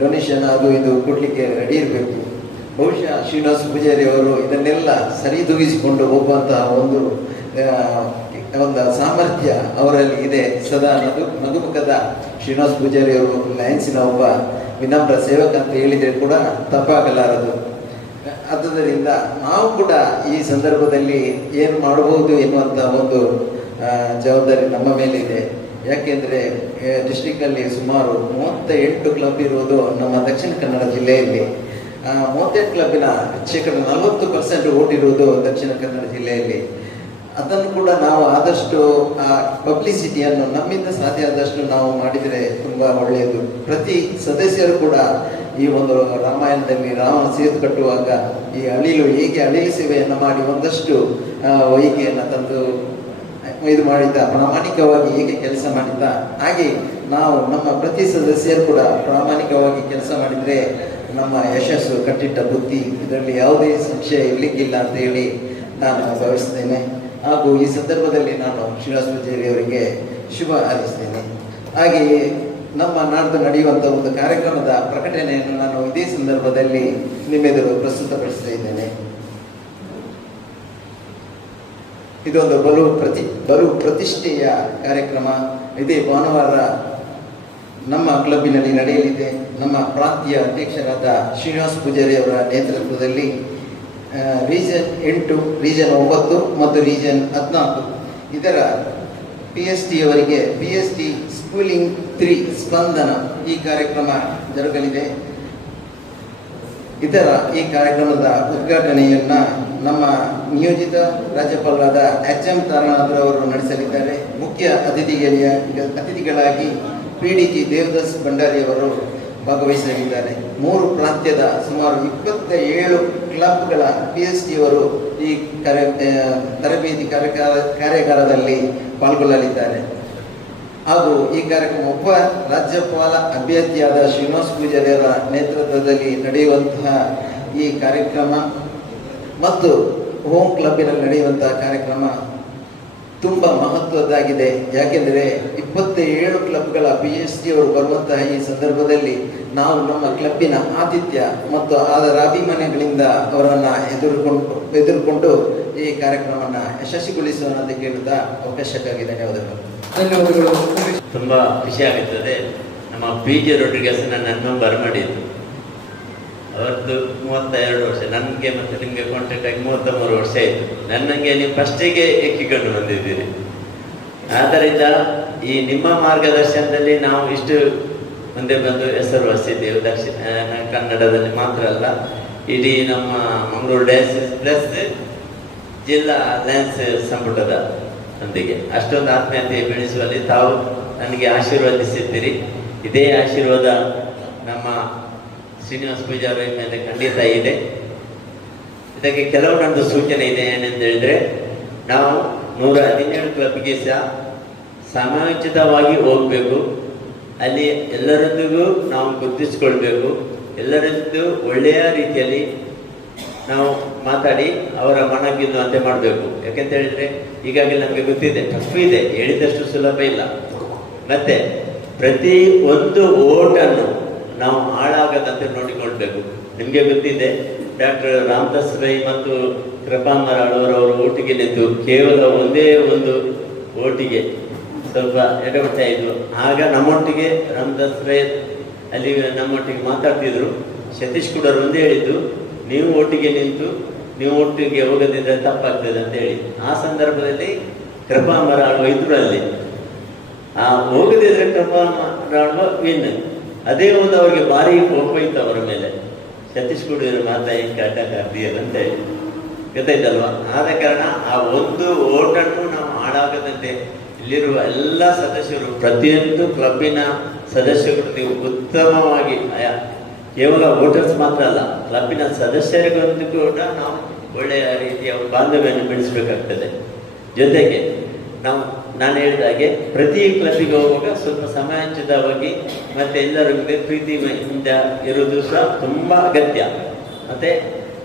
ಡೊನೇಷನ್ ಅದು ಇದು ಕೊಡಲಿಕ್ಕೆ ರೆಡಿ ಇರಬೇಕು. ಬಹುಶಃ ಶ್ರೀನಿವಾಸ ಪೂಜಾರಿ ಅವರು ಇದನ್ನೆಲ್ಲ ಸರಿದೂಗಿಸಿಕೊಂಡು ಹೋಗುವಂತಹ ಒಂದು ಸಾಮರ್ಥ್ಯ ಅವರಲ್ಲಿ ಇದೆ. ಸದಾ ನಗುಮುಖದ ಶ್ರೀನಿವಾಸ ಪೂಜಾರಿ ಅವರು ಲಯನ್ಸಿನ ಒಬ್ಬ ವಿನಮ್ರ ಸೇವಕ ಅಂತ ಹೇಳಿದರೆ ಕೂಡ ತಪ್ಪಾಗಲಾರದು. ಆದ್ದರಿಂದ ನಾವು ಕೂಡ ಈ ಸಂದರ್ಭದಲ್ಲಿ ಏನು ಮಾಡಬಹುದು ಎನ್ನುವಂಥ ಒಂದು ಜವಾಬ್ದಾರಿ ನಮ್ಮ ಮೇಲಿದೆ. ಯಾಕೆಂದರೆ ಡಿಸ್ಟ್ರಿಕ್ಟಲ್ಲಿ ಸುಮಾರು 38 ಕ್ಲಬ್ ಇರುವುದು ನಮ್ಮ ದಕ್ಷಿಣ ಕನ್ನಡ ಜಿಲ್ಲೆಯಲ್ಲಿ. 38 ಕ್ಲಬ್ಬಿನ 40% ಓಟ್ ಇರುವುದು ದಕ್ಷಿಣ ಕನ್ನಡ ಜಿಲ್ಲೆಯಲ್ಲಿ. ಅದನ್ನು ಕೂಡ ನಾವು ಆದಷ್ಟು ಪಬ್ಲಿಸಿಟಿಯನ್ನು ನಮ್ಮಿಂದ ಸಾಧ್ಯ ಆದಷ್ಟು ನಾವು ಮಾಡಿದರೆ ತುಂಬ ಒಳ್ಳೆಯದು. ಪ್ರತಿ ಸದಸ್ಯರು ಕೂಡ ಈ ಒಂದು ರಾಮಾಯಣದಲ್ಲಿ ರಾಮನ ಸೇತು ಕಟ್ಟುವಾಗ ಈ ಹೇಗೆ ಅಳಿಲು ಸೇವೆಯನ್ನು ಮಾಡಿ ಒಂದಷ್ಟು ವೈಕಿಯನ್ನು ತಂದು ಇದು ಮಾಡಿದ್ದ, ಪ್ರಾಮಾಣಿಕವಾಗಿ ಹೇಗೆ ಕೆಲಸ ಮಾಡಿದ್ದ, ಹಾಗೆ ನಾವು ನಮ್ಮ ಪ್ರತಿ ಸದಸ್ಯರು ಕೂಡ ಪ್ರಾಮಾಣಿಕವಾಗಿ ಕೆಲಸ ಮಾಡಿದರೆ ನಮ್ಮ ಯಶಸ್ಸು ಕಟ್ಟಿಟ್ಟ ಬುದ್ಧಿ, ಇದರಲ್ಲಿ ಯಾವುದೇ ಸಂಶಯ ಇರಲಿಕ್ಕಿಲ್ಲ ಅಂತ ಹೇಳಿ ನಾನು ಭಾವಿಸ್ತೇನೆ. ಹಾಗೂ ಈ ಸಂದರ್ಭದಲ್ಲಿ ನಾನು ಶ್ರೀನಿವಾಸ ಪೂಜಾರಿ ಅವರಿಗೆ ಶುಭ ಹಾರೈಸ್ತೇನೆ. ಹಾಗೆಯೇ ನಮ್ಮ ನಾಡ್ದು ನಡೆಯುವಂಥ ಒಂದು ಕಾರ್ಯಕ್ರಮದ ಪ್ರಕಟಣೆಯನ್ನು ನಾನು ಇದೇ ಸಂದರ್ಭದಲ್ಲಿ ನಿಮ್ಮೆದುರು ಪ್ರಸ್ತುತಪಡಿಸ್ತಾ ಇದ್ದೇನೆ. ಇದೊಂದು ಬಲು ಪ್ರತಿಷ್ಠೆಯ ಕಾರ್ಯಕ್ರಮ. ಇದೇ ಭಾನುವಾರ ನಮ್ಮ ಕ್ಲಬ್ಬಿನಲ್ಲಿ ನಡೆಯಲಿದೆ. ನಮ್ಮ ಪ್ರಾಂತೀಯ ಅಧ್ಯಕ್ಷರಾದ ಶ್ರೀನಿವಾಸ ಪೂಜಾರಿ ಅವರ ನೇತೃತ್ವದಲ್ಲಿ ರೀಜನ್ 8, ರೀಜನ್ 9 ಮತ್ತು ರೀಜನ್ 14 ಇದರ PST ಅವರಿಗೆ PST ಸ್ಕೂಲಿಂಗ್ 3 ಸ್ಪಂದನ ಈ ಕಾರ್ಯಕ್ರಮ ಜರುಗಲಿದೆ. ಈ ಕಾರ್ಯಕ್ರಮದ ಉದ್ಘಾಟನೆಯನ್ನು ನಮ್ಮ ನಿಯೋಜಿತ ರಾಜ್ಯಪಾಲರಾದ HM ತಾರನಾಥ್ ಅವರು ನಡೆಸಲಿದ್ದಾರೆ. ಮುಖ್ಯ ಅತಿಥಿಗಳಾಗಿ PDG ದೇವದಾಸ್ ಭಂಡಾರಿ ಅವರು ಭಾಗವಹಿಸಲಿದ್ದಾರೆ. 3 ಪ್ರಾಂತ್ಯದ ಸುಮಾರು 27 ಕ್ಲಬ್ಗಳ PST ಅವರು ಈ ತರಬೇತಿ ಕಾರ್ಯಾಗಾರದಲ್ಲಿ ಪಾಲ್ಗೊಳ್ಳಲಿದ್ದಾರೆ. ಹಾಗೂ ಈ ಕಾರ್ಯಕ್ರಮ ಒಬ್ಬ ರಾಜ್ಯಪಾಲ ಅಭ್ಯರ್ಥಿಯಾದ ಶ್ರೀನಿವಾಸ ಪೂಜಾರಿ ಅವರ ನೇತೃತ್ವದಲ್ಲಿ ನಡೆಯುವಂತಹ ಈ ಕಾರ್ಯಕ್ರಮ ಮತ್ತು ಹೋಮ್ ಕ್ಲಬ್ಬಿನಲ್ಲಿ ನಡೆಯುವಂತಹ ಕಾರ್ಯಕ್ರಮ ತುಂಬ ಮಹತ್ವದ್ದಾಗಿದೆ. ಯಾಕೆಂದರೆ 27 ಕ್ಲಬ್ಗಳ PST ಅವರು ಬರುವಂತಹ ಈ ಸಂದರ್ಭದಲ್ಲಿ ನಾವು ನಮ್ಮ ಕ್ಲಬ್ಬಿನ ಆತಿಥ್ಯ ಮತ್ತು ಅದರ ಅಭಿಮಾನಿಗಳಿಂದ ಅವರನ್ನು ಎದುರುಕೊಂಡು ಈ ಕಾರ್ಯಕ್ರಮವನ್ನು ಯಶಸ್ವಿಗೊಳಿಸೋಣ ಅಂತ ಕೇಳಿದ ಅವಕಾಶಕ್ಕಾಗಿ ಧನ್ಯವಾದಗಳು. ತುಂಬ ಖುಷಿ ಆಗುತ್ತದೆ. ನಮ್ಮ PJ ರೊಡ್ರಿಗಸ್ ನನ್ನನ್ನು ಬರಮಾಡಿದ್ದು ಅವರದ್ದು 32 ವರ್ಷ, ನನಗೆ ಮತ್ತು ನಿಮಗೆ ಕಾಂಟ್ಯಾಕ್ಟ್ ಆಗಿ 33 ವರ್ಷ ಆಯಿತು. ನನಗೆ ನೀವು ಫಸ್ಟಿಗೆ ಎಕ್ಕಿಕೊಂಡು ಬಂದಿದ್ದೀರಿ. ಆದ್ದರಿಂದ ಈ ನಿಮ್ಮ ಮಾರ್ಗದರ್ಶನದಲ್ಲಿ ನಾವು ಇಷ್ಟು ಮುಂದೆ ಬಂದು ಹೆಸರುವಾಸಿದ್ದೇವೆ. ದಕ್ಷಿಣ ಕನ್ನಡದಲ್ಲಿ ಮಾತ್ರ ಅಲ್ಲ, ಇಡೀ ನಮ್ಮ ಮಂಗಳೂರು ಡಯಾಸಿಸ್ ಪ್ಲಸ್ ಜಿಲ್ಲಾ ಲಯನ್ಸ್ ಸಂಪುಟದ ಒಂದಿಗೆ ಅಷ್ಟೊಂದು ಆತ್ಮೀಯತೆ ಬೆಳೆಸುವಲ್ಲಿ ತಾವು ನನಗೆ ಆಶೀರ್ವದಿಸಿದ್ದೀರಿ. ಇದೇ ಆಶೀರ್ವಾದ ನಮ್ಮ ಶ್ರೀನಿವಾಸ ಪೂಜಾರಿ ಮೇಲೆ ಖಂಡಿತ ಇದೆ. ಇದಕ್ಕೆ ಕೆಲವು ನನ್ನದು ಸೂಚನೆ ಇದೆ. ಏನೆಂತ ಹೇಳಿದ್ರೆ, ನಾವು 117 ಕ್ಲಬ್ಗೆ ಸಹ ಸಮಯೋಚಿತವಾಗಿ ಹೋಗಬೇಕು. ಅಲ್ಲಿ ಎಲ್ಲರೊಂದಿಗೂ ನಾವು ಗುರುತಿಸ್ಕೊಳ್ಬೇಕು. ಎಲ್ಲರದ್ದು ಒಳ್ಳೆಯ ರೀತಿಯಲ್ಲಿ ನಾವು ಮಾತಾಡಿ ಅವರ ಮನಗೆಲ್ಲುವಂತೆ ಮಾಡಬೇಕು. ಯಾಕೆಂತ ಹೇಳಿದ್ರೆ ಈಗಾಗಲೇ ನಮಗೆ ಗೊತ್ತಿದೆ, ಟಫ್ ಇದೆ, ಹೇಳಿದಷ್ಟು ಸುಲಭ ಇಲ್ಲ. ಮತ್ತೆ ಪ್ರತಿ ಒಂದು ಓಟನ್ನು ನಾವು ಹಾಳಾಗದಂತೆ ನೋಡಿಕೊಳ್ಬೇಕು. ನಿಮಗೆ ಗೊತ್ತಿದೆ, ಡಾಕ್ಟರ್ ರಾಮದಾಸ್ ರೈ ಮತ್ತು ಕೃಪಾಂಬರಾಳ್ ಅವರವರು ಓಟಿಗೆ ನಿಂತು ಕೇವಲ ಒಂದೇ ಒಂದು ಓಟಿಗೆ ಸ್ವಲ್ಪ ಎಡವಟ್ಟ ಇದ್ವು. ಆಗ ನಮ್ಮೊಟ್ಟಿಗೆ ರಾಮದಾಸ್ ರೈ ಅಲ್ಲಿ ನಮ್ಮೊಟ್ಟಿಗೆ ಮಾತಾಡ್ತಿದ್ರು. ಸತೀಶ್ ಕೂಡ ಒಂದೇ ಹೇಳಿದ್ದು, ನೀವು ಒಟ್ಟಿಗೆ ನಿಂತು ನೀವು ಒಟ್ಟಿಗೆ ಹೋಗದಿದ್ರೆ ತಪ್ಪಾಗ್ತದೆ ಅಂತ ಹೇಳಿ. ಆ ಸಂದರ್ಭದಲ್ಲಿ ಕೃಪಾಂಬರಾಳ್ ಇದ್ರು ಅಲ್ಲಿ. ಹೋಗದಿದ್ರೆ ಕೃಪಾಂಬರಾಳ್ ವಿನ್. ಅದೇ ಒಂದು ಅವರಿಗೆ ಭಾರಿ ಕೋಪ ಇತ್ತು ಅವರ ಮೇಲೆ. ಸತೀಶ್ ಕುಡಿಯರು ಮಾತಾ ಕಾಟಕಾರ್ದಿಯರು ಅಂತ ಹೇಳಿ, ಗೊತ್ತಾಯ್ತಲ್ವಾ? ಆದ ಕಾರಣ ಆ ಒಂದು ಓಟನ್ನು ನಾವು ಹಾಳಾಗದಂತೆ ಇಲ್ಲಿರುವ ಎಲ್ಲ ಸದಸ್ಯರು, ಪ್ರತಿಯೊಂದು ಕ್ಲಬ್ಬಿನ ಸದಸ್ಯರು ನೀವು ಉತ್ತಮವಾಗಿ, ಕೇವಲ ವೋಟರ್ಸ್ ಮಾತ್ರ ಅಲ್ಲ, ಕ್ಲಬ್ಬಿನ ಸದಸ್ಯರಿಗೊಂದು ಕೂಡ ನಾವು ಒಳ್ಳೆಯ ರೀತಿಯ ಬಾಂಧವ್ಯವನ್ನು ಬೆಳೆಸಬೇಕಾಗ್ತದೆ. ಜೊತೆಗೆ ನಾನು ಹೇಳಿದ ಹಾಗೆ ಪ್ರತಿ ಕ್ಲಬ್ಬಿಗೆ ಹೋಗುವಾಗ ಸ್ವಲ್ಪ ಸಮಯೋಚಿತವಾಗಿ ಮತ್ತೆ ಎಲ್ಲರಿಗೆ ಪ್ರೀತಿಯಿಂದ ಇರುವುದು ಸಹ ತುಂಬ ಅಗತ್ಯ. ಮತ್ತೆ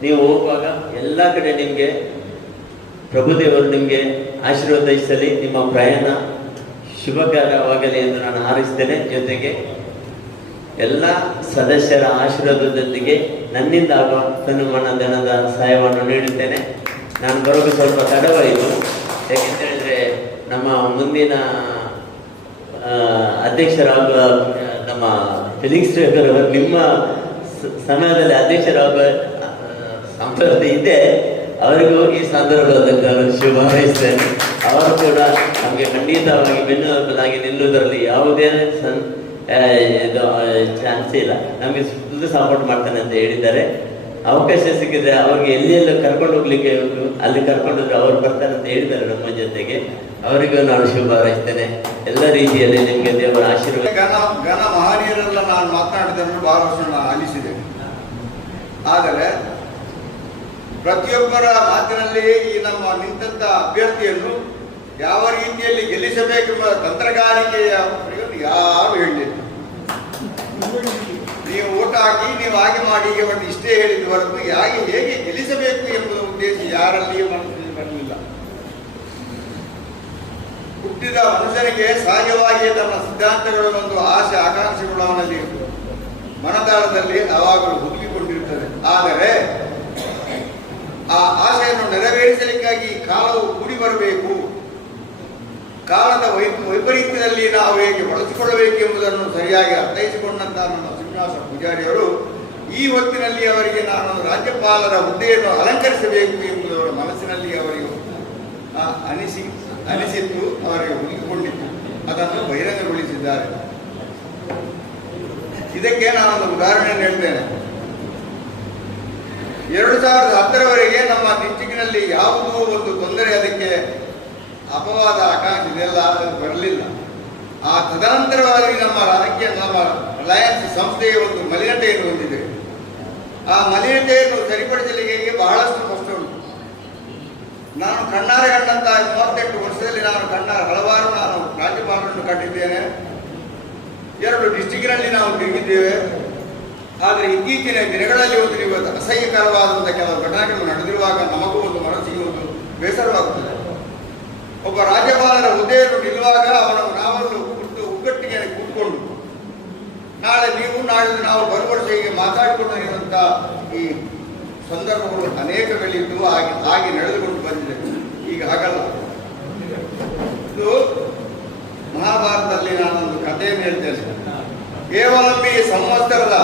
ನೀವು ಹೋಗುವಾಗ ಎಲ್ಲ ಕಡೆ ನಿಮಗೆ ಪ್ರಭುದೇವರು ನಿಮಗೆ ಆಶೀರ್ವದಿಸಲಿ, ನಿಮ್ಮ ಪ್ರಯಾಣ ಶುಭಕರವಾಗಲಿ ಎಂದು ನಾನು ಹಾರೈಸ್ತೇನೆ. ಜೊತೆಗೆ ಎಲ್ಲ ಸದಸ್ಯರ ಆಶೀರ್ವಾದದೊಂದಿಗೆ ನನ್ನಿಂದ ಆಗುವ ಧನದ ಸಹಾಯವನ್ನು ನೀಡುತ್ತೇನೆ. ನಾನು ಬರೋದು ಸ್ವಲ್ಪ ತಡವಾಯಿತು, ಯಾಕೆಂತ ಹೇಳಿದ್ರೆ ನಮ್ಮ ಮುಂದಿನ ಅಧ್ಯಕ್ಷರಾಗುವ ನಮ್ಮ ಫೆಲಿಕ್ಸ್ ಶ್ರೇಖರ್ ಅವರು ನಿಮ್ಮ ಸಮಯದಲ್ಲಿ ಅಧ್ಯಕ್ಷರಾಗುವ ಸಂಪ್ರದಾಯ ಇದೆ. ಅವರಿಗೂ ಈ ಸಂದರ್ಭದಲ್ಲಿ ನಾನು ಶುಭ ಹಾರೈಸ್ತೇನೆ. ಅವರು ಕೂಡ ನಮಗೆ ಖಂಡಿತವಾಗಿ ಬೆನ್ನೆಲುಬಾಗಿ ನಿಲ್ಲುವುದರಲ್ಲಿ ಯಾವುದೇ ಚಾನ್ಸ್ ಇಲ್ಲ. ನಮಗೆ ಫುಲ್ ಸಪೋರ್ಟ್ ಮಾಡ್ತಾನೆ ಅಂತ ಹೇಳಿದ್ದಾರೆ. ಅವಕಾಶ ಸಿಕ್ಕಿದ್ರೆ ಅವ್ರಿಗೆ ಎಲ್ಲೆಲ್ಲ ಕರ್ಕೊಂಡು ಹೋಗ್ಲಿಕ್ಕೆ ಅಲ್ಲಿ ಕರ್ಕೊಂಡೋದ್ರೆ ಅವ್ರು ಬರ್ತಾರೆ ಅಂತ ಹೇಳಿದ್ದಾರೆ ನಮ್ಮ ಜೊತೆಗೆ. ಅವರಿಗೂ ನಾನು ಶುಭ ಹಾರೈಸ್ತೇನೆ. ಎಲ್ಲ ರೀತಿಯಲ್ಲಿ ನಿಮಗೆ ದೇವರ ಆಶೀರ್ವಾದ. ಘನ ಮಹನೀಯರೆಲ್ಲ ನಾನು ಮಾತನಾಡಿದ್ದನ್ನು ಬಹಳಷ್ಟು ನಾನು ಆಲಿಸಿದೆ. ಆದರೆ ಪ್ರತಿಯೊಬ್ಬರ ಮಾತಿನಲ್ಲಿ ಈ ನಮ್ಮ ನಿಂತ ಅಭ್ಯರ್ಥಿಯನ್ನು ಯಾವ ರೀತಿಯಲ್ಲಿ ಗೆಲ್ಲಿಸಬೇಕೆಂಬ ತಂತ್ರಗಾರಿಕೆಯ ಯಾರು ಹೇಳಲಿಲ್ಲ. ನೀವು ಓಟ್ ಹಾಕಿ ನೀವು ಹಾಗೆ ಮಾಡಿ ಹೀಗೆ ಮಾಡಿ ಇಷ್ಟೇ ಹೇಳಿದ ಹೊರತು ಹೇಗೆ ಗೆಲ್ಲಿಸಬೇಕು ಎಂಬುದ ಉದ್ದೇಶ ಯಾರಲ್ಲಿಯೂ ಮನಸ್ಸಿನಲ್ಲಿ ಬರಲಿಲ್ಲ. ಹುಟ್ಟಿದ ಮನುಷ್ಯನಿಗೆ ಸಹಜವಾಗಿಯೇ ತನ್ನ ಸಿದ್ಧಾಂತಗಳನ್ನೊಂದು ಆಸೆ ಆಕಾಂಕ್ಷೆಗಳು ಅವನಲ್ಲಿ ಮನದಾಳದಲ್ಲಿ ಯಾವಾಗಲೂ ಹುದುಗಿಕೊಂಡಿರುತ್ತದೆ. ಆದರೆ ಆ ಆಸೆಯನ್ನು ನೆರವೇರಿಸಲಿಕ್ಕಾಗಿ ಕಾಲವು ಕೂಡಿ ಬರಬೇಕು. ಕಾಲದ ವೈಪರೀತ್ಯದಲ್ಲಿ ನಾವು ಹೇಗೆ ಬಳಸಿಕೊಳ್ಳಬೇಕು ಎಂಬುದನ್ನು ಸರಿಯಾಗಿ ಅರ್ಥೈಸಿಕೊಂಡಂತಹ ನಮ್ಮ ಶ್ರೀನಿವಾಸ ಪೂಜಾರಿಯವರು ಈ ಹೊತ್ತಿನಲ್ಲಿ ಅವರಿಗೆ ನಾನು ರಾಜ್ಯಪಾಲರ ಹುದ್ದೆಯನ್ನು ಅಲಂಕರಿಸಬೇಕು ಎಂಬುದು ಅವರ ಮನಸ್ಸಿನಲ್ಲಿ ಅವರಿಗೆ ಅನಿಸಿತ್ತು, ಅವರಿಗೆ ಹುಡುಕಿಕೊಂಡಿತ್ತು. ಅದನ್ನು ಬಹಿರಂಗಗೊಳಿಸಿದ್ದಾರೆ. ಇದಕ್ಕೆ ನಾನೊಂದು ಉದಾಹರಣೆಯನ್ನು ಹೇಳ್ತೇನೆ. 2010ರವರೆಗೆ ನಮ್ಮ ಡಿಸ್ಟಿಕ್ನಲ್ಲಿ ಯಾವುದೂ ಒಂದು ತೊಂದರೆ, ಅದಕ್ಕೆ ಅಪವಾದ ಆಕಾಂಕ್ಷೆ ಇದೆಲ್ಲ ಬರಲಿಲ್ಲ. ಆ ತದನಂತರವಾಗಿ ನಮ್ಮ ರಿಲಯನ್ಸ್ ಸಂಸ್ಥೆಯ ಒಂದು ಮಲಿನತೆಯನ್ನು ಹೊಂದಿದೆ. ಆ ಮಲಿನತೆಯನ್ನು ಸರಿಪಡಿಸಲಿಕ್ಕೆ ಬಹಳಷ್ಟು ಕಷ್ಟ ಉಂಟು. ನಾನು ಕಣ್ಣಾರೆ ಕಂಡಂತ 38 ವರ್ಷದಲ್ಲಿ ಹಲವಾರು ನಾನು ರಾಜ್ಯಪಾಲರನ್ನು ಕಂಡಿದ್ದೇನೆ. 2 ಡಿಸ್ಟಿಕ್ನಲ್ಲಿ ನಾವು ತಿರುಗಿದ್ದೇವೆ. ಆದರೆ ಇತ್ತೀಚಿನ ದಿನಗಳಲ್ಲಿ ಒಂದು ಇವತ್ತು ಅಸಹ್ಯಕರವಾದಂಥ ಕೆಲವು ಘಟನೆಗಳು ನಡೆದಿರುವಾಗ ನಮಗೂ ಒಂದು ಮನಸ್ಸಿಗೆ ಒಂದು ಬೇಸರವಾಗುತ್ತದೆ. ಒಬ್ಬ ರಾಜ್ಯಪಾಲರ ಹುದ್ದೆಯನ್ನು ನಿಲ್ಲುವಾಗ ನಾವನ್ನು ಒಗ್ಗಟ್ಟಿಗೆ ಕೂತ್ಕೊಂಡು ನಾಳೆ ನಾವು ಬರುವರ್ಷಿಗೆ ಮಾತಾಡಿಕೊಂಡಿರುವಂಥ ಈ ಸಂದರ್ಭಗಳು ಅನೇಕಗಳಿದ್ದು ಹಾಗೆ ನಡೆದುಕೊಂಡು ಬಂದಿದೆ. ಈಗ ಹಾಗಲ್ಲ. ಇದು ಮಹಾಭಾರತದಲ್ಲಿ ನಾನೊಂದು ಕಥೆಯನ್ನು ಹೇಳ್ತೇನೆ. ಕೇವಲಂಬಿ ಸಂವತ್ಸರದ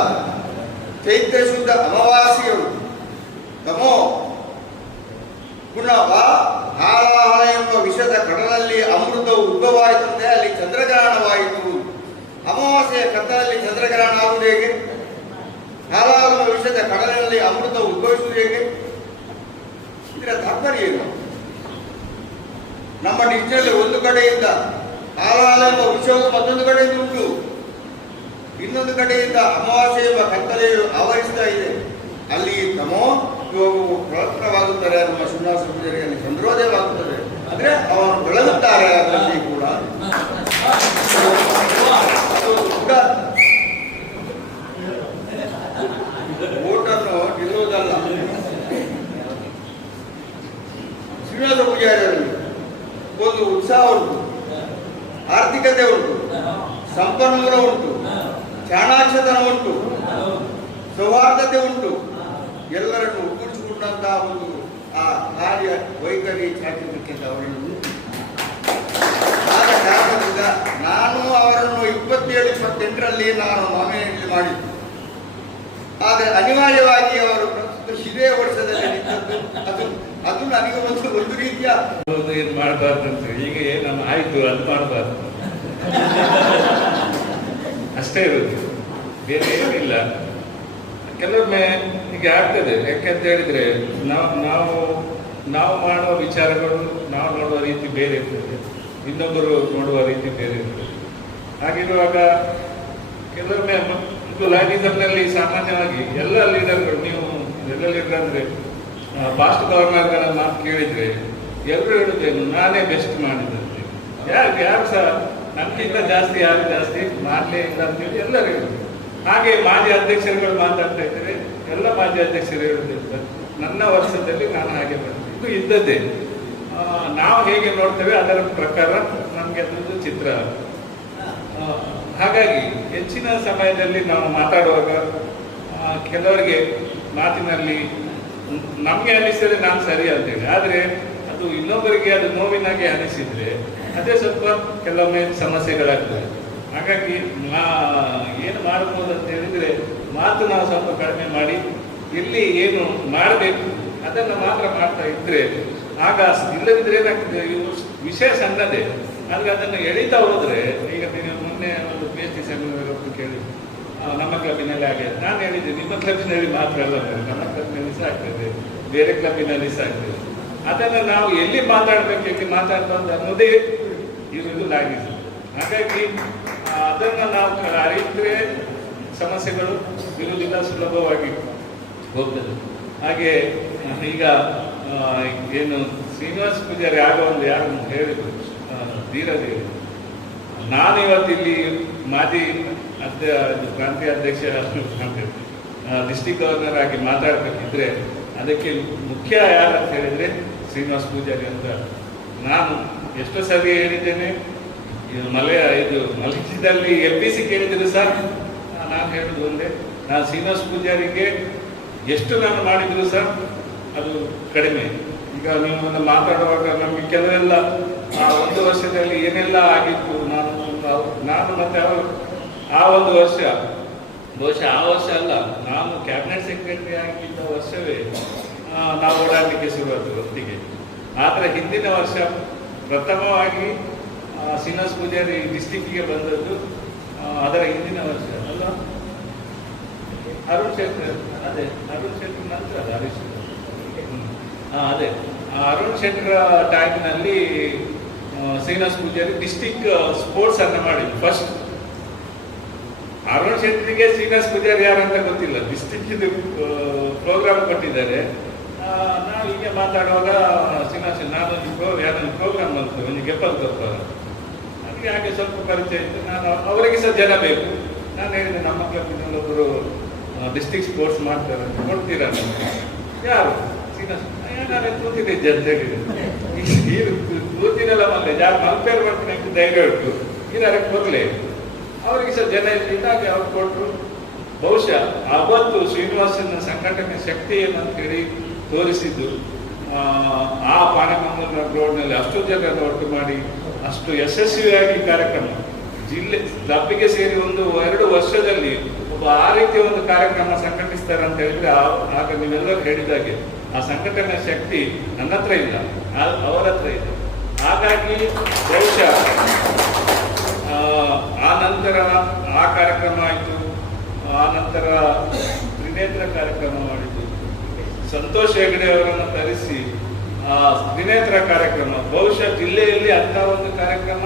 ಚೈತ್ರ ಶುದ್ಧ ಅಮಾವಾಸ್ಯೆಯು ತಮೋ ಗುಣವ ಹಾಲಾಹಲ ಎಂಬ ವಿಷದ ಕಡಲಲ್ಲಿ ಅಮೃತವು ಉದ್ಭವವಾಯಿತಂತೆ ಅಲ್ಲಿ ಚಂದ್ರಗ್ರಹಣವಾಯಿತು. ಅಮಾವಾಸ್ಯೆಯ ಕತ್ತಲಲ್ಲಿ ಚಂದ್ರಗ್ರಹಣ ಆಗುವುದು ಹೇಗೆ? ಹಾಲಾಹಲ ವಿಷದ ಕಡಲಿನಲ್ಲಿ ಅಮೃತ ಉದ್ಭವಿಸುವುದು ಹೇಗೆ? ಇದರ ತಾತ್ಪರ್ಯ ಏನು? ನಮ್ಮ ಡಿಸ್ಟಿಕ್ನಲ್ಲಿ ಒಂದು ಕಡೆಯಿಂದ ಹಾಲಾಹಲ ಎಂಬ ವಿಷವು ಮತ್ತೊಂದು ಕಡೆಯಿಂದ ಉಂಟು, ಇನ್ನೊಂದು ಕಡೆಯಿಂದ ಅಮಾವಾಸ್ಯೆ ಎಂಬ ಕತ್ತಲೆಯು ಆವರಿಸ್ತಾ ಇದೆ. ಅಲ್ಲಿ ತಮೋ ಇವಾಗ ಪ್ರಯತ್ನವಾಗುತ್ತಾರೆ, ನಮ್ಮ ಶ್ರೀನಿವಾಸ ಪೂಜಾರಿಗೆ ಚಂದ್ರೋದಯವಾಗುತ್ತದೆ, ಅಂದ್ರೆ ಅವರು ಬೆಳಗುತ್ತಾರೆ. ಅದರಲ್ಲಿ ಕೂಡ ಓಟನ್ನು ನಿಲ್ಲುವುದಲ್ಲ. ಶ್ರೀನಿವಾಸ ಪೂಜಾರಿಯವರಲ್ಲಿ ಒಂದು ಉತ್ಸಾಹ ಉಂಟು, ಆರ್ಥಿಕತೆ ಉಂಟು, ಸಂಪನ್ಮೂಲ ಉಂಟು, ಚಾಣಾಕ್ಷತನ ಉಂಟು, ಸೌಹಾರ್ದತೆ ಉಂಟು. ಎಲ್ಲರನ್ನು ಒಗ್ಗೂಡಿಸಿಕೊಂಡಂತಹ ಒಂದು ಆ ಕಾರ್ಯ ವೈಖರಿ ಚಾಚಿರ್ಬೇಕೆಂದು ಅವರಲ್ಲಿ ಉಂಟು. ಆದ ಕಾರಣದಿಂದ ನಾನು ಅವರನ್ನು 27-28ರಲ್ಲಿ ನಾನು ನಾಮಿನೇಟ್ ಮಾಡಿದ್ದು. ಆದರೆ ಅನಿವಾರ್ಯವಾಗಿ ಅವರು ಪ್ರಸ್ತುತ ಶಿವೆ ವರ್ಷದಲ್ಲಿ ನಿಂತದ್ದು ಅದು ನನಗೆ ಒಂದು ರೀತಿಯ ಏನು ಮಾಡಬಾರ್ದು ಅಂತ. ಈಗ ನಾನು ಆಯ್ತು ಅದು ಮಾಡಬಾರ್ದು ಅಷ್ಟೇ ಇರುತ್ತೆ, ಬೇರೆ ಏನಿಲ್ಲ. ಕೆಲವೊಮ್ಮೆ ಈಗ ಆಗ್ತದೆ, ಯಾಕೆಂತ ಹೇಳಿದ್ರೆ ನಾವು ಮಾಡುವ ವಿಚಾರಗಳು, ನಾವು ನೋಡುವ ರೀತಿ ಬೇರೆ ಇರ್ತದೆ, ಇನ್ನೊಬ್ಬರು ನೋಡುವ ರೀತಿ ಬೇರೆ ಇರ್ತದೆ. ಹಾಗಿರುವಾಗ ಕೆಲವೊಮ್ಮೆ ಲಾಗಿಸಮ್ನಲ್ಲಿ ಸಾಮಾನ್ಯವಾಗಿ ಎಲ್ಲ ಲೀಡರ್ಗಳು, ನೀವು ಎಲ್ಲ ಲೀಡರ್ ಅಂದ್ರೆ ಪಾಸ್ಟ್ ಗವರ್ನರ್ಗಳ ಮಾತು ಕೇಳಿದ್ರೆ ಎಲ್ಲರೂ ಹೇಳುದೇನು, ನಾನೇ ಬೆಸ್ಟ್ ಮಾಡಿದಂತೆ. ಯಾರು ಸಹ ನನ್ಗಿಂತ ಜಾಸ್ತಿ ಯಾರು ಜಾಸ್ತಿ ಮಾಡಲೇ ಇಲ್ಲ ಅಂತೇಳಿ ಎಲ್ಲರೂ ಹೇಳುದು. ಹಾಗೆ ಮಾಜಿ ಅಧ್ಯಕ್ಷರುಗಳು ಮಾತಾಡ್ತಾ ಇದ್ದಾರೆ, ಎಲ್ಲ ಮಾಜಿ ಅಧ್ಯಕ್ಷರು ಹೇಳುದಿಲ್ಲ ನನ್ನ ವರ್ಷದಲ್ಲಿ ನಾನು ಹಾಗೆ ಬಂದೆ. ಇದು ಇದ್ದದ್ದೇ, ನಾವು ಹೇಗೆ ನೋಡ್ತೇವೆ ಅದರ ಪ್ರಕಾರ ನಮಗೆ ಅದೊಂದು ಚಿತ್ರ. ಹಾಗಾಗಿ ಹೆಚ್ಚಿನ ಸಮಯದಲ್ಲಿ ನಾವು ಮಾತಾಡುವಾಗ ಕೆಲವರಿಗೆ ಮಾತಿನಲ್ಲಿ ನಮಗೆ ಅನಿಸಿದ್ರೆ ನಾನು ಸರಿ ಅಂತೇಳಿ, ಆದರೆ ಅದು ಇನ್ನೊಬ್ಬರಿಗೆ ಅದು ನೋವಿನಾಗೆ ಅನಿಸಿದ್ರೆ ಅದೇ ಸ್ವಲ್ಪ ಕೆಲವೊಮ್ಮೆ ಸಮಸ್ಯೆಗಳಾಗ್ತದೆ. ಹಾಗಾಗಿ ಏನು ಮಾಡಬಹುದು ಅಂತ ಹೇಳಿದ್ರೆ ಮಾತು ನಾವು ಸ್ವಲ್ಪ ಕಡಿಮೆ ಮಾಡಿ ಎಲ್ಲಿ ಏನು ಮಾಡಬೇಕು ಅದನ್ನು ಮಾತ್ರ ಮಾಡ್ತಾ ಇದ್ರೆ ಆಗ, ಇಲ್ಲದಿದ್ರೆ ಏನಾಗ್ತದೆ, ಇವು ವಿಷಯ ಸಣ್ಣದೇ, ಆದರೆ ಅದನ್ನು ಎಳಿತಾ ಹೋದ್ರೆ, ಈಗ ನೀವು ಮೊನ್ನೆ ಒಂದು PhD ಸೆಮಿನಾರ್ ಕೇಳಿ ನಮ್ಮ ಕ್ಲಬ್ಬಿನಲ್ಲಿ ಹಾಗೆ ನಾನು ಹೇಳಿದ್ದೆ, ನಿಮ್ಮ ಕ್ಲಬ್ಬಿನಲ್ಲಿ ಮಾತ್ರ ಅಲ್ಲ, ನಮ್ಮ ಕ್ಲಬ್ಬಿನಲ್ಲಿ ಸಹ ಆಗ್ತದೆ, ಬೇರೆ ಕ್ಲಬ್ಬಿನಲ್ಲಿ ಸಹ ಆಗ್ತದೆ. ಅದನ್ನು ನಾವು ಎಲ್ಲಿ ಮಾತಾಡಬೇಕು, ಎಲ್ಲಿ ಮಾತಾಡಬಾರ್ದು ಅನ್ನೋದೇ ಇರುವುದು ಲಾಗಿಸು. ಹಾಗಾಗಿ ಅದನ್ನು ನಾವು ಅರಿತರೆ ಸಮಸ್ಯೆಗಳು ಇರುವುದಿಲ್ಲ, ಸುಲಭವಾಗಿ ಹೋಗ್ತದೆ. ಹಾಗೆ ಈಗ ಏನು ಶ್ರೀನಿವಾಸ ಪೂಜಾರಿ ಆಗ ಒಂದು ಯಾರು ಹೇಳಿದ್ರು, ಧೀರದೇವಿ, ನಾನು ಇವತ್ತಿಲ್ಲಿ ಮಾಜಿ ಪ್ರಾಂತೀಯ ಅಧ್ಯಕ್ಷ ಡಿಸ್ಟಿಕ್ ಗವರ್ನರ್ ಆಗಿ ಮಾತಾಡಬೇಕಿದ್ರೆ ಅದಕ್ಕೆ ಮುಖ್ಯ ಯಾರು ಅಂತ ಹೇಳಿದ್ರೆ ಶ್ರೀನಿವಾಸ ಪೂಜಾರಿ ಅಂತ ನಾನು ಎಷ್ಟೋ ಸರಿ ಹೇಳಿದ್ದೇನೆ. ಮಲೇಷ್ಯಾದಲ್ಲಿ FBC ಕೇಳಿದ್ರು ಸರ್, ನಾನು ಹೇಳುದು ಒಂದೇ, ನಾನು ಶ್ರೀನಿವಾಸ ಪೂಜಾರಿಗೆ ಎಷ್ಟು ನಾನು ಮಾಡಿದ್ರು ಸರ್ ಅದು ಕಡಿಮೆ. ಈಗ ನೀವು ಮಾತಾಡುವಾಗ ನಮಗೆ ಕೆಲವೆಲ್ಲ ಆ ಒಂದು ವರ್ಷದಲ್ಲಿ ಏನೆಲ್ಲ ಆಗಿತ್ತು, ನಾನು ಮತ್ತೆ ಅವರು ಆ ಒಂದು ವರ್ಷ, ಬಹುಶಃ ಆ ವರ್ಷ ಅಲ್ಲ, ನಾನು ಕ್ಯಾಬಿನೆಟ್ ಸೆಕ್ರೆಟರಿ ಆಗಿದ್ದ ವರ್ಷವೇ ನಾವು ಓಡಾಡಲಿಕ್ಕೆ ಶುರುವಾದ ಹೊತ್ತಿಗೆ. ಆದರೆ ಹಿಂದಿನ ವರ್ಷ ಪ್ರಥಮವಾಗಿ ಶ್ರೀನಿವಾಸ ಪೂಜಾರಿ ಡಿಸ್ಟಿಕ್ಗೆ ಬಂದದ್ದು ಅದರ ಹಿಂದಿನ ವರ್ಷ ಅಲ್ಲ, ಅರುಣ್ ಶೆಟ್ಟರ್, ಅದೇ ಅರುಣ್ ಶೆಟ್ಟರ್ ನಂತರ ಹರೀಶ್, ಅದೇ ಅರುಣ್ ಶೆಟ್ಟರ್ ಟೈಮ್ನಲ್ಲಿ ಶ್ರೀನಿವಾಸ ಪೂಜಾರಿ ಡಿಸ್ಟಿಕ್ ಸ್ಪೋರ್ಟ್ಸ್ ಅನ್ನು ಮಾಡಿದ್ರು ಫಸ್ಟ್. ಅರುಣ್ ಶೆಟ್ಟರಿಗೆ ಶ್ರೀನಿವಾಸ ಪೂಜಾರಿ ಯಾರು ಅಂತ ಗೊತ್ತಿಲ್ಲ, ಡಿಸ್ಟಿಕ್ ಇದು ಪ್ರೋಗ್ರಾಮ್ ಕೊಟ್ಟಿದ್ದಾರೆ. ನಾವು ಹೀಗೆ ಮಾತಾಡುವಾಗ ಶ್ರೀನಿವಾಸ ನಾನು ಯಾರೊಂದು ಪ್ರೋಗ್ರಾಮ್ ಬಂತು, ಒಂದು ಗೆಪ್ಪಲ್ ಗೊತ್ತಾಗ ಅದಕ್ಕೆ ಹಾಗೆ ಸ್ವಲ್ಪ ಪರಿಚಯ ಇತ್ತು. ನಾನು ಅವರಿಗೆ ಸಹ ಜನ ಬೇಕು, ನಾನು ಹೇಳಿದೆ ನಮ್ಮ ಕ್ಲಬ್ಬಿನಲ್ಲಿ ಒಬ್ಬರು ಡಿಸ್ಟಿಕ್ ಸ್ಪೋರ್ಟ್ಸ್ ಮಾಡ್ತಾರೆ, ಕೊಡ್ತೀರಾ? ಯಾರು? ಶ್ರೀನಿವಾಸ, ನಾನು ಕೂತಿದ್ದೆ ಜಡ್ಜಾಗಿ, ಕೂತಿರಲ್ಲ ಮಲ್ಲೆ ಯಾರು ಮಲ್ಪೇರ್ ಮಾಡ್ತೀನಿ ಧೈರ್ಯ ಉಂಟು, ಇದಕ್ಕೆ ಬರಲಿ. ಅವರಿಗೆ ಸಹ ಜನ ಇದ್ದಾಗ ಅವ್ರು ಕೊಟ್ಟರು. ಬಹುಶಃ ಅವತ್ತು ಶ್ರೀನಿವಾಸನ ಸಂಘಟನೆ ಶಕ್ತಿ ಏನಂತ ಹೇಳಿ ತೋರಿಸಿದ್ದು ಆ ಪಾನಕಮ್ಮನ ರೋಡ್ನಲ್ಲಿ ಅಷ್ಟು ಜನ ಒಟ್ಟು ಮಾಡಿ ಅಷ್ಟು ಯಶಸ್ವಿಯಾಗಿ ಕಾರ್ಯಕ್ರಮ ಜಿಲ್ಲೆ ಕ್ಲಬ್ಬಿಗೆ ಸೇರಿ 1-2 ವರ್ಷದಲ್ಲಿ ಒಬ್ಬ ಆ ರೀತಿಯ ಒಂದು ಕಾರ್ಯಕ್ರಮ ಸಂಘಟಿಸ್ತಾರೆ ಅಂತ ಹೇಳಿದ್ರೆ ಆಗ ನೀವೆಲ್ಲರೂ ಹೇಳಿದಾಗೆ ಆ ಸಂಘಟನೆ ಶಕ್ತಿ ನನ್ನ ಹತ್ರ ಇಲ್ಲ, ಅವರ ಹತ್ರ ಇದೆ. ಹಾಗಾಗಿ ಬಹುಶಃ ಆ ನಂತರ ಆ ಕಾರ್ಯಕ್ರಮ ಆಯಿತು, ಆ ನಂತರ ತ್ರಿನೇತ್ರ ಕಾರ್ಯಕ್ರಮ ಮಾಡಿದ್ದು, ಸಂತೋಷ್ ಹೆಗಡೆ ಅವರನ್ನು ತರಿಸಿ ಆ ತ್ರಿನೇತ್ರ ಕಾರ್ಯಕ್ರಮ, ಬಹುಶಃ ಜಿಲ್ಲೆಯಲ್ಲಿ ಅಂತ ಒಂದು ಕಾರ್ಯಕ್ರಮ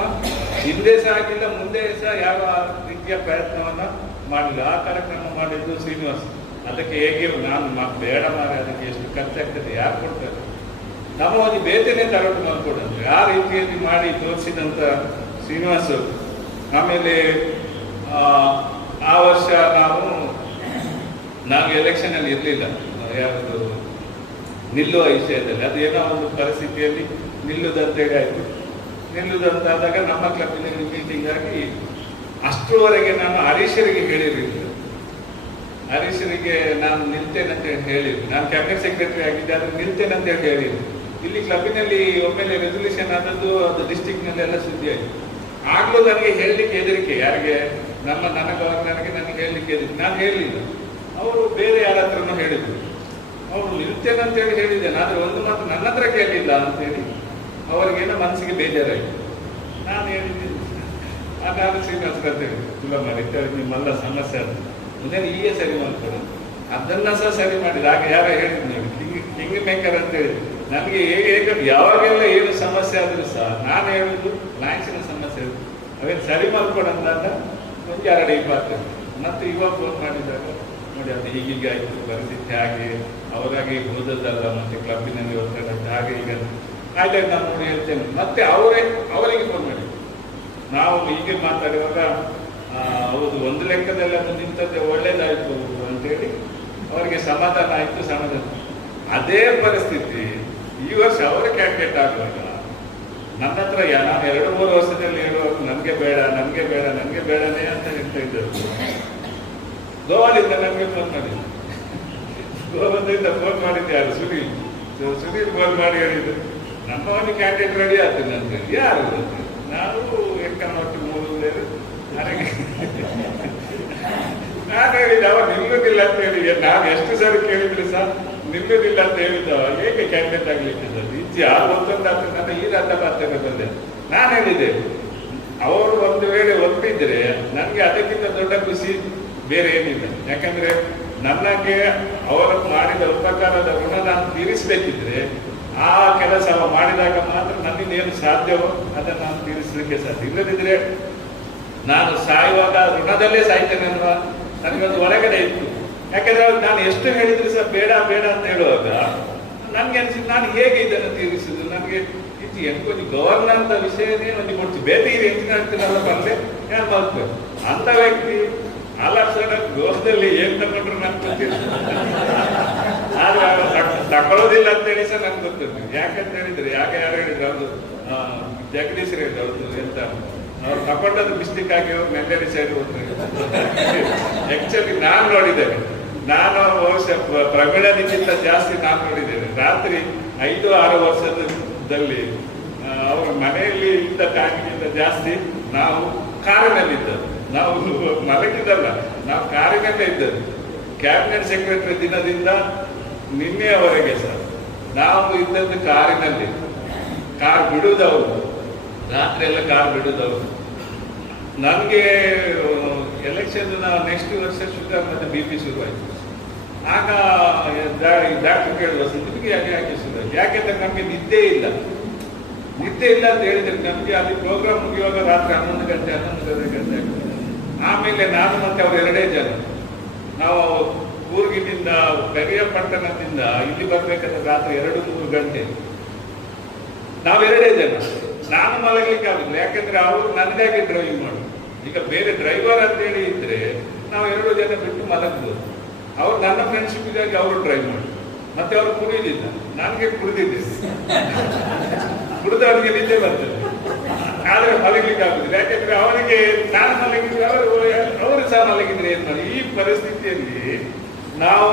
ಹಿಂದೆ ಸಹ ಆಗಿಲ್ಲ, ಮುಂದೆ ಸಹ ಯಾವ ರೀತಿಯ ಪ್ರಯತ್ನವನ್ನ ಮಾಡಲಿಲ್ಲ. ಆ ಕಾರ್ಯಕ್ರಮ ಮಾಡಿದ್ದು ಶ್ರೀನಿವಾಸ್. ಅದಕ್ಕೆ ಹೇಗೆ ನಾನು ಬೇಡ ಮಾರೆ, ಅದಕ್ಕೆ ಎಷ್ಟು ಖರ್ಚಾಗ್ತದೆ, ಯಾರು ಕೊಡ್ತಾರೆ? ನಮ್ಮ ಒಂದು ಬೇತನೆ ತರಟು ಮಾಡ್ಕೊಡಂದ್ರೆ ಆ ರೀತಿಯಲ್ಲಿ ಮಾಡಿ ತೋರಿಸಿದಂಥ ಶ್ರೀನಿವಾಸ್. ಆಮೇಲೆ ಆ ವರ್ಷ ನಾವು ಎಲೆಕ್ಷನಲ್ಲಿ ಇರಲಿಲ್ಲ, ಯಾವುದು ನಿಲ್ಲುವ ವಿಷಯದಲ್ಲಿ ಅದೇನೋ ಒಂದು ಪರಿಸ್ಥಿತಿಯಲ್ಲಿ ನಿಲ್ಲುದಂತೇಳಿ ಆಯಿತು. ನಿಲ್ಲುದಂತಾದಾಗ ನಮ್ಮ ಕ್ಲಬ್ಬಿನಲ್ಲಿ ಮೀಟಿಂಗ್ ಆಗಿ ಅಷ್ಟರವರೆಗೆ ನಾನು ಹರೀಶರಿಗೆ ಹೇಳಿರಲಿಲ್ಲ. ಹರೀಶರಿಗೆ ನಾನು ನಿಲ್ತೇನೆ ಅಂತೇಳಿ ಹೇಳಿದ್ರು. ನಾನು ಕ್ಯಾಬಿನೆಟ್ ಸೆಕ್ರೆಟರಿ ಆಗಿದ್ದೆ, ಆದರೆ ನಿಲ್ತೇನೆ ಅಂತೇಳಿ ಹೇಳಿದ್ರು. ಇಲ್ಲಿ ಕ್ಲಬ್ಬಿನಲ್ಲಿ ಒಮ್ಮೆಲೆ ರೆಸೊಲ್ಯೂಷನ್ ಆದದ್ದು ಅದು ಡಿಸ್ಟಿಕ್ನಲ್ಲೆಲ್ಲ ಸುದ್ದಿ ಆಯಿತು. ಆಗಲೂ ನನಗೆ ಹೇಳಲಿಕ್ಕೆ ಹೆದರಿಕೆ, ಯಾರಿಗೆ ನನ್ನ ಗವರ್ನರ್ಗೆ ನನಗೆ ಹೇಳಲಿಕ್ಕೆ ಹೆದರಿಕೆ. ನಾನು ಹೇಳಲಿಲ್ಲ, ಅವರು ಬೇರೆ ಯಾರ ಹತ್ರನೂ ಹೇಳಿದ್ರು. ಅವರು ನಿಲ್ತೇನೆ ಅಂತೇಳಿ ಹೇಳಿದ್ದೇನೆ, ಆದರೆ ಒಂದು ಮಾತು ನನ್ನ ಹತ್ರ ಕೇಳಲಿಲ್ಲ ಅಂತೇಳಿ ಅವರಿಗೇನೋ ಮನಸ್ಸಿಗೆ ಬೇಜಾರಾಯಿತು. ನಾನು ಹೇಳಿದ್ದೀನಿ, ನಾನು ಶ್ರೀನಿವಾಸ ಅಂತ ಹೇಳಿದ್ದೆ, ಇಲ್ಲ ಮಾಡಿದ್ದೇವೆ ನಿಮ್ಮೆಲ್ಲ ಸಮಸ್ಯೆ ಅದು ಮುಂದೆ ಹೀಗೆ ಸರಿ ಮಾಡ್ತಾರೆ, ಅದನ್ನ ಸಹ ಸರಿ ಮಾಡಿದ. ಆಗ ಯಾರೋ ಹೇಳಿದ್ರು ನೀವು ಕಿಂಗ್ ಮೇಕರ್ ಅಂತ ಹೇಳಿ. ನನಗೆ ಹೇಗೆ ಯಾವಾಗೆಲ್ಲ ಏನು ಸಮಸ್ಯೆ ಆದರೂ ಸಹ ನಾನು ಹೇಳುದು ಲಯನ್ಸಿನ ಸಮಸ್ಯೆ ಅವೇನು ಸರಿ ಮಾಡ್ಕೊಡಂದಾಗ ಒಂದು 2-20 ಮತ್ತು ಇವಾಗ ಫೋನ್ ಮಾಡಿದಾಗ ನೋಡಿ ಅದು ಹೀಗೀಗೆ ಆಯಿತು ಪರಿಸ್ಥಿತಿ, ಹಾಗೆ ಅವರಾಗಿ ಹೋದದ್ದಲ್ಲ, ಮತ್ತೆ ಕ್ಲಬ್ಬಿನಲ್ಲಿ ಒತ್ತಡ ಹಾಗೆ ಈಗ ಆಯ್ತು ನಾನು ನೋಡಿ ಹೇಳ್ತೇನೆ. ಮತ್ತೆ ಅವರಿಗೆ ಫೋನ್ ಮಾಡಿ ನಾವು ಹೀಗೆ ಮಾತಾಡುವಾಗ ಹೌದು ಒಂದು ಲೆಕ್ಕದಲ್ಲಿ ಅದು ನಿಂತದ್ದೇ ಒಳ್ಳೇದಾಯಿತು ಅಂತೇಳಿ ಅವರಿಗೆ ಸಮಾಧಾನ ಆಯಿತು. ಸಮಾಧಾನ ಅದೇ ಪರಿಸ್ಥಿತಿ ಈ ವರ್ಷ ಅವರ ಕ್ಯಾಂಡಿಡೇಟ್ ಆಗುವಾಗ ನನ್ನ ಹತ್ರ ನಾನು 2-3 ವರ್ಷದಲ್ಲಿ ಹೇಳುವಾಗ ನನಗೆ ಬೇಡ ನನಗೆ ಬೇಡ ನನಗೆ ಬೇಡನೇ ಅಂತ ಹೇಳ್ತಾ ಇದ್ದರು. ಗೋವಾದಿಂದ ನನಗೆ ಫೋನ್ ಮಾಡಿದ್ರು. ಗೋವಾದಿಂದ ಫೋನ್ ಮಾಡಿದ್ದೆ ಯಾರು? ಸುನೀಲ್ ಫೋನ್ ಮಾಡಿ ಹೇಳಿದ್ರು ನಮ್ಮವನಿಗೆ ಕ್ಯಾಂಡಿಡೇಟ್ ರೆಡಿ ಆಗ್ತೀನಿ ಅಂತ ಹೇಳಿ. ಯಾರು? ನಾನು ಎಕ್ಕನವಟ್ಟಿ ಮೂಲದೇರು ನನಗೆ ನಾನು ಹೇಳಿದ್ದೆ ಅವ ನಿಲ್ಲುದಿಲ್ಲ ಅಂತ ಹೇಳಿ. ನಾನು ಎಷ್ಟು ಸರಿ ಕೇಳಿದ್ರೆ ಸಹ ನಿಲ್ಲುದಿಲ್ಲ ಅಂತ ಹೇಳಿದ್ದವ ಹೇಗೆ ಕ್ಯಾಂಡಿಡೇಟ್ ಆಗ್ಲಿಕ್ಕೆ ಇಚ್ಛೆ ಗೊತ್ತೊಂದಾಗ್ತದೆ. ನನ್ನ ಈ ರಥ ಬರ್ತೇನೆ ಬಂದೆ. ನಾನು ಹೇಳಿದೆ ಅವರು ಒಂದು ವೇಳೆ ಒಪ್ಪಿದ್ರೆ ನನಗೆ ಅದಕ್ಕಿಂತ ದೊಡ್ಡ ಖುಷಿ ಬೇರೆ ಏನಿಲ್ಲ. ಯಾಕಂದ್ರೆ ನನಗೆ ಅವರು ಮಾಡಿದ ಉಪಕಾರದ ಋಣ ನಾನು ತೀರಿಸಬೇಕಿದ್ರೆ ಆ ಕೆಲಸ ಮಾಡಿದಾಗ ಮಾತ್ರ ನನ್ನಿಂದ ಏನು ಸಾಧ್ಯವೋ ಅದನ್ನು ನಾನು ತೀರಿಸಲಿಕ್ಕೆ ಸಾಧ್ಯ. ಇಲ್ಲದಿದ್ರೆ ನಾನು ಸಾಯುವಾಗ ಋಣದಲ್ಲೇ ಸಾಯ್ತೇನೆ ಅನ್ನುವ ನನಗೊಂದು ಹೊರಗಡೆ ಇತ್ತು. ಯಾಕಂದ್ರೆ ನಾನು ಎಷ್ಟು ಹೇಳಿದ್ರು ಸಹ ಬೇಡ ಬೇಡ ಅಂತ ಹೇಳುವಾಗ ನನ್ಗೆ ಅನ್ಸಿದ್ದು ನಾನು ಹೇಗೆ ಇದನ್ನು ತೀರಿಸುದು? ನನಗೆ ಇದು ಎಂಕೊಂದು ಗವರ್ನರ್ ಅಂತ ವಿಷಯನೇ ಒಂದು ಕೊಡ್ತೀವಿ, ಬೇರೆ ಇದು ಹೆಚ್ಚಿನ ಆಗ್ತೀನಲ್ಲ ಬಂದ್ರೆ ನಾನು ಮಾಡ್ಬೇಕು ಅಂತ ವ್ಯಕ್ತಿ ಆಲೋಚನೆ ಗೋರ್ದಲ್ಲಿ ಏನ್ ತಗೊಂಡ್ರು ನನ್ಗೆ ಗೊತ್ತಿಲ್ಲ. ಆದ್ರೆ ತಗೊಳ್ಳೋದಿಲ್ಲ ಅಂತ ಹೇಳಿ ಸಹ ನನ್ಗೆ ಗೊತ್ತಿಲ್ಲ. ಯಾಕಂತ ಹೇಳಿದ್ರೆ ಯಾರು ಹೇಳಿದ್ರು ಅವ್ರದ್ದು ಜಗದೀಶ್ ಹೇಳಿದ್ರು ಅವ್ರದ್ದು ಎಂತ ಅವ್ರು ತಗೊಂಡದ್ದು ಮಿಸ್ಟೇಕ್ ಆಗಿ ಅವ್ರು ನೆಲ್ಲೆರಿ ಸೈಡ್ ಹೋಗ್ತಾರೆ. ಆಕ್ಚುಲಿ ನಾನು ನೋಡಿದ್ದೇನೆ, ನಾನು ಬಹುಶಃ ಪ್ರವೀಣನಿಗಿಂತ ಜಾಸ್ತಿ ನಾನು ನೋಡಿದ್ದೇನೆ. ರಾತ್ರಿ 5-6 ವರ್ಷದಲ್ಲಿ ಅವ್ರ ಮನೆಯಲ್ಲಿ ಇದ್ದ ಟೈಮಿಗಿಂತ ಜಾಸ್ತಿ ನಾವು ಕಾರಿನಲ್ಲಿದ್ದದ್ದು. ನಾವು ಮಲಗಿದ್ದಲ್ಲ, ನಾವು ಕಾರಿನಲ್ಲೇ ಇದ್ದದ್ದು. ಕ್ಯಾಬಿನೆಟ್ ಸೆಕ್ರೆಟರಿ ದಿನದಿಂದ ನಿನ್ನೆಯವರೆಗೆ ಸರ್ ನಾವು ಇದ್ದದ್ದು ಕಾರಿನಲ್ಲಿ. ಕಾರ್ ಬಿಡುವುದವರು, ರಾತ್ರಿ ಎಲ್ಲ ಕಾರ್ ಬಿಡುವುದವರು. ನನಗೆ ಎಲೆಕ್ಷನ್ ನೆಕ್ಸ್ಟ್ ವರ್ಷ ಶುಗರ್ ಮತ್ತೆ BP ಶುರುವಾಯಿತು. ಆಗ ಡಾಕ್ಟರ್ ಕೇಳಿದ್ರು ನಿಮಗೆ ಯಾಕೆ ಶುರುವಾಯಿತು? ಯಾಕೆಂದ್ರೆ ನಮಗೆ ನಿದ್ದೆ ಇಲ್ಲ ಅಂತ ಹೇಳಿದ್ರೆ ನಮಗೆ ಅಲ್ಲಿ ಪ್ರೋಗ್ರಾಮ್ ಮುಗಿಯುವಾಗ ರಾತ್ರಿ 11 ಗಂಟೆ ಆಗ್ತದೆ. ಆಮೇಲೆ ನಾನು ಮತ್ತೆ ಅವರು 2 ಜನ ನಾವು ಕೂರ್ಗಿನಿಂದ ಪಟ್ಟಣದಿಂದ ಇಲ್ಲಿ ಬರ್ಬೇಕಾದ್ರೆ ರಾತ್ರಿ 2-3 ಗಂಟೆ ನಾವು 2 ಜನ. ನಾನು ಮಲಗಲಿಕ್ಕೆ ಆಗುದಿಲ್ಲ, ಯಾಕಂದ್ರೆ ಅವರು ನನಗಾಗಿ ಡ್ರೈವಿಂಗ್ ಮಾಡೋದು. ಈಗ ಬೇರೆ ಡ್ರೈವರ್ ಅಂತೇಳಿ ಇದ್ರೆ ನಾವು 2 ಜನ ಬಿಟ್ಟು ಮಲಗ್ಬೋದು. ಅವ್ರು ನನ್ನ ಫ್ರೆಂಡ್ಶಿಪ್ಗಾಗಿ ಅವರು ಡ್ರೈವ್ ಮಾಡಿ, ಮತ್ತೆ ಅವರು ಕುಡಿಯುದಿಲ್ಲ, ನನಗೆ ಕುಡಿದಿದ್ದೆ. ಕುಡಿದವರಿಗೆ ನಿದ್ದೆ ಬರ್ತದೆ, ಆದ್ರೆ ಮಲಗಲಿಕ್ಕೆ ಆಗುದಿಲ್ಲ. ಯಾಕಂದ್ರೆ ಅವರಿಗೆ ನಾನು ಮಲಗಿದ್ರೆ ಅವರು ಸಹ ಮಲಗಿದ್ರೆ ಏನ್ ಮಾಡಿ. ಈ ಪರಿಸ್ಥಿತಿಯಲ್ಲಿ ನಾವು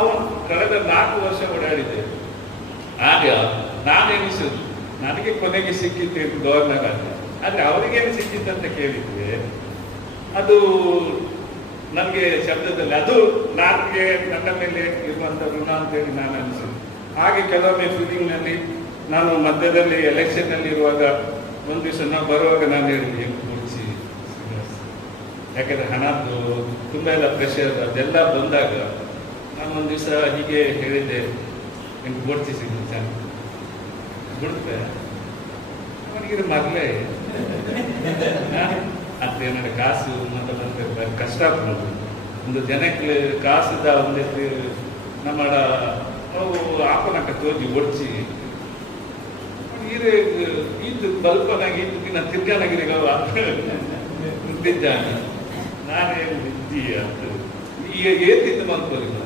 ಕಳೆದ 4 ವರ್ಷ ಓಡಾಡಿದ್ದೇವೆ. ಆಗ ನಾನೆನಿಸುದು ನನಗೆ ಕೊನೆಗೆ ಸಿಕ್ಕಿತ್ತು ಗವರ್ನರ್ ಅಂತ. ಆದ್ರೆ ಅವರಿಗೇನು ಸಿಕ್ಕಿತ್ತಂತ ಕೇಳಿದ್ರೆ ಅದು ನನಗೆ ಶಬ್ದದಲ್ಲಿ ಅದು ನನಗೆ ನನ್ನ ಮೇಲೆ ಇರುವಂತ ಋಣ ಅಂತೇಳಿ ನಾನು ಅನಿಸಿದೆ. ಹಾಗೆ ಕೆಲವೊಮ್ಮೆ ಫೀಲಿಂಗ್ನಲ್ಲಿ ನಾನು ಮಧ್ಯದಲ್ಲಿ ಎಲೆಕ್ಷನ್ನಲ್ಲಿ ಇರುವಾಗ ಒಂದು ದಿವಸ ನಾವು ಬರುವಾಗ ನಾನು ಹೇಳಿದ್ದೆ ಕೊಡಿಸಿ, ಯಾಕಂದ್ರೆ ಹಣದ್ದು ತುಂಬ ಎಲ್ಲ ಪ್ರೆಷರ್ ಅದೆಲ್ಲ ಬಂದಾಗ ನಾನು ಒಂದು ದಿವಸ ಹೀಗೆ ಹೇಳಿದ್ದೆ, ನಿಮ್ಗೆ ಕೊಡ್ಸಿ ಬಿಡ್ತೆ ಅವನಿಗೆ ಮರಲೇ ಅದೇನಾದ್ರೆ ಕಾಸು ಮತ್ತೆ ಕಷ್ಟ ಆಗ್ಬೋದು. ಒಂದು ಜನಕ್ಕೆ ಕಾಸದ ಒಂದಿತ್ತು ನಮ್ಮ ಅವು ಆಪನಕ ತೋಜಿ ಒಡ್ಚಿ ಈರೆ ಇದು ಬಲ್ಪನಾಗಿ ಇದ್ದು ತಿರ್ಗಾನಾಗಿರಿಗ ನಿಂತಿದ್ದಾನೆ ನಾನೇ ನಿದ್ದಿ ಅಂತ ಈಗ ಏತಿದ್ದು ಮಲ್ಕೋಲಿಲ್ಲ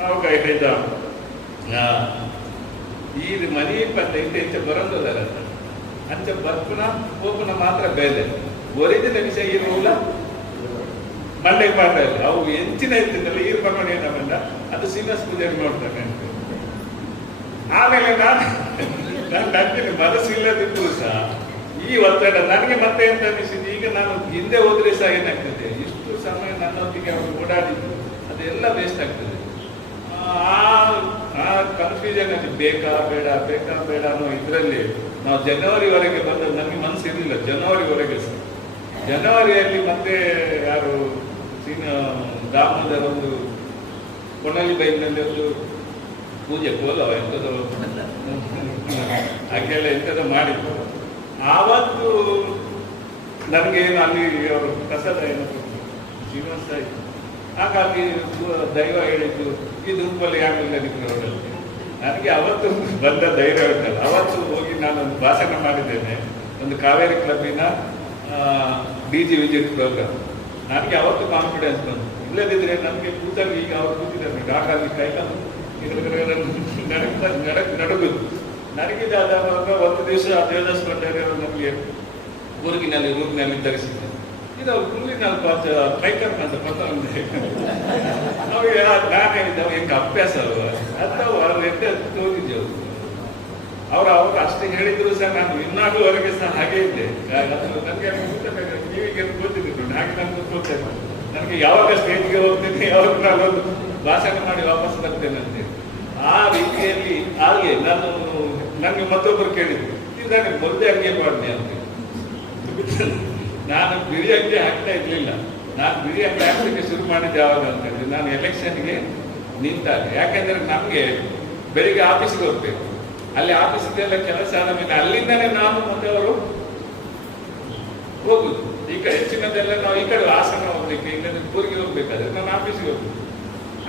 ಅವಾಗ ಹೇಳಿದ ಈ ಮನಿ ಪತ್ತ ಇಂಚೆ ಬರಂದಲ್ಲ ಅಂಚ ಬರ್ಪನ ಓಪನ ಮಾತ್ರ ಬೇಲೆ ಒರಿಜಿನ ವಿಷಯ ಇರುವುಲ್ಲ ಮಂಡೆ ಪಾಠದಲ್ಲಿ ಅವು ಹೆಂಚಿನ ಇರ್ತಿದ್ದಲ್ಲ ಈರು ಬರ್ಕೊಂಡು ಏನಲ್ಲ ಅದು ಶ್ರೀನಿವಾಸ ಪೂಜಾರಿ ಮಾಡ್ತಾನೆ ಅಂತ ಆಮೇಲೆ ನಾನು ನಂಬಿನ ಮನಸ್ಸು ಇಲ್ಲದಿದ್ರು ಸಹ ಈ ಒತ್ತಡ ನನಗೆ ಮತ್ತೆ ಎಂತ ಅನಿಸಿದ್ದು ಈಗ ನಾನು ಹಿಂದೆ ಹೋದ್ರೆ ಸಹ ಏನಾಗ್ತದೆ ಇಷ್ಟು ಸಮಯ ನನ್ನೊಂದಿಗೆ ಅವರು ಓಡಾಡಿದ್ದು ಅದೆಲ್ಲ ವೇಸ್ಟ್ ಆಗ್ತದೆ ಆ ಕನ್ಫ್ಯೂಷನ್ ಅಲ್ಲಿ ಬೇಕಾ ಬೇಡ ಅನ್ನೋ ಇದರಲ್ಲಿ ನಾವು ಜನವರಿವರೆಗೆ ಬಂದದ್ದು ನಮಗೆ ಮನಸ್ಸು ಇರಲಿಲ್ಲ ಜನವರಿವರೆಗೆ ಸಹ ಜನವರಿಯಲ್ಲಿ ಮತ್ತೆ ಯಾರು ದಾಮೋದರ ಒಂದು ಕೊಣಲಿ ಬೈನಲ್ಲಿ ಒಂದು ಪೂಜೆ ಕೋಲವ ಎಂಥದ್ದು ಹಾಗೆಲ್ಲ ಎಂಥದ್ದು ಮಾಡಿದ್ರು ಆವತ್ತು ನನಗೇನು ಅಲ್ಲಿ ಅವರು ಕಸದ ಏನು ಶ್ರೀನಿವಾಸ ಆಯಿತು ಹಾಗಾಗಿ ದೈವ ಹೇಳಿದ್ದು ಈ ದುರ್ಬಲಿ ಆಗಲಿಲ್ಲ ನಿಮ್ಮವರಲ್ಲಿ ನನಗೆ ಅವತ್ತು ಬಂದ ಧೈರ್ಯ ಉಂಟಲ್ಲ ಅವತ್ತು ಹೋಗಿ ನಾನೊಂದು ಭಾಷಣ ಮಾಡಿದ್ದೇನೆ ಒಂದು ಕಾವೇರಿ ಕ್ಲಬ್ಬಿನ DG ವಿಸಿಟ್ ಪ್ರೋಗ್ರಾಮ್ ನನಗೆ ಅವತ್ತು ಕಾನ್ಫಿಡೆನ್ಸ್ ಬಂತು ಇಲ್ಲದಿದ್ರೆ ನಮಗೆ ಕೂತಾಗ ಈಗ ಅವ್ರು ಕೂತಿದ್ದಾರೆ ಡಾಕ್ಟರ್ ಕೈಲ ನಡುಗುದು ನನಗಿದಾದಾಗ ಒಂದು ದಿವಸ ದೇವದಾಸ್ ಭಂಡಾರಿ ಅವರು ನಮಗೆ ರೂರಿನಲ್ಲಿ ತರಿಸಿದ್ದಾರೆ ಇದು ಅವ್ರು ರೂರಿನಲ್ಲಿ ಕೈಕರ್ಮ ಅಂತ ಪದ ಅವ್ರಿಗೆ ನಾನು ಹೇಳಿದ್ದೆ ಹೆಂಗೆ ಅಭ್ಯಾಸ ಅಥವಾ ಅವ್ರು ಎಂತ ತೋರಿದ್ದೆವು ಅವರು ಅಷ್ಟೇ ಹೇಳಿದ್ರು ಸಹ ನಾನು ಇನ್ನಾಗಲೂ ಹೊರಗೆ ಸಹ ಹಾಗೆ ಇದ್ದೆ ನನಗೆ ನೀವೀಗ ಗೊತ್ತಿದ್ರು ಹಾಗೆ ನಾನು ಗೊತ್ತಿಲ್ಲ ನನಗೆ ಯಾವಾಗ ಸ್ಟೇಜ್ಗೆ ಹೋಗ್ತೇನೆ ಯಾವಾಗ ನಾನೊಂದು ಭಾಷಣ ಮಾಡಿ ವಾಪಸ್ ಬರ್ತೇನೆ ಅಂತೇಳಿ ಆ ರೀತಿಯಲ್ಲಿ ಹಾಗೆ ನನಗೆ ಮತ್ತೊಬ್ಬರು ಕೇಳಿದ್ರು ಈಗ ನನಗೆ ಮೊದಲೇ ಹಂಗೆ ಮಾಡಿದೆ ಅಂತ ನಾನು ಬಿಳಿ ಅಂಗಿ ಹಾಕ್ತಾ ಇರ್ಲಿಲ್ಲ ನಾನು ಬಿಳಿ ಅಂಗಿ ಹಾಕ್ಲಿಕ್ಕೆ ಶುರು ಮಾಡಿದ್ದೆ ಯಾವಾಗ ಅಂತ ಹೇಳಿದ್ರೆ ನಾನು ಎಲೆಕ್ಷನ್ಗೆ ನಿಂತಾಗ ಯಾಕಂದ್ರೆ ನಮಗೆ ಬೆಳಿಗ್ಗೆ ಆಫೀಸ್ಗೆ ಹೋಗ್ಬೇಕು ಅಲ್ಲಿ ಆಫೀಸ್ಗೆಲ್ಲ ಕೆಲಸ ಆದ ಮೇಲೆ ಅಲ್ಲಿಂದನೇ ನಾನು ಮತ್ತೆ ಅವರು ಹೋಗುದು ಈಗ ಹೆಚ್ಚಿನದೆಲ್ಲ ನಾವು ಈ ಕಡೆ ಹಾಸನ ಹೋಗ್ಲಿಕ್ಕೆ ಇಲ್ಲದ್ರೆ ಊರಿಗೆ ಹೋಗ್ಬೇಕಾದ್ರೆ ನಾನು ಆಫೀಸ್ಗೆ ಹೋಗುದು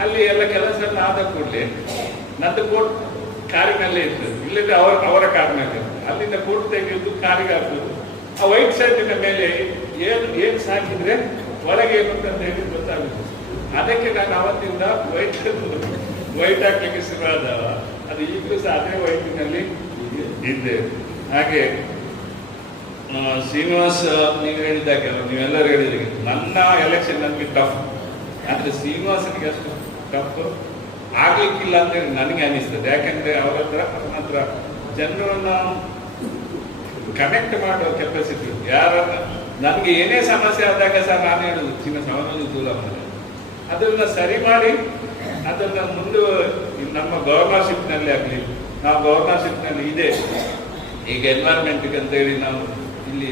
ಅಲ್ಲಿ ಎಲ್ಲ ಕೆಲಸ ಎಲ್ಲ ಆದ ಕೂಡಲೇ ನಂದು ಕೋಟ್ ಕಾರಿನಲ್ಲೇ ಇರ್ತದೆ ಇಲ್ಲದ್ರೆ ಅವರ ಕಾರಿನಲ್ಲಿ ಅಲ್ಲಿಂದ ಕೋಟ್ ತೆಗೆಯುವುದು ಕಾರಿಗೆ ಹಾಕುದು ಆ ವೈಟ್ ಶರ್ಟಿನ ಮೇಲೆ ಏನು ಸಾಕಿದ್ರೆ ಒಳಗೆ ಏನು ಅಂತ ಹೇಳಿ ಗೊತ್ತಾಗುತ್ತೆ ಅದಕ್ಕೆ ನಾನು ಅವತ್ತಿಂದ ವೈಟ್ ಹಾಕ್ಲಿಕ್ಕೆ ಶುರುವಾದವ ಅದು ಈಗಲೂ ಸಹ ಅದೇ ವೈಟಿನಲ್ಲಿ ಇದ್ದೆ ಹಾಗೆ ಶ್ರೀನಿವಾಸ್ ನೀವು ಹೇಳಿದಾಗೆ ನೀವೆಲ್ಲರೂ ಹೇಳಿದಾಗೆ ನನ್ನ ಎಲೆಕ್ಷನ್ ನನಗೆ ಟಫ್ ಆದರೆ ಶ್ರೀನಿವಾಸನಿಗೆ ಅಷ್ಟು ಟಫ್ ಆಗ್ಲಿಕ್ಕಿಲ್ಲ ಅಂತ ಹೇಳಿ ನನಗೆ ಅನಿಸ್ತದೆ ಯಾಕಂದ್ರೆ ಅವನ ಹತ್ರ ಜನರನ್ನು ಕನೆಕ್ಟ್ ಮಾಡುವ ಕೆಪಾಸಿಟಿ ಯಾರನ್ನ ನನಗೆ ಏನೇ ಸಮಸ್ಯೆ ಆದಾಗ ಸಹ ನಾನು ಹೇಳುದು ಚಿನ್ನ ಸವನೊಂದು ದೂರ ಮಾಡಿ ಅದನ್ನ ಸರಿ ಮಾಡಿ ಅದನ್ನ ಮುಂದೆ ನಮ್ಮ ಗವರ್ನರ್ಶಿಪ್ನಲ್ಲಿ ಆಗಲಿ ನಾವು ಗವರ್ನರ್ಶಿಪ್ನಲ್ಲಿ ಇದೆ ಈಗ ಎನ್ವೈರ್ಮೆಂಟ್ಗೆ ಅಂತ ಹೇಳಿ ನಾವು ಇಲ್ಲಿ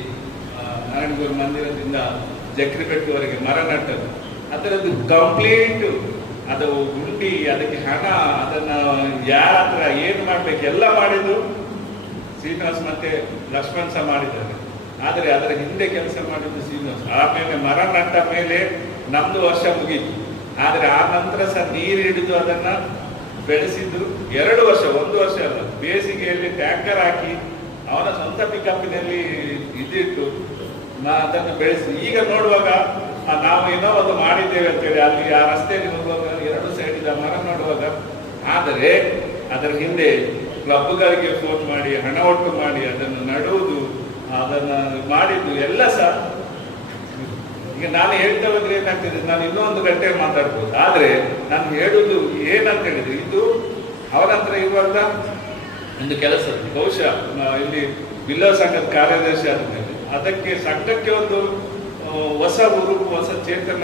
ನಾರಾಯಣಗೌಡ ಮಂದಿರದಿಂದ ಜಕ್ರಿಪೆಟ್ಟುವರೆಗೆ ಮರ ನಟ್ಟದ್ದು ಅದರದ್ದು ಕಂಪ್ಲೀಟ್ ಅದು ಗುಂಡಿ ಅದಕ್ಕೆ ಹಣ ಅದನ್ನ ಯಾರ ಹತ್ರ ಏನು ಮಾಡ್ಬೇಕು ಎಲ್ಲ ಮಾಡಿದ್ದು ಶ್ರೀನಿವಾಸ್ ಮತ್ತೆ ಲಕ್ಷ್ಮಣ್ ಸಹ ಮಾಡಿದ್ದಾರೆ ಆದರೆ ಅದರ ಹಿಂದೆ ಕೆಲಸ ಮಾಡಿದ್ದು ಶ್ರೀನಿವಾಸ್ ಆಮೇಲೆ ಮರ ನಟ್ಟ ಮೇಲೆ ನಮ್ದು ವರ್ಷ ಮುಗೀತು ಆದರೆ ಆ ನಂತರ ಸಹ ನೀರು ಹಿಡಿದು ಅದನ್ನ ಬೆಳೆಸಿದ್ದು 2 ವರ್ಷ 1 ವರ್ಷ ಅಲ್ಲ ಬೇಸಿಗೆಯಲ್ಲಿ ಟ್ಯಾಂಕರ್ ಹಾಕಿ ಅವನ ಸ್ವಂತ ಪಿಕಪ್ಪಿನಲ್ಲಿ ಇದಿಟ್ಟು ಅದನ್ನು ಬೆಳೆಸಿ ಈಗ ನೋಡುವಾಗ ನಾವು ಏನೋ ಒಂದು ಮಾಡಿದ್ದೇವೆ ಅಂತೇಳಿ ಅಲ್ಲಿ ಆ ರಸ್ತೆಯಲ್ಲಿ ಹೋಗುವಾಗ 2 ಸೈಡ್ ಮರ ನೋಡುವಾಗ ಆದರೆ ಅದರ ಹಿಂದೆ ಕ್ಲಬ್ಗಳಿಗೆ ಫೋನ್ ಮಾಡಿ ಹಣ ಒಟ್ಟು ಮಾಡಿ ಅದನ್ನು ನಡುವುದು ಅದನ್ನು ಮಾಡಿದ್ದು ಎಲ್ಲ ಸಹ ಈಗ ನಾನು ಹೇಳ್ತಾ ಹೋದ್ರೆ ಏನಾಗ್ತದೆ ನಾನು ಇನ್ನೊಂದು ಗಂಟೆ ಮಾತಾಡ್ಬೋದು ಆದರೆ ನಾನು ಹೇಳುದು ಏನಂತ ಹೇಳಿದ್ರೆ ಇದು ಅವರ ಹತ್ರ ಇರುವಂತ ಒಂದು ಕೆಲಸ ಬಹುಶಃ ಇಲ್ಲಿ ಬಿಲ್ಲವ ಸಂಘದ ಕಾರ್ಯದರ್ಶಿ ಆದ ಮೇಲೆ ಅದಕ್ಕೆ ಸಂಘಕ್ಕೆ ಒಂದು ಹೊಸ ರೂಪ ಹೊಸ ಚೇತನ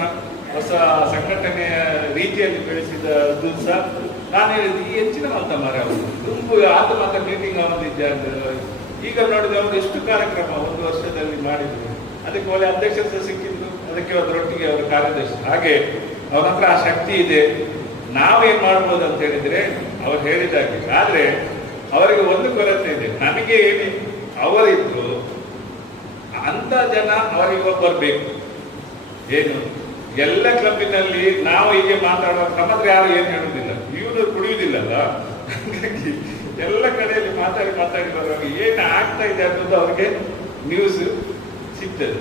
ಹೊಸ ಸಂಘಟನೆಯ ರೀತಿಯಲ್ಲಿ ಬೆಳೆಸಿದ್ದು ಸಹ ನಾನು ಹೇಳಿದ್ದು ಈ ಹೆಚ್ಚಿನ ಮತ ಮರ ತುಂಬು ಆದ ಮಾತ ಮೀಟಿಂಗ್ ಅವನಿದ್ದೆ ಈಗ ನೋಡಿದ್ರೆ ಅವರು ಎಷ್ಟು ಕಾರ್ಯಕ್ರಮ 1 ವರ್ಷದಲ್ಲಿ ಮಾಡಿದ್ರು ಅದಕ್ಕೆ ಒಳ್ಳೆ ಅಧ್ಯಕ್ಷರು ಸಿಕ್ಕಿದ್ರು ಅದಕ್ಕೆ ಅದರೊಟ್ಟಿಗೆ ಅವರ ಕಾರ್ಯದರ್ಶಿ ಹಾಗೆ ಅವರ ಹತ್ರ ಆ ಶಕ್ತಿ ಇದೆ ನಾವೇನ್ ಮಾಡ್ಬೋದು ಅಂತ ಹೇಳಿದ್ರೆ ಅವ್ರು ಹೇಳಿದಾಗೆ ಆದ್ರೆ ಅವರಿಗೆ ಒಂದು ಕೊರತೆ ಇದೆ ನನಗೆ ಏನಿ ಅವರಿದ್ರು ಅಂತ ಜನ ಅವರಿಗೆ ಬರ್ಬೇಕು ಏನು ಎಲ್ಲ ಕ್ಲಬ್ಬಿನಲ್ಲಿ ನಾವು ಹೀಗೆ ಮಾತಾಡುವಾಗ ನಮ್ಮ ಹತ್ರ ಯಾರು ಏನು ಹೇಳುವುದಿಲ್ಲ, ಇವರು ಕುಡಿಯುವುದಿಲ್ಲಲ್ಲ, ಹಾಗಾಗಿ ಎಲ್ಲ ಕಡೆಯಲ್ಲಿ ಮಾತಾಡಿ ಬರುವಾಗ ಏನು ಆಗ್ತಾ ಇದೆ ಅನ್ನೋದು ಅವ್ರಿಗೆ ನ್ಯೂಸ್ ಸಿಗ್ತದೆ.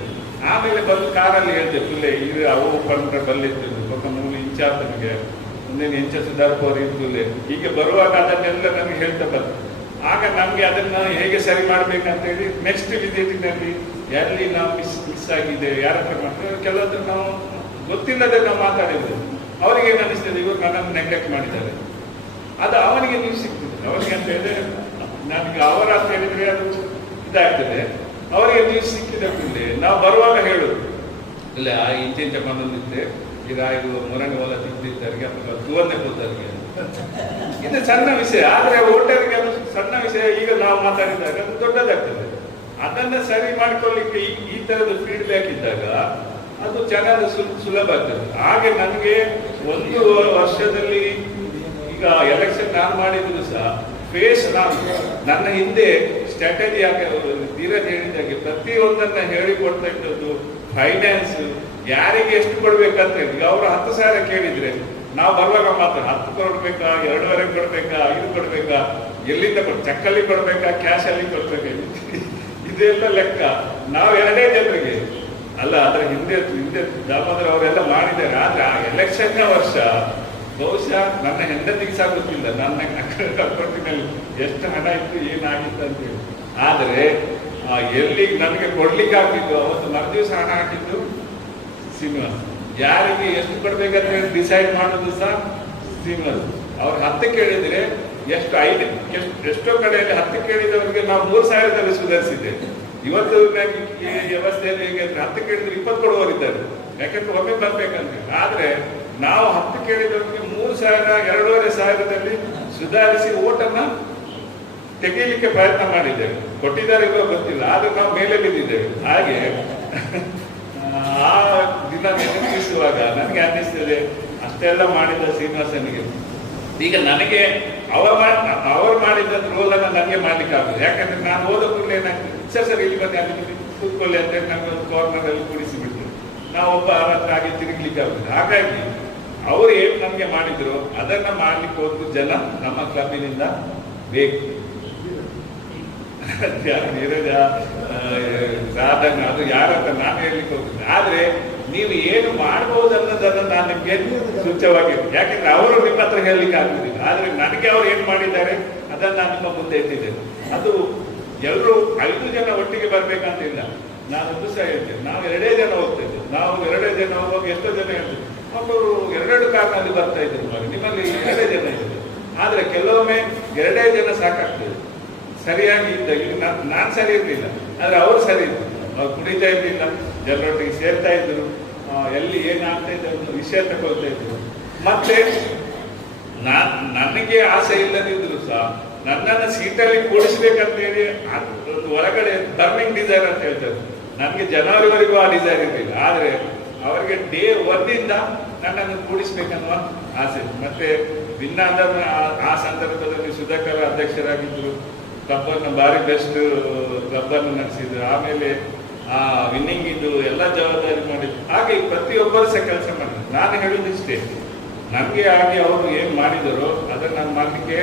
ಆಮೇಲೆ ಬಂದು ಕಾರಲ್ಲಿ ಹೇಳ್ತೇವೆ ತುಲೆ ಇವು ಅವು ಬಂದ್ರೆ ಬಲ್ಲಿತ್ತು ಒಬ್ಬ ಮೂಲ ಇಂಚಾರ್ಜ್ ನಮಗೆ ಮುಂದಿನ ಇಂಚ ಸುಧಾರಪವರು ಇರ್ತುಲೆ ಹೀಗೆ ಬರುವಾಗ ಅದನ್ನೆಲ್ಲ ನಮಗೆ ಹೇಳ್ತಾ ಬಂತು. ಆಗ ನಮಗೆ ಅದನ್ನ ಹೇಗೆ ಸರಿ ಮಾಡ್ಬೇಕಂತ ಹೇಳಿ ನೆಕ್ಸ್ಟ್ ವಿಸಿಟಿನಲ್ಲಿ ಎಲ್ಲಿ ನಾವು ಮಿಸ್ ಆಗಿದೆ ಯಾರ ಹತ್ರ ಮಾಡ್ತಾರೆ ಕೆಲವೊಂದು ನಾವು ಗೊತ್ತಿಲ್ಲದೆ ನಾವು ಮಾತಾಡಿದ್ರು. ಅವರಿಗೆ ಏನು ಅನಿಸ್ತದೆ ಇವರು ನನ್ನನ್ನು ನೆಗ್ಲೆಕ್ಟ್ ಮಾಡಿದ್ದಾರೆ, ಅದು ಅವನಿಗೆ ನ್ಯೂಸ್ ಸಿಗ್ತದೆ. ಅವನಿಗೆ ಅಂತ ಹೇಳಿದ್ರೆ ನನಗೆ ಅವರ ಅಂತ ಹೇಳಿದ್ರೆ ಅದು ಇದಾಗ್ತದೆ, ಅವರಿಗೆ ನ್ಯೂಸ್ ಸಿಕ್ಕಿದ ಕೂಡಲೇ ನಾವು ಬರುವಾಗ ಹೇಳುದು ಇಲ್ಲ ಇಂಚೆಂಚ ಬಂದಿದ್ದೆ ಈಗ ಇದು ಮೊರನೆ ಹೊಲ ತಿಂದಿದ್ದರಿಗೆ ಅಥವಾ ತುವನ್ನೆ ಕೂತರಿಗೆ ಇದು ಸಣ್ಣ ವಿಷಯ, ಆದ್ರೆ ಹೋಟೆಲ್ಗೆ ಅದು ಸಣ್ಣ ವಿಷಯ. ಈಗ ನಾವು ಮಾತಾಡಿದಾಗ ಅದು ದೊಡ್ಡದಾಗ್ತದೆ. ಅದನ್ನ ಸರಿ ಮಾಡ್ಕೊಳ್ಳಿಕ್ಕೆ ಈ ತರದ ಫೀಡ್ಬ್ಯಾಕ್ ಇದ್ದಾಗ ಅದು ಚೆನ್ನಾಗಿ ಸುಲಭ ಆಗ್ತದೆ. ಹಾಗೆ ನನಗೆ 1 ವರ್ಷದಲ್ಲಿ ಈಗ ಎಲೆಕ್ಷನ್ ನಾನು ಮಾಡಿದ್ರು ಸಹ ಫೇಸ್ ನನ್ನ ಹಿಂದೆ ಸ್ಟ್ರಾಟಜಿ ಯಾಕೆ ಧೀರಜ್ ಹೇಳಿದಾಗೆ ಪ್ರತಿಯೊಂದನ್ನ ಹೇಳಿಕೊಡ್ತಾ ಇದ್ದದ್ದು ಫೈನಾನ್ಸ್ ಯಾರಿಗೆ ಎಷ್ಟು ಕೊಡ್ಬೇಕಂತ ಹೇಳಿ ಅವರು 10,000 ಕೇಳಿದ್ರೆ ನಾವು ಬರುವಾಗ ಮಾತ್ರ 10 ಕೊಡ್ಬೇಕಾ 2.5 ಕೊಡ್ಬೇಕಾ 5 ಕೊಡ್ಬೇಕಾ ಎಲ್ಲಿಂದ ಚೆಕ್ಕಲ್ಲಿ ಕೊಡ್ಬೇಕಾ ಕ್ಯಾಶ್ ಅಲ್ಲಿ ಕೊಡ್ಬೇಕಾ ಇದೆಲ್ಲ ಲೆಕ್ಕ ನಾವು 2 ಜನರಿಗೆ ಅಲ್ಲ. ಅದರ ಹಿಂದೆ ದಾಮೋದರ್ ಅವರೆಲ್ಲ ಮಾಡಿದ್ದಾರೆ. ಆದ್ರೆ ಆ ಎಲೆಕ್ಷನ್ ವರ್ಷ ಬಹುಶಃ ನನ್ನ ಹೆಂಡತಿಗೆ ಸಹ ಗೊತ್ತಿಲ್ಲ ನನ್ನ ಅಕೌಂಟಿನಲ್ಲಿ ಎಷ್ಟು ಹಣ ಇತ್ತು ಏನಾಗಿತ್ತು ಅಂತ ಹೇಳಿ. ಆದ್ರೆ ಎಲ್ಲಿ ನನಗೆ ಕೊಡ್ಲಿಕ್ಕೆ ಆಗ್ತಿದ್ದು ಅವತ್ತು ಮರುದಿವಸ ಹಣ ಹಾಕಿದ್ದು ಶ್ರೀನಿವಾಸ್. ಯಾರಿಗೆ ಎಷ್ಟು ಕೊಡ್ಬೇಕಂತ ಹೇಳಿ ಡಿಸೈಡ್ ಮಾಡೋದು ಸಹ ಶ್ರೀನಿವಾಸ್. ಅವ್ರು 10 ಕೇಳಿದ್ರೆ ಎಷ್ಟೋ ಕಡೆಯಲ್ಲಿ 10 ಕೇಳಿದವರಿಗೆ ನಾವು 3,000ದಲ್ಲಿ ಸುಧಾರಿಸಿದ್ದೆ. ಇವತ್ತು ಈ ವ್ಯವಸ್ಥೆಯಲ್ಲಿ ಹೇಗೆ 10 ಕೇಳಿದ್ರೆ 20 ಕೊಡುವವರಿದ್ದಾರೆ, ಯಾಕಂದ್ರೆ ಒಮ್ಮೆ ಬರ್ಬೇಕಂತ. ಆದ್ರೆ ನಾವು 10 ಕೇಳಿದವರಿಗೆ 3,000 2,500ದಲ್ಲಿ ಸುಧಾರಿಸಿ ಓಟನ್ನ ತೆಗೀಲಿಕ್ಕೆ ಪ್ರಯತ್ನ ಮಾಡಿದ್ದೇವೆ. ಕೊಟ್ಟಿದ್ದಾರೆ ಇಲ್ಲೋ ಗೊತ್ತಿಲ್ಲ, ಆದ್ರೆ ನಾವು ಮೇಲೆ ಬಿದ್ದಿದ್ದೇವೆ. ಹಾಗೆ ಆ ದಿನ ನೆನಪಿಸುವಾಗ ನನಗೆ ಅನ್ನಿಸ್ತದೆ ಅಷ್ಟೆಲ್ಲ ಮಾಡಿದ ಶ್ರೀನಿವಾಸನಿಗೆ ಈಗ ನನಗೆ ಅವರು ಮಾಡಿದ ರೋಲ್ ಅನ್ನ ನನಗೆ ಮಾಡ್ಲಿಕ್ಕೆ ಆಗುದು. ಯಾಕಂದ್ರೆ ನಾನು ಹೋದ ಕೂಡಲೇ ಏನಾಗ್ತದೆ ಸರ್ ಇಲ್ಲಿ ಬಂದು ಅಲ್ಲಿ ಕೂತ್ಕೊಳ್ಳಿ ಅಂತ ಹೇಳಿ ನಮ್ಗೆ ಒಂದು ಕಾರ್ನರ್ ಅಲ್ಲಿ ಕೂಡಿಸಿ ಬಿಟ್ಟು ನಾವು ಒಬ್ಬ ಹಾಗೆ ತಿರುಗ್ಲಿಕ್ಕೆ ಆಗುದು. ಹಾಗಾಗಿ ಅವರು ಏನು ನಮ್ಗೆ ಮಾಡಿದ್ರು ಅದನ್ನ ಮಾಡ್ಲಿಕ್ಕೆ ಹೋದ್ರು ಜನ ನಮ್ಮ ಕ್ಲಬ್ಬಿನಿಂದ ಬೇಕು. ಸಾಧನ ಅದು ಯಾರಂತ ನಾನು ಹೇಳಲಿಕ್ಕೆ ಹೋಗ್ತದೆ. ಆದ್ರೆ ನೀವು ಏನು ಮಾಡಬಹುದು ಅನ್ನೋದನ್ನ ನಾನು ನಿಮ್ಗೆ ಸೂಚ್ಯವಾಗಿ, ಯಾಕಂದ್ರೆ ಅವರು ನಿಮ್ಮ ಹತ್ರ ಹೇಳಲಿಕ್ಕೆ ಆಗುದಿಲ್ಲ. ಆದ್ರೆ ನನಗೆ ಅವ್ರು ಏನ್ ಮಾಡಿದ್ದಾರೆ ಅದನ್ನ ನಾನು ನಿಮ್ಮ ಮುಂದೆ ಎತ್ತಿದ್ದೇನೆ. ಅದು ಎಲ್ಲರೂ 5 ಜನ ಒಟ್ಟಿಗೆ ಬರ್ಬೇಕಂತ ಇಲ್ಲ. ನಾನು ಒಂದು ಸಹ ಹೇಳ್ತೇನೆ, ನಾವು 2 ಜನ ಹೋಗ್ತಾ ಇದ್ದೇವೆ. ನಾವು 2 ಜನ ಹೋಗುವಾಗ ಎಷ್ಟೋ ಜನ ಹೇಳ್ತೇವೆ ಒಬ್ಬರು 2 ಕಾರ್ನಲ್ಲಿ ಬರ್ತಾ ಇದ್ರು, ನಿಮ್ಮಲ್ಲಿ 2 ಜನ ಇದ್ರು. ಆದ್ರೆ ಕೆಲವೊಮ್ಮೆ 2 ಜನ ಸಾಕಾಗ್ತದೆ. ಸರಿಯಾಗಿ ಇದ್ದ ಈಗ ನಾನು ಸರಿ ಇರ್ಲಿಲ್ಲ, ಆದ್ರೆ ಅವ್ರು ಸರಿ ಇದ್ರು. ಅವ್ರು ಕುಡಿತಾ ಇರ್ಲಿಲ್ಲ, ಜನರೊಟ್ಟಿಗೆ ಸೇರ್ತಾ ಇದ್ರು, ಎಲ್ಲಿ ಏನಾಗ್ತಾ ಇದ್ದ ವಿಷಯ ತಗೊಳ್ತಾ ಇದ್ರು. ಮತ್ತೆ ನನಗೆ ಆಸೆ ಇಲ್ಲದಿದ್ರು ಸಹ ನನ್ನನ್ನು ಸೀಟಲ್ಲಿ ಕೂಡಿಸ್ಬೇಕಂತ ಹೇಳಿ ಒಂದು ಹೊರಗಡೆ ಬರ್ನಿಂಗ್ ಡಿಸೈರ್ ಅಂತ ಹೇಳ್ತಾರೆ. ನನಗೆ ಜನವರಿವರೆಗೂ ಆ ಡಿಸೈರ್ ಇರಲಿಲ್ಲ, ಆದ್ರೆ ಅವರಿಗೆ ಡೇ 1 ನನ್ನನ್ನು ಕೂಡಿಸ್ಬೇಕನ್ನುವ ಆಸೆ. ಮತ್ತೆ ಭಿನ್ನಾದ ಆ ಸಂದರ್ಭದಲ್ಲಿ ಸುಧಾಕರ್ ಅಧ್ಯಕ್ಷರಾಗಿದ್ದರು, ಕ್ಲಬ್ ಅನ್ನು ಭಾರಿ ಬೆಸ್ಟ್ ಕ್ಲಬ್ ಅನ್ನು ನಡೆಸಿದ್ರು. ಆಮೇಲೆ ಆ ವಿನ್ನಿಂಗ್ ಇದು ಎಲ್ಲ ಜವಾಬ್ದಾರಿ ಮಾಡಿದ್ರು. ಹಾಗೆ ಪ್ರತಿಯೊಬ್ಬರು ಸಹ ಕೆಲಸ ಮಾಡಿದ್ರು. ನಾನು ಹೇಳುದಿಷ್ಟೇ, ನಮಗೆ ಆಗಿ ಅವರು ಏನು ಮಾಡಿದರೋ ಅದನ್ನು ನಾನು ಮಾಡಲಿಕ್ಕೆ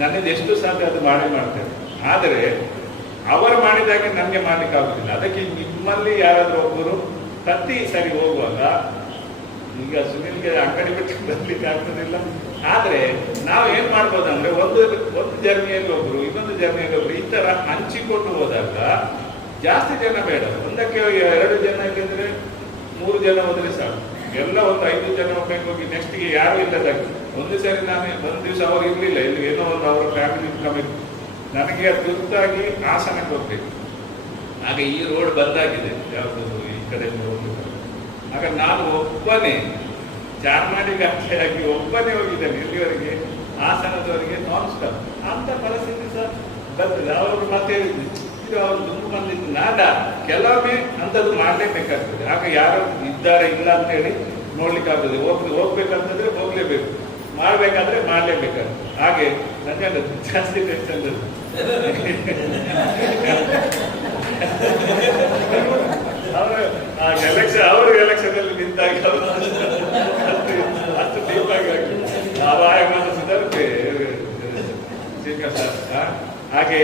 ನನ್ನಿಂದ ಎಷ್ಟು ಸಾಧ್ಯ ಅದು ಮಾಡ್ತೇನೆ. ಆದರೆ ಅವರು ಮಾಡಿದಾಗೆ ನನಗೆ ಮಾಡ್ಲಿಕ್ಕೆ ಆಗುದಿಲ್ಲ. ಅದಕ್ಕೆ ನಿಮ್ಮಲ್ಲಿ ಯಾರಾದ್ರೂ ಒಬ್ಬರು ಪ್ರತಿ ಸರಿ ಹೋಗುವಾಗ, ಈಗ ಸುನಿಲ್ಗೆ ಅಂಗಡಿ ಬಿಟ್ಟು ಬರ್ಲಿಕ್ಕೆ ಆಗ್ತದಿಲ್ಲ, ಆದ್ರೆ ನಾವು ಏನ್ ಮಾಡ್ಬೋದಂದ್ರೆ ಒಂದು ಜರ್ನಿಯಲ್ಲಿ ಒಬ್ರು ಇನ್ನೊಂದು ಜರ್ನಿಯಲ್ಲಿ ಒಬ್ರು ಈ ತರ ಹಂಚಿಕೊಂಡು ಹೋದಾಗ ಜಾಸ್ತಿ ಜನ ಬೇಡ. ಒಂದಕ್ಕೆ 2 ಜನ ಇಲ್ಲಿದ್ರೆ 3 ಜನ ಹೋದ್ರೆ ಸಾಕು. ಎಲ್ಲ ಒಂದು 5 ಜನ ಒಬ್ಬರಿಗೆ ಹೋಗಿ ನೆಕ್ಸ್ಟ್ಗೆ ಯಾರು ಇಲ್ಲದಾಗ ಒಂದು ಸರಿ ನಾನು ಒಂದು ದಿವಸ ಅವ್ರು ಇರ್ಲಿಲ್ಲ, ಇಲ್ಲಿ ಏನೋ ಒಂದು ಅವರ ಫ್ಯಾಮಿಲಿ ಕಮಿಟಿ, ನನಗೆ ತುರ್ತಾಗಿ ಹಾಸನಕ್ಕೆ ಹೋಗ್ಬೇಕು. ಆಗ ಈ ರೋಡ್ ಬಂದಾಗಿದೆ, ಯಾವುದು ಈ ಕಡೆ ಹೋಗ್ಬೇಕು. ಆಗ ನಾನು ಒಬ್ಬನೇ ಚಾರ್ಮಾಡಿಗೆ ಆಗಿ ಒಬ್ಬನೇ ಹೋಗಿದ್ದೇನೆ ಇಲ್ಲಿವರೆಗೆ, ಹಾಸನದವರೆಗೆ ನಾನ್ ಸ್ಟಾಪ್. ಅಂತ ಪರಿಸ್ಥಿತಿ ಸಹ ಬರ್ತದೆ. ಅವರು ಮತ್ತೆ ಅವ್ರು ತುಂಬ ಬಂದಿದ್ದು ನಾಡ ಕೆಲವೊಮ್ಮೆ ಅಂಥದ್ದು ಮಾಡಲೇಬೇಕಾಗ್ತದೆ. ಆಗ ಯಾರು ಇದ್ದಾರೆ ಇಲ್ಲ ಅಂತ ಹೇಳಿ ನೋಡ್ಲಿಕ್ಕೆ ಆಗ್ತದೆ. ಹೋಗ್ಬೇಕಂತಂದ್ರೆ ಹೋಗ್ಲೇಬೇಕು, ಮಾಡ್ಬೇಕಾದ್ರೆ ಮಾಡ್ಲೇಬೇಕಾಗ್ತದೆ. ಹಾಗೆ ನನಗೆ ಜಾಸ್ತಿ ಟೆನ್ಷನ್ ಅವರು ಎಲೆಕ್ಷನ್ ಅಲ್ಲಿ ನಿಂತಾಗ ಅಷ್ಟು ಡೀಪ್ ಆಗಿ ಆದಾಯ ಮನಸ್ಸಿದ್ದಾರೆ ಶ್ರೀನಿವಾಸ ಸರ್. ಹಾಗೆ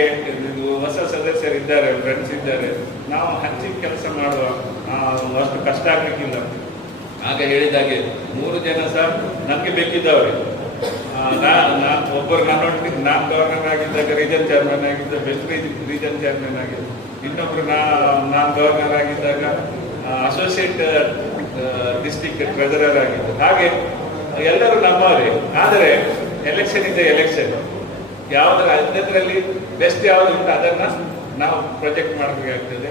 ಹೊಸ ಸದಸ್ಯರಿದ್ದಾರೆ, ಫ್ರೆಂಡ್ಸ್ ಇದ್ದಾರೆ, ನಾವು ಹಂಚಿ ಕೆಲಸ ಮಾಡುವ ಅಷ್ಟು ಕಷ್ಟ ಆಗ್ಲಿಕ್ಕಿಲ್ಲ. ಆಗ ಹೇಳಿದಾಗೆ 3 ಜನ ಸರ್ ನಮಗೆ ಬೇಕಿದ್ದವ್ರೆ. ಒಬ್ಬರು ನಾನು ಗವರ್ನರ್ ಆಗಿದ್ದಾಗ ರೀಜನ್ ಚೇರ್ಮನ್ ಆಗಿದ್ದ, ಬೆಸ್ಟ್ ರೀಜನ್ ಚೇರ್ಮನ್ ಆಗಿದ್ದ. ಇನ್ನೊಬ್ರು ನಾನು ಗವರ್ನರ್ ಆಗಿದ್ದಾಗ ಅಸೋಸಿಯೇಟ್ ಡಿಸ್ಟ್ರಿಕ್ಟ್ ಟ್ರೆಜರರ್ ಆಗಿದ್ದು. ಹಾಗೆ ಎಲ್ಲರೂ ನಮ್ಮವರೇ. ಆದರೆ ಎಲೆಕ್ಷನ್ ಇದೆ, ಎಲೆಕ್ಷನ್ ಯಾವುದರ ಅದರಲ್ಲಿ ಬೆಸ್ಟ್ ಯಾವುದು ಉಂಟು ಅದನ್ನು ನಾವು ಪ್ರೊಜೆಕ್ಟ್ ಮಾಡಬೇಕಾಗ್ತದೆ.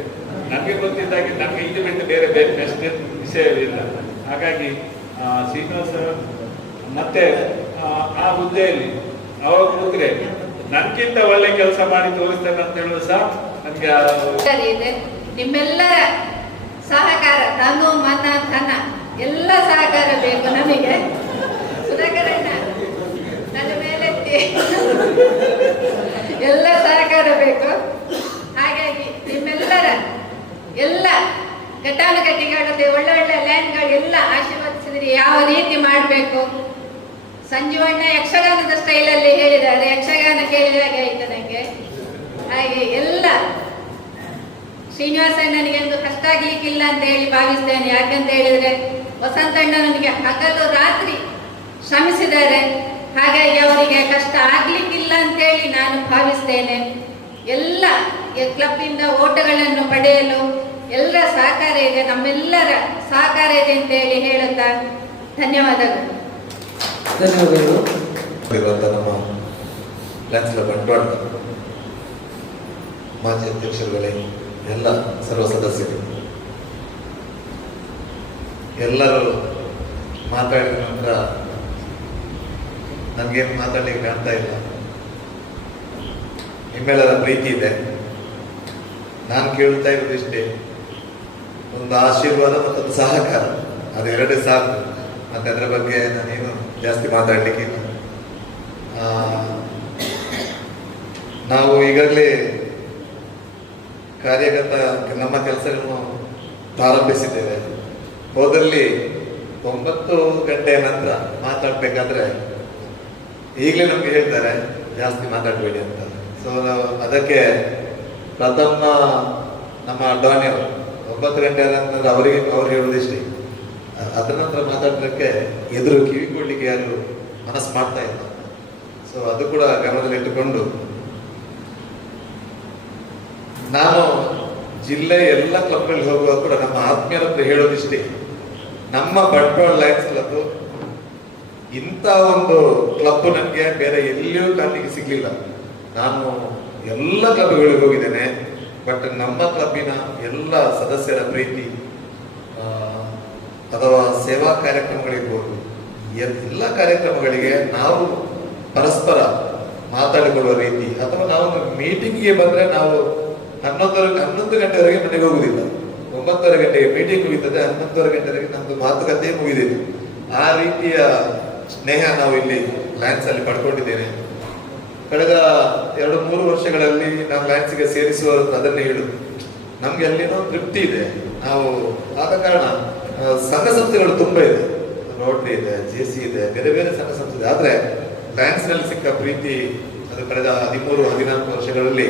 ನಮಗೆ ಗೊತ್ತಿದ್ದಾಗೆ ನಮಗೆ ಇದು ಬಿಟ್ಟು ಬೇರೆ ಬೆಸ್ಟ್ ವಿಷಯವಿಲ್ಲ. ಹಾಗಾಗಿ ಶ್ರೀನಿವಾಸ ಮತ್ತೆ ಆ ಹುದ್ದೆಯಲ್ಲಿ ಅವಾಗ ಕೂತ್ರೆ ನನ್ಗಿಂತ ಒಳ್ಳೆ ಕೆಲಸ ಮಾಡಿ ತೋರಿಸ್ತೇನೆ ಅಂತ ಹೇಳುದು ಸಹ ನನಗೆ ನಿಮ್ಮೆಲ್ಲರ ಸಹಕಾರ, ತನು ಮನ ಧನ ಎಲ್ಲ ಸಹಕಾರ ಬೇಕು ನಮಗೆ. ಸುಧಾಕರಣ್ಣ ನನ್ನ ಮೇಲೆತ್ತಿ ಎಲ್ಲ ಸಹಕಾರ ಬೇಕು. ಹಾಗಾಗಿ ನಿಮ್ಮೆಲ್ಲರ ಎಲ್ಲ ಘಟಾನುಘಟಿಗಳದ್ದು ಒಳ್ಳೊಳ್ಳೆ ಲ್ಯಾಂಡ್ಗಳು ಎಲ್ಲ ಆಶೀರ್ವದಿಸಿದ್ರಿ. ಯಾವ ರೀತಿ ಮಾಡಬೇಕು ಸಂಜೀವಣ್ಣ ಯಕ್ಷಗಾನದ ಸ್ಟೈಲಲ್ಲಿ ಹೇಳಿದ್ದಾರೆ. ಯಕ್ಷಗಾನ ಕೇಳಿದಾಗೆ ಆಯ್ತು ನನಗೆ. ಹಾಗೆ ಎಲ್ಲ ಶ್ರೀನಿವಾಸಣ್ಣನಿಗೆ ಒಂದು ಕಷ್ಟ ಆಗ್ಲಿಕ್ಕಿಲ್ಲ ಅಂತ ಹೇಳಿ ಭಾವಿಸ್ತೇನೆ. ಯಾಕಂತ ಹೇಳಿದ್ರೆ ವಸಂತಣ್ಣ ನನಗೆ ಹಗಲು ರಾತ್ರಿ ಶ್ರಮಿಸಿದ್ದಾರೆ. ಹಾಗಾಗಿ ಅವರಿಗೆ ಕಷ್ಟ ಆಗ್ಲಿಕ್ಕಿಲ್ಲ ಅಂತೇಳಿ ನಾನು ಭಾವಿಸ್ತೇನೆ. ಎಲ್ಲ ಕ್ಲಬ್ಬಿಂದ ಓಟಗಳನ್ನು ಪಡೆಯಲು ಎಲ್ಲರ ಸಹಕಾರ ಇದೆ, ನಮ್ಮೆಲ್ಲರ ಸಹಕಾರ ಇದೆ ಅಂತ ಹೇಳಿ ಹೇಳುತ್ತಾ ಧನ್ಯವಾದಗಳು. ನಮ್ಮ ಲ್ಯಾನ್ಸ್ ಬಂಟ್ವಾಳ ಮಾಜಿ ಅಧ್ಯಕ್ಷರುಗಳೇ, ಎಲ್ಲ ಸರ್ವ ಸದಸ್ಯರು ಎಲ್ಲರೂ ಮಾತಾಡಿದ ನಂತರ ನನಗೇನು ಮಾತಾಡಲಿಕ್ಕೆ ಕಾಣ್ತಾ ಇಲ್ಲ. ನಿಮ್ಮೆಲ್ಲರ ಪ್ರೀತಿ ಇದೆ. ನಾನು ಕೇಳ್ತಾ ಇರೋದು ಇಷ್ಟೇ, ಒಂದು ಆಶೀರ್ವಾದ ಮತ್ತೊಂದು ಸಹಕಾರ, ಅದೆರಡೇ ಸಾಕು. ಮತ್ತೆ ಅದರ ಬಗ್ಗೆ ನಾನೇನು ಜಾಸ್ತಿ ಮಾತಾಡಲಿಕ್ಕಿಲ್ಲ. ನಾವು ಈಗಾಗಲೇ ಕಾರ್ಯಗತ ನಮ್ಮ ಕೆಲಸಗಳನ್ನು ಪ್ರಾರಂಭಿಸಿದ್ದೇವೆ. ಹೋದಲ್ಲಿ 9 ಗಂಟೆಯ ನಂತರ ಮಾತಾಡ್ಬೇಕಾದ್ರೆ ಈಗಲೇ ನಮ್ಗೆ ಹೇಳ್ತಾರೆ ಜಾಸ್ತಿ ಮಾತಾಡಬೇಡಿ ಅಂತ. ಸೊ ನಾವು ಅದಕ್ಕೆ ಪ್ರಥಮ ನಮ್ಮ ಅಡ್ವಾಣಿಯವರು 9 ಗಂಟೆ ನಂತರ ಅವ್ರು ಹೇಳೋದಿಷ್ಟೇ. ಅದರ ನಂತರ ಮಾತಾಡೋದಕ್ಕೆ ಎದುರು ಕಿವಿ ಕೊಡ್ಲಿಕ್ಕೆ ಯಾರು ಮನಸ್ಸು ಮಾಡ್ತಾ ಇಲ್ಲ. ಸೊ ಅದು ಕೂಡ ಗಮನದಲ್ಲಿಟ್ಟುಕೊಂಡು ನಾನು ಜಿಲ್ಲೆ ಎಲ್ಲ ಕ್ಲಬ್ಗಳಲ್ಲಿ ಹೋಗುವಾಗ ಕೂಡ ನಮ್ಮ ಆತ್ಮೀಯರ ಹತ್ರ ಹೇಳೋದಿಷ್ಟೇ, ನಮ್ಮ ಬಂಟ್ವಾಳ ಲಯನ್ಸ್ ಕ್ಲಬ್ ಇಂಥ ಒಂದು ಕ್ಲಬ್ ನನಗೆ ಬೇರೆ ಎಲ್ಲಿಯೂ ಕಾಣಲಿಕ್ಕೆ ಸಿಗ್ಲಿಲ್ಲ. ನಾನು ಎಲ್ಲ ಕ್ಲಬ್ಗಳಿಗೆ ಹೋಗಿದ್ದೇನೆ, ಬಟ್ ನಮ್ಮ ಕ್ಲಬ್ಬಿನ ಎಲ್ಲ ಸದಸ್ಯರ ಪ್ರೀತಿ ಅಥವಾ ಸೇವಾ ಕಾರ್ಯಕ್ರಮಗಳಿರ್ಬೋದು, ಎಲ್ಲ ಕಾರ್ಯಕ್ರಮಗಳಿಗೆ ನಾವು ಪರಸ್ಪರ ಮಾತಾಡಿಕೊಳ್ಳುವ ರೀತಿ, ಅಥವಾ ನಾವು ಮೀಟಿಂಗ್ಗೆ ಬಂದ್ರೆ ನಾವು 11 ಗಂಟೆವರೆಗೆ ಮನೆಗೆ ಹೋಗುದಿಲ್ಲ. 9:30 ಗಂಟೆಗೆ ಮೀಟಿಂಗ್ ಮುಗಿತದೆ, 11:30 ಗಂಟೆವರೆಗೆ ನಮ್ದು ಮಾತುಕತೆ ಮುಗಿದಿದೆ. ಆ ರೀತಿಯ ಸ್ನೇಹ ನಾವು ಇಲ್ಲಿ ಲಯನ್ಸ್ ಅಲ್ಲಿ ಪಡ್ಕೊಂಡಿದ್ದೇನೆ. ಕಳೆದ 2-3 ವರ್ಷಗಳಲ್ಲಿ ನಾವು ಲಯನ್ಸ್ಗೆ ಸೇರಿಸುವ ಅದನ್ನೇ ಹೇಳುದು, ನಮ್ಗೆ ಅಲ್ಲಿನೋ ತೃಪ್ತಿ ಇದೆ. ನಾವು ಆದ ಕಾರಣ ಸಂಘ ಸಂಸ್ಥೆಗಳು ತುಂಬಾ ಇದೆ, ರೋಟರಿ ಇದೆ, JC ಇದೆ, ಬೇರೆ ಬೇರೆ ಸಂಘ ಸಂಸ್ಥೆ ಇದೆ. ಆದ್ರೆ ಲಯನ್ಸ್ ನಲ್ಲಿ ಸಿಕ್ಕ ಪ್ರೀತಿ ಅದು ಕಳೆದ 13-14 ವರ್ಷಗಳಲ್ಲಿ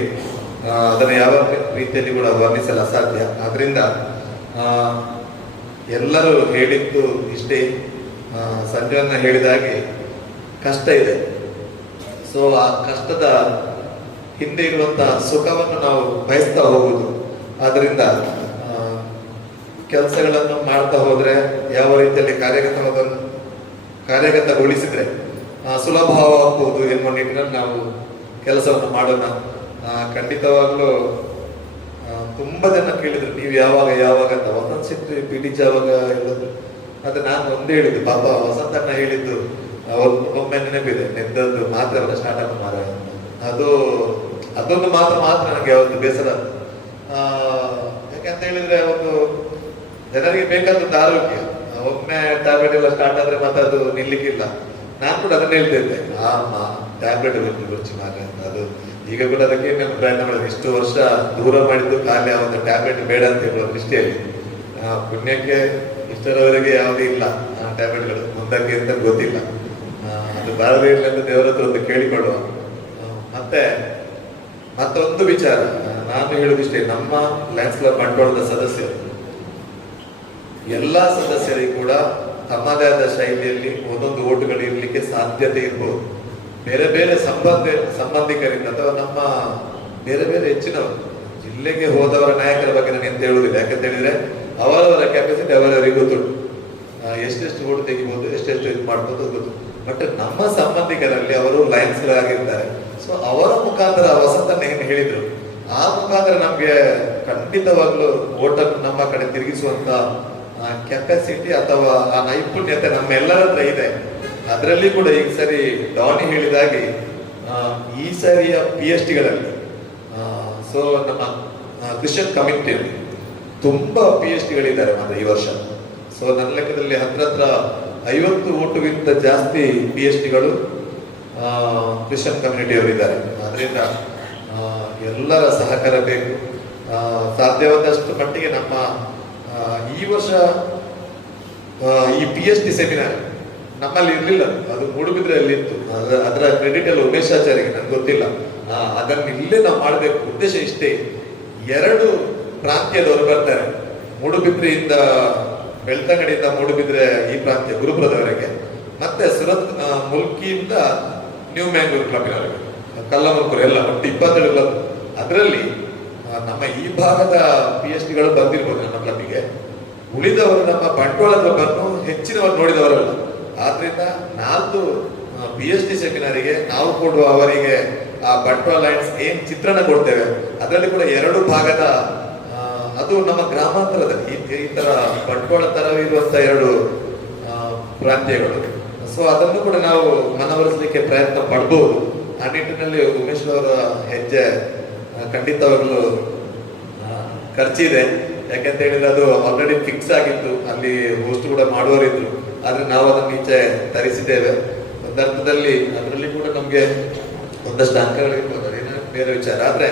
ಅದನ್ನು ಯಾವ ರೀತಿಯಲ್ಲಿ ಕೂಡ ವರ್ಣಿಸಲು ಅಸಾಧ್ಯ. ಆದ್ರಿಂದ ಎಲ್ಲರೂ ಹೇಳಿದ್ದು ಇಷ್ಟೇ. ಸಂಜಯನ್ನ ಹೇಳಿದ ಹಾಗೆ ಕಷ್ಟ ಇದೆ. ಸೊ ಆ ಕಷ್ಟದ ಹಿಂದೆ ಇರುವಂತಹ ಸುಖವನ್ನು ನಾವು ಬಯಸ್ತಾ ಹೋಗುದು. ಆದ್ರಿಂದ ಕೆಲಸಗಳನ್ನು ಮಾಡ್ತಾ ಹೋದ್ರೆ, ಯಾವ ರೀತಿಯಲ್ಲಿ ಕಾರ್ಯಗತಗೊಳಿಸಿದ್ರೆ ಸುಲಭವಾಗಬಹುದು ಎನ್ನುವ ನಿಟ್ಟಿನಲ್ಲಿ ನಾವು ಕೆಲಸವನ್ನು ಮಾಡೋಣ. ಖಂಡಿತವಾಗ್ಲೂ ತುಂಬಾ ಜನ ಕೇಳಿದ್ರು, ನೀವು ಯಾವಾಗ ಅಂತ. ವಸಂತ ಶೆಟ್ಟಿ PDG ಯಾವಾಗ ಹೇಳಿದ್ರು, ಅದು ನಾನು ಒಂದೇ ಹೇಳಿದ್ದು, ಪಾಪ ವಸಂತಣ್ಣ ಹೇಳಿದ್ದು ಒಮ್ಮೆ ನೆನಪಿದೆ, ನೆದ್ದದ್ದು ಮಾತ್ರ ಸ್ಟಾರ್ಟ್ ಮಾರ ಅದೊಂದು ಮಾತ್ರ ನನಗೆ ಯಾವತ್ತು ಬೇಸರ. ಯಾಕಂತ ಹೇಳಿದ್ರೆ ಒಂದು ಜನರಿಗೆ ಬೇಕಾದದ್ದು ಆರೋಗ್ಯ. ಒಮ್ಮೆ ಟ್ಯಾಬ್ಲೆಟ್ ಎಲ್ಲ ಸ್ಟಾರ್ಟ್ ಆದ್ರೆ ಮತ್ತೆ ಅದು ನಿಲ್ಲಿಕ್ಕಿಲ್ಲ. ನಾನು ಕೂಡ ಅದನ್ನ ಹೇಳ್ತಾ ಇದ್ದೆ, ಟ್ಯಾಬ್ಲೆಟ್ ರುಚಿ ಮಾರ ಅಂತ. ಅದು ಈಗ ಕೂಡ ಅದಕ್ಕೆ ನಾನು ಪ್ರಯತ್ನ ಮಾಡಿದೆ. ಇಷ್ಟು ವರ್ಷ ದೂರ ಮಾಡಿದ್ದು ಖಾಲಿ ಒಂದು ಟ್ಯಾಬ್ಲೆಟ್ ಬೇಡ ಅಂತ ಹೇಳುವ ದೃಷ್ಟಿಯಲ್ಲಿ ಪುಣ್ಯಕ್ಕೆ ಇಷ್ಟರವರೆಗೆ ಯಾವುದೂ ಇಲ್ಲ ಟ್ಯಾಬ್ಲೆಟ್ಗಳು, ಮುಂದಕ್ಕೆ ಅಂತ ಗೊತ್ತಿಲ್ಲ. ಅದು ಬಾರದೇ ಇಲ್ಲ ಅಂತ ದೇವರ ಹತ್ರ ಒಂದು ಕೇಳಿಕೊಳ್ಳುವ. ಮತ್ತೆ ಮತ್ತೊಂದು ವಿಚಾರ ನಾನು ಹೇಳುದಿಷ್ಟೇ, ನಮ್ಮ ಲಯನ್ಸ್ ಕ್ಲಬ್ ಬಂಟ್ವಾಳದ ಸದಸ್ಯರು ಎಲ್ಲ ಸದಸ್ಯರಿಗೂ ಕೂಡ ತಮ್ಮದೇ ಆದ ಶೈಲಿಯಲ್ಲಿ ಒಂದೊಂದು ಓಟುಗಳು ಇರಲಿಕ್ಕೆ ಸಾಧ್ಯತೆ ಇರ್ಬೋದು. ಬೇರೆ ಬೇರೆ ಸಂಬಂಧಿಕರಿಂದ ಅಥವಾ ನಮ್ಮ ಬೇರೆ ಬೇರೆ ಹೆಚ್ಚಿನವರು ಜಿಲ್ಲೆಗೆ ಹೋದವರ ನಾಯಕರ ಬಗ್ಗೆ ನಾನು ಎಂತ ಹೇಳುವುದಿಲ್ಲ. ಯಾಕಂತ ಹೇಳಿದ್ರೆ ಅವರವರ ಕೆಪಾಸಿಟಿ ಅವರವರಿಗೆ ಗೊತ್ತುಂಟು, ಎಷ್ಟೆಷ್ಟು ಓಟು ತೆಗಿಬಹುದು, ಎಷ್ಟೆಷ್ಟು ಇದು ಮಾಡ್ಬೋದು ಗೊತ್ತು. ಬಟ್ ನಮ್ಮ ಸಂಬಂಧಿಕರಲ್ಲಿ ಅವರು ಲಯನ್ಸ್ಗಳಾಗಿರ್ತಾರೆ. ಸೊ ಅವರ ಮುಖಾಂತರ ವಸಂತ ಏನು ಹೇಳಿದ್ರು, ಆ ಮುಖಾಂತರ ನಮ್ಗೆ ಖಂಡಿತವಾಗ್ಲೂ ಓಟನ್ನು ನಮ್ಮ ಕಡೆ ತಿರುಗಿಸುವಂತ ಕೆಪಾಸಿಟಿ ಅಥವಾ ಆ ನೈಪುಣ್ಯತೆ ನಮ್ಮೆಲ್ಲರ ಹತ್ರ ಇದೆ. ಅದರಲ್ಲಿ ಕೂಡ ಈಗ ಸರಿ ಡಾನಿ ಹೇಳಿದಾಗೆ ಈ ಸರಿಯ PhDಗಳಲ್ಲಿ ಸೊ ನಮ್ಮ ಕ್ರಿಶ್ಚಿಯನ್ ಕಮ್ಯುನಿಟಿಯಲ್ಲಿ ತುಂಬಾ PhDಗಳಿದ್ದಾರೆ ಮಾತ್ರ ಈ ವರ್ಷ. ಸೊ ನನ್ನ ಲೆಕ್ಕದಲ್ಲಿ ಹತ್ರ 50 ಓಟುಗಿಂತ ಜಾಸ್ತಿ PhDಗಳು ಕ್ರಿಶ್ಚಿಯನ್ ಕಮ್ಯುನಿಟಿಯವರಿದ್ದಾರೆ. ಅದರಿಂದ ಎಲ್ಲರ ಸಹಕಾರ ಬೇಕು. ಸಾಧ್ಯವಾದಷ್ಟು ಮಟ್ಟಿಗೆ ನಮ್ಮ ಈ ವರ್ಷ ಈ PhD ಸೆಮಿನಾರ್ ನಮ್ಮಲ್ಲಿ ಇರಲಿಲ್ಲ, ಅದು ಮೂಡುಬಿದ್ರೆಯಲ್ಲಿ ಇತ್ತು. ಅದರ ಕ್ರೆಡಿಟ್ ಎಲ್ಲ ಉಮೇಶ್ ಆಚಾರ್ಯಗೆ, ನನ್ಗೆ ಗೊತ್ತಿಲ್ಲ. ಅದನ್ನು ಇಲ್ಲೇ ನಾವು ಮಾಡಬೇಕು. ಉದ್ದೇಶ ಇಷ್ಟೇ, 2 ಪ್ರಾಂತ್ಯದವರು ಬರ್ತಾರೆ, ಮೂಡುಬಿದ್ರೆಯಿಂದ ಬೆಳ್ತಂಗಡಿಯಿಂದ ಮೂಡುಬಿದ್ರೆ ಈ ಪ್ರಾಂತ್ಯ ಗುರುಪುರದವರೆಗೆ, ಮತ್ತೆ ಸುರತ್ ಮುಲ್ಕಿಯಿಂದ ನ್ಯೂ ಮ್ಯಾಂಗ್ಳೂರ್ ಕ್ಲಬ್ನವರೆಗೆ, ಕಲ್ಲಮುಲ್ಕೂರು ಎಲ್ಲ ಒಟ್ಟು 27 ಕ್ಲಬ್. ಅದರಲ್ಲಿ ನಮ್ಮ ಈ ಭಾಗದ PhDಗಳು ಬಂದಿರ್ಬೋದು ನಮ್ಮ ಕ್ಲಬ್ಗೆ. ಉಳಿದವರು ನಮ್ಮ ಬಂಟ್ವಾಳ ಕ್ಲಬ್ ಅನ್ನು ಹೆಚ್ಚಿನವರು ನೋಡಿದವರಲ್ಲ. ಆದ್ರಿಂದ 4 PhD ಸೆಮಿನಾರಿಗೆ ನಾವು ಕೊಡುವ ಅವರಿಗೆ ಆ ಬಂಟ್ವಾಳ ಲಯನ್ಸ್ ಏನ್ ಚಿತ್ರಣ ಕೊಡ್ತೇವೆ, ಅದರಲ್ಲಿ ಕೂಡ 2 ಭಾಗದ ಅದು ನಮ್ಮ ಗ್ರಾಮಾಂತರದಲ್ಲಿ ಈ ತರ ಬಂಟ್ವಾಳ ತರ ಇರುವಂತ 2 ಪ್ರಾಂತ್ಯಗಳು. ಸೊ ಅದನ್ನು ಕೂಡ ನಾವು ಮನವೊಲಿಸಲಿಕ್ಕೆ ಪ್ರಯತ್ನ ಪಡ್ಬೋದು. ಆ ನಿಟ್ಟಿನಲ್ಲಿ ಉಮೇಶ್ ಅವರ ಹೆಜ್ಜೆ ಖಂಡಿತವಾಗ್ಲೂ ಖರ್ಚಿದೆ. ಯಾಕಂತ ಹೇಳಿದ್ರೆ ಅದು ಆಲ್ರೆಡಿ ಫಿಕ್ಸ್ ಆಗಿತ್ತು, ಅಲ್ಲಿ ಹೋಸ್ಟ್ ಕೂಡ ಮಾಡುವವರಿದ್ರು. ಆದ್ರೆ ನಾವು ಅದನ್ನು ಈಚೆ ತರಿಸಿದ್ದೇವೆ. ಒಂದರ್ಥದಲ್ಲಿ ಅದರಲ್ಲಿ ಕೂಡ ನಮ್ಗೆ ಒಂದಷ್ಟು ಅಂಕಗಳಿರ್ಬೋದು, ಅದೇನೋ ಬೇರೆ ವಿಚಾರ. ಆದ್ರೆ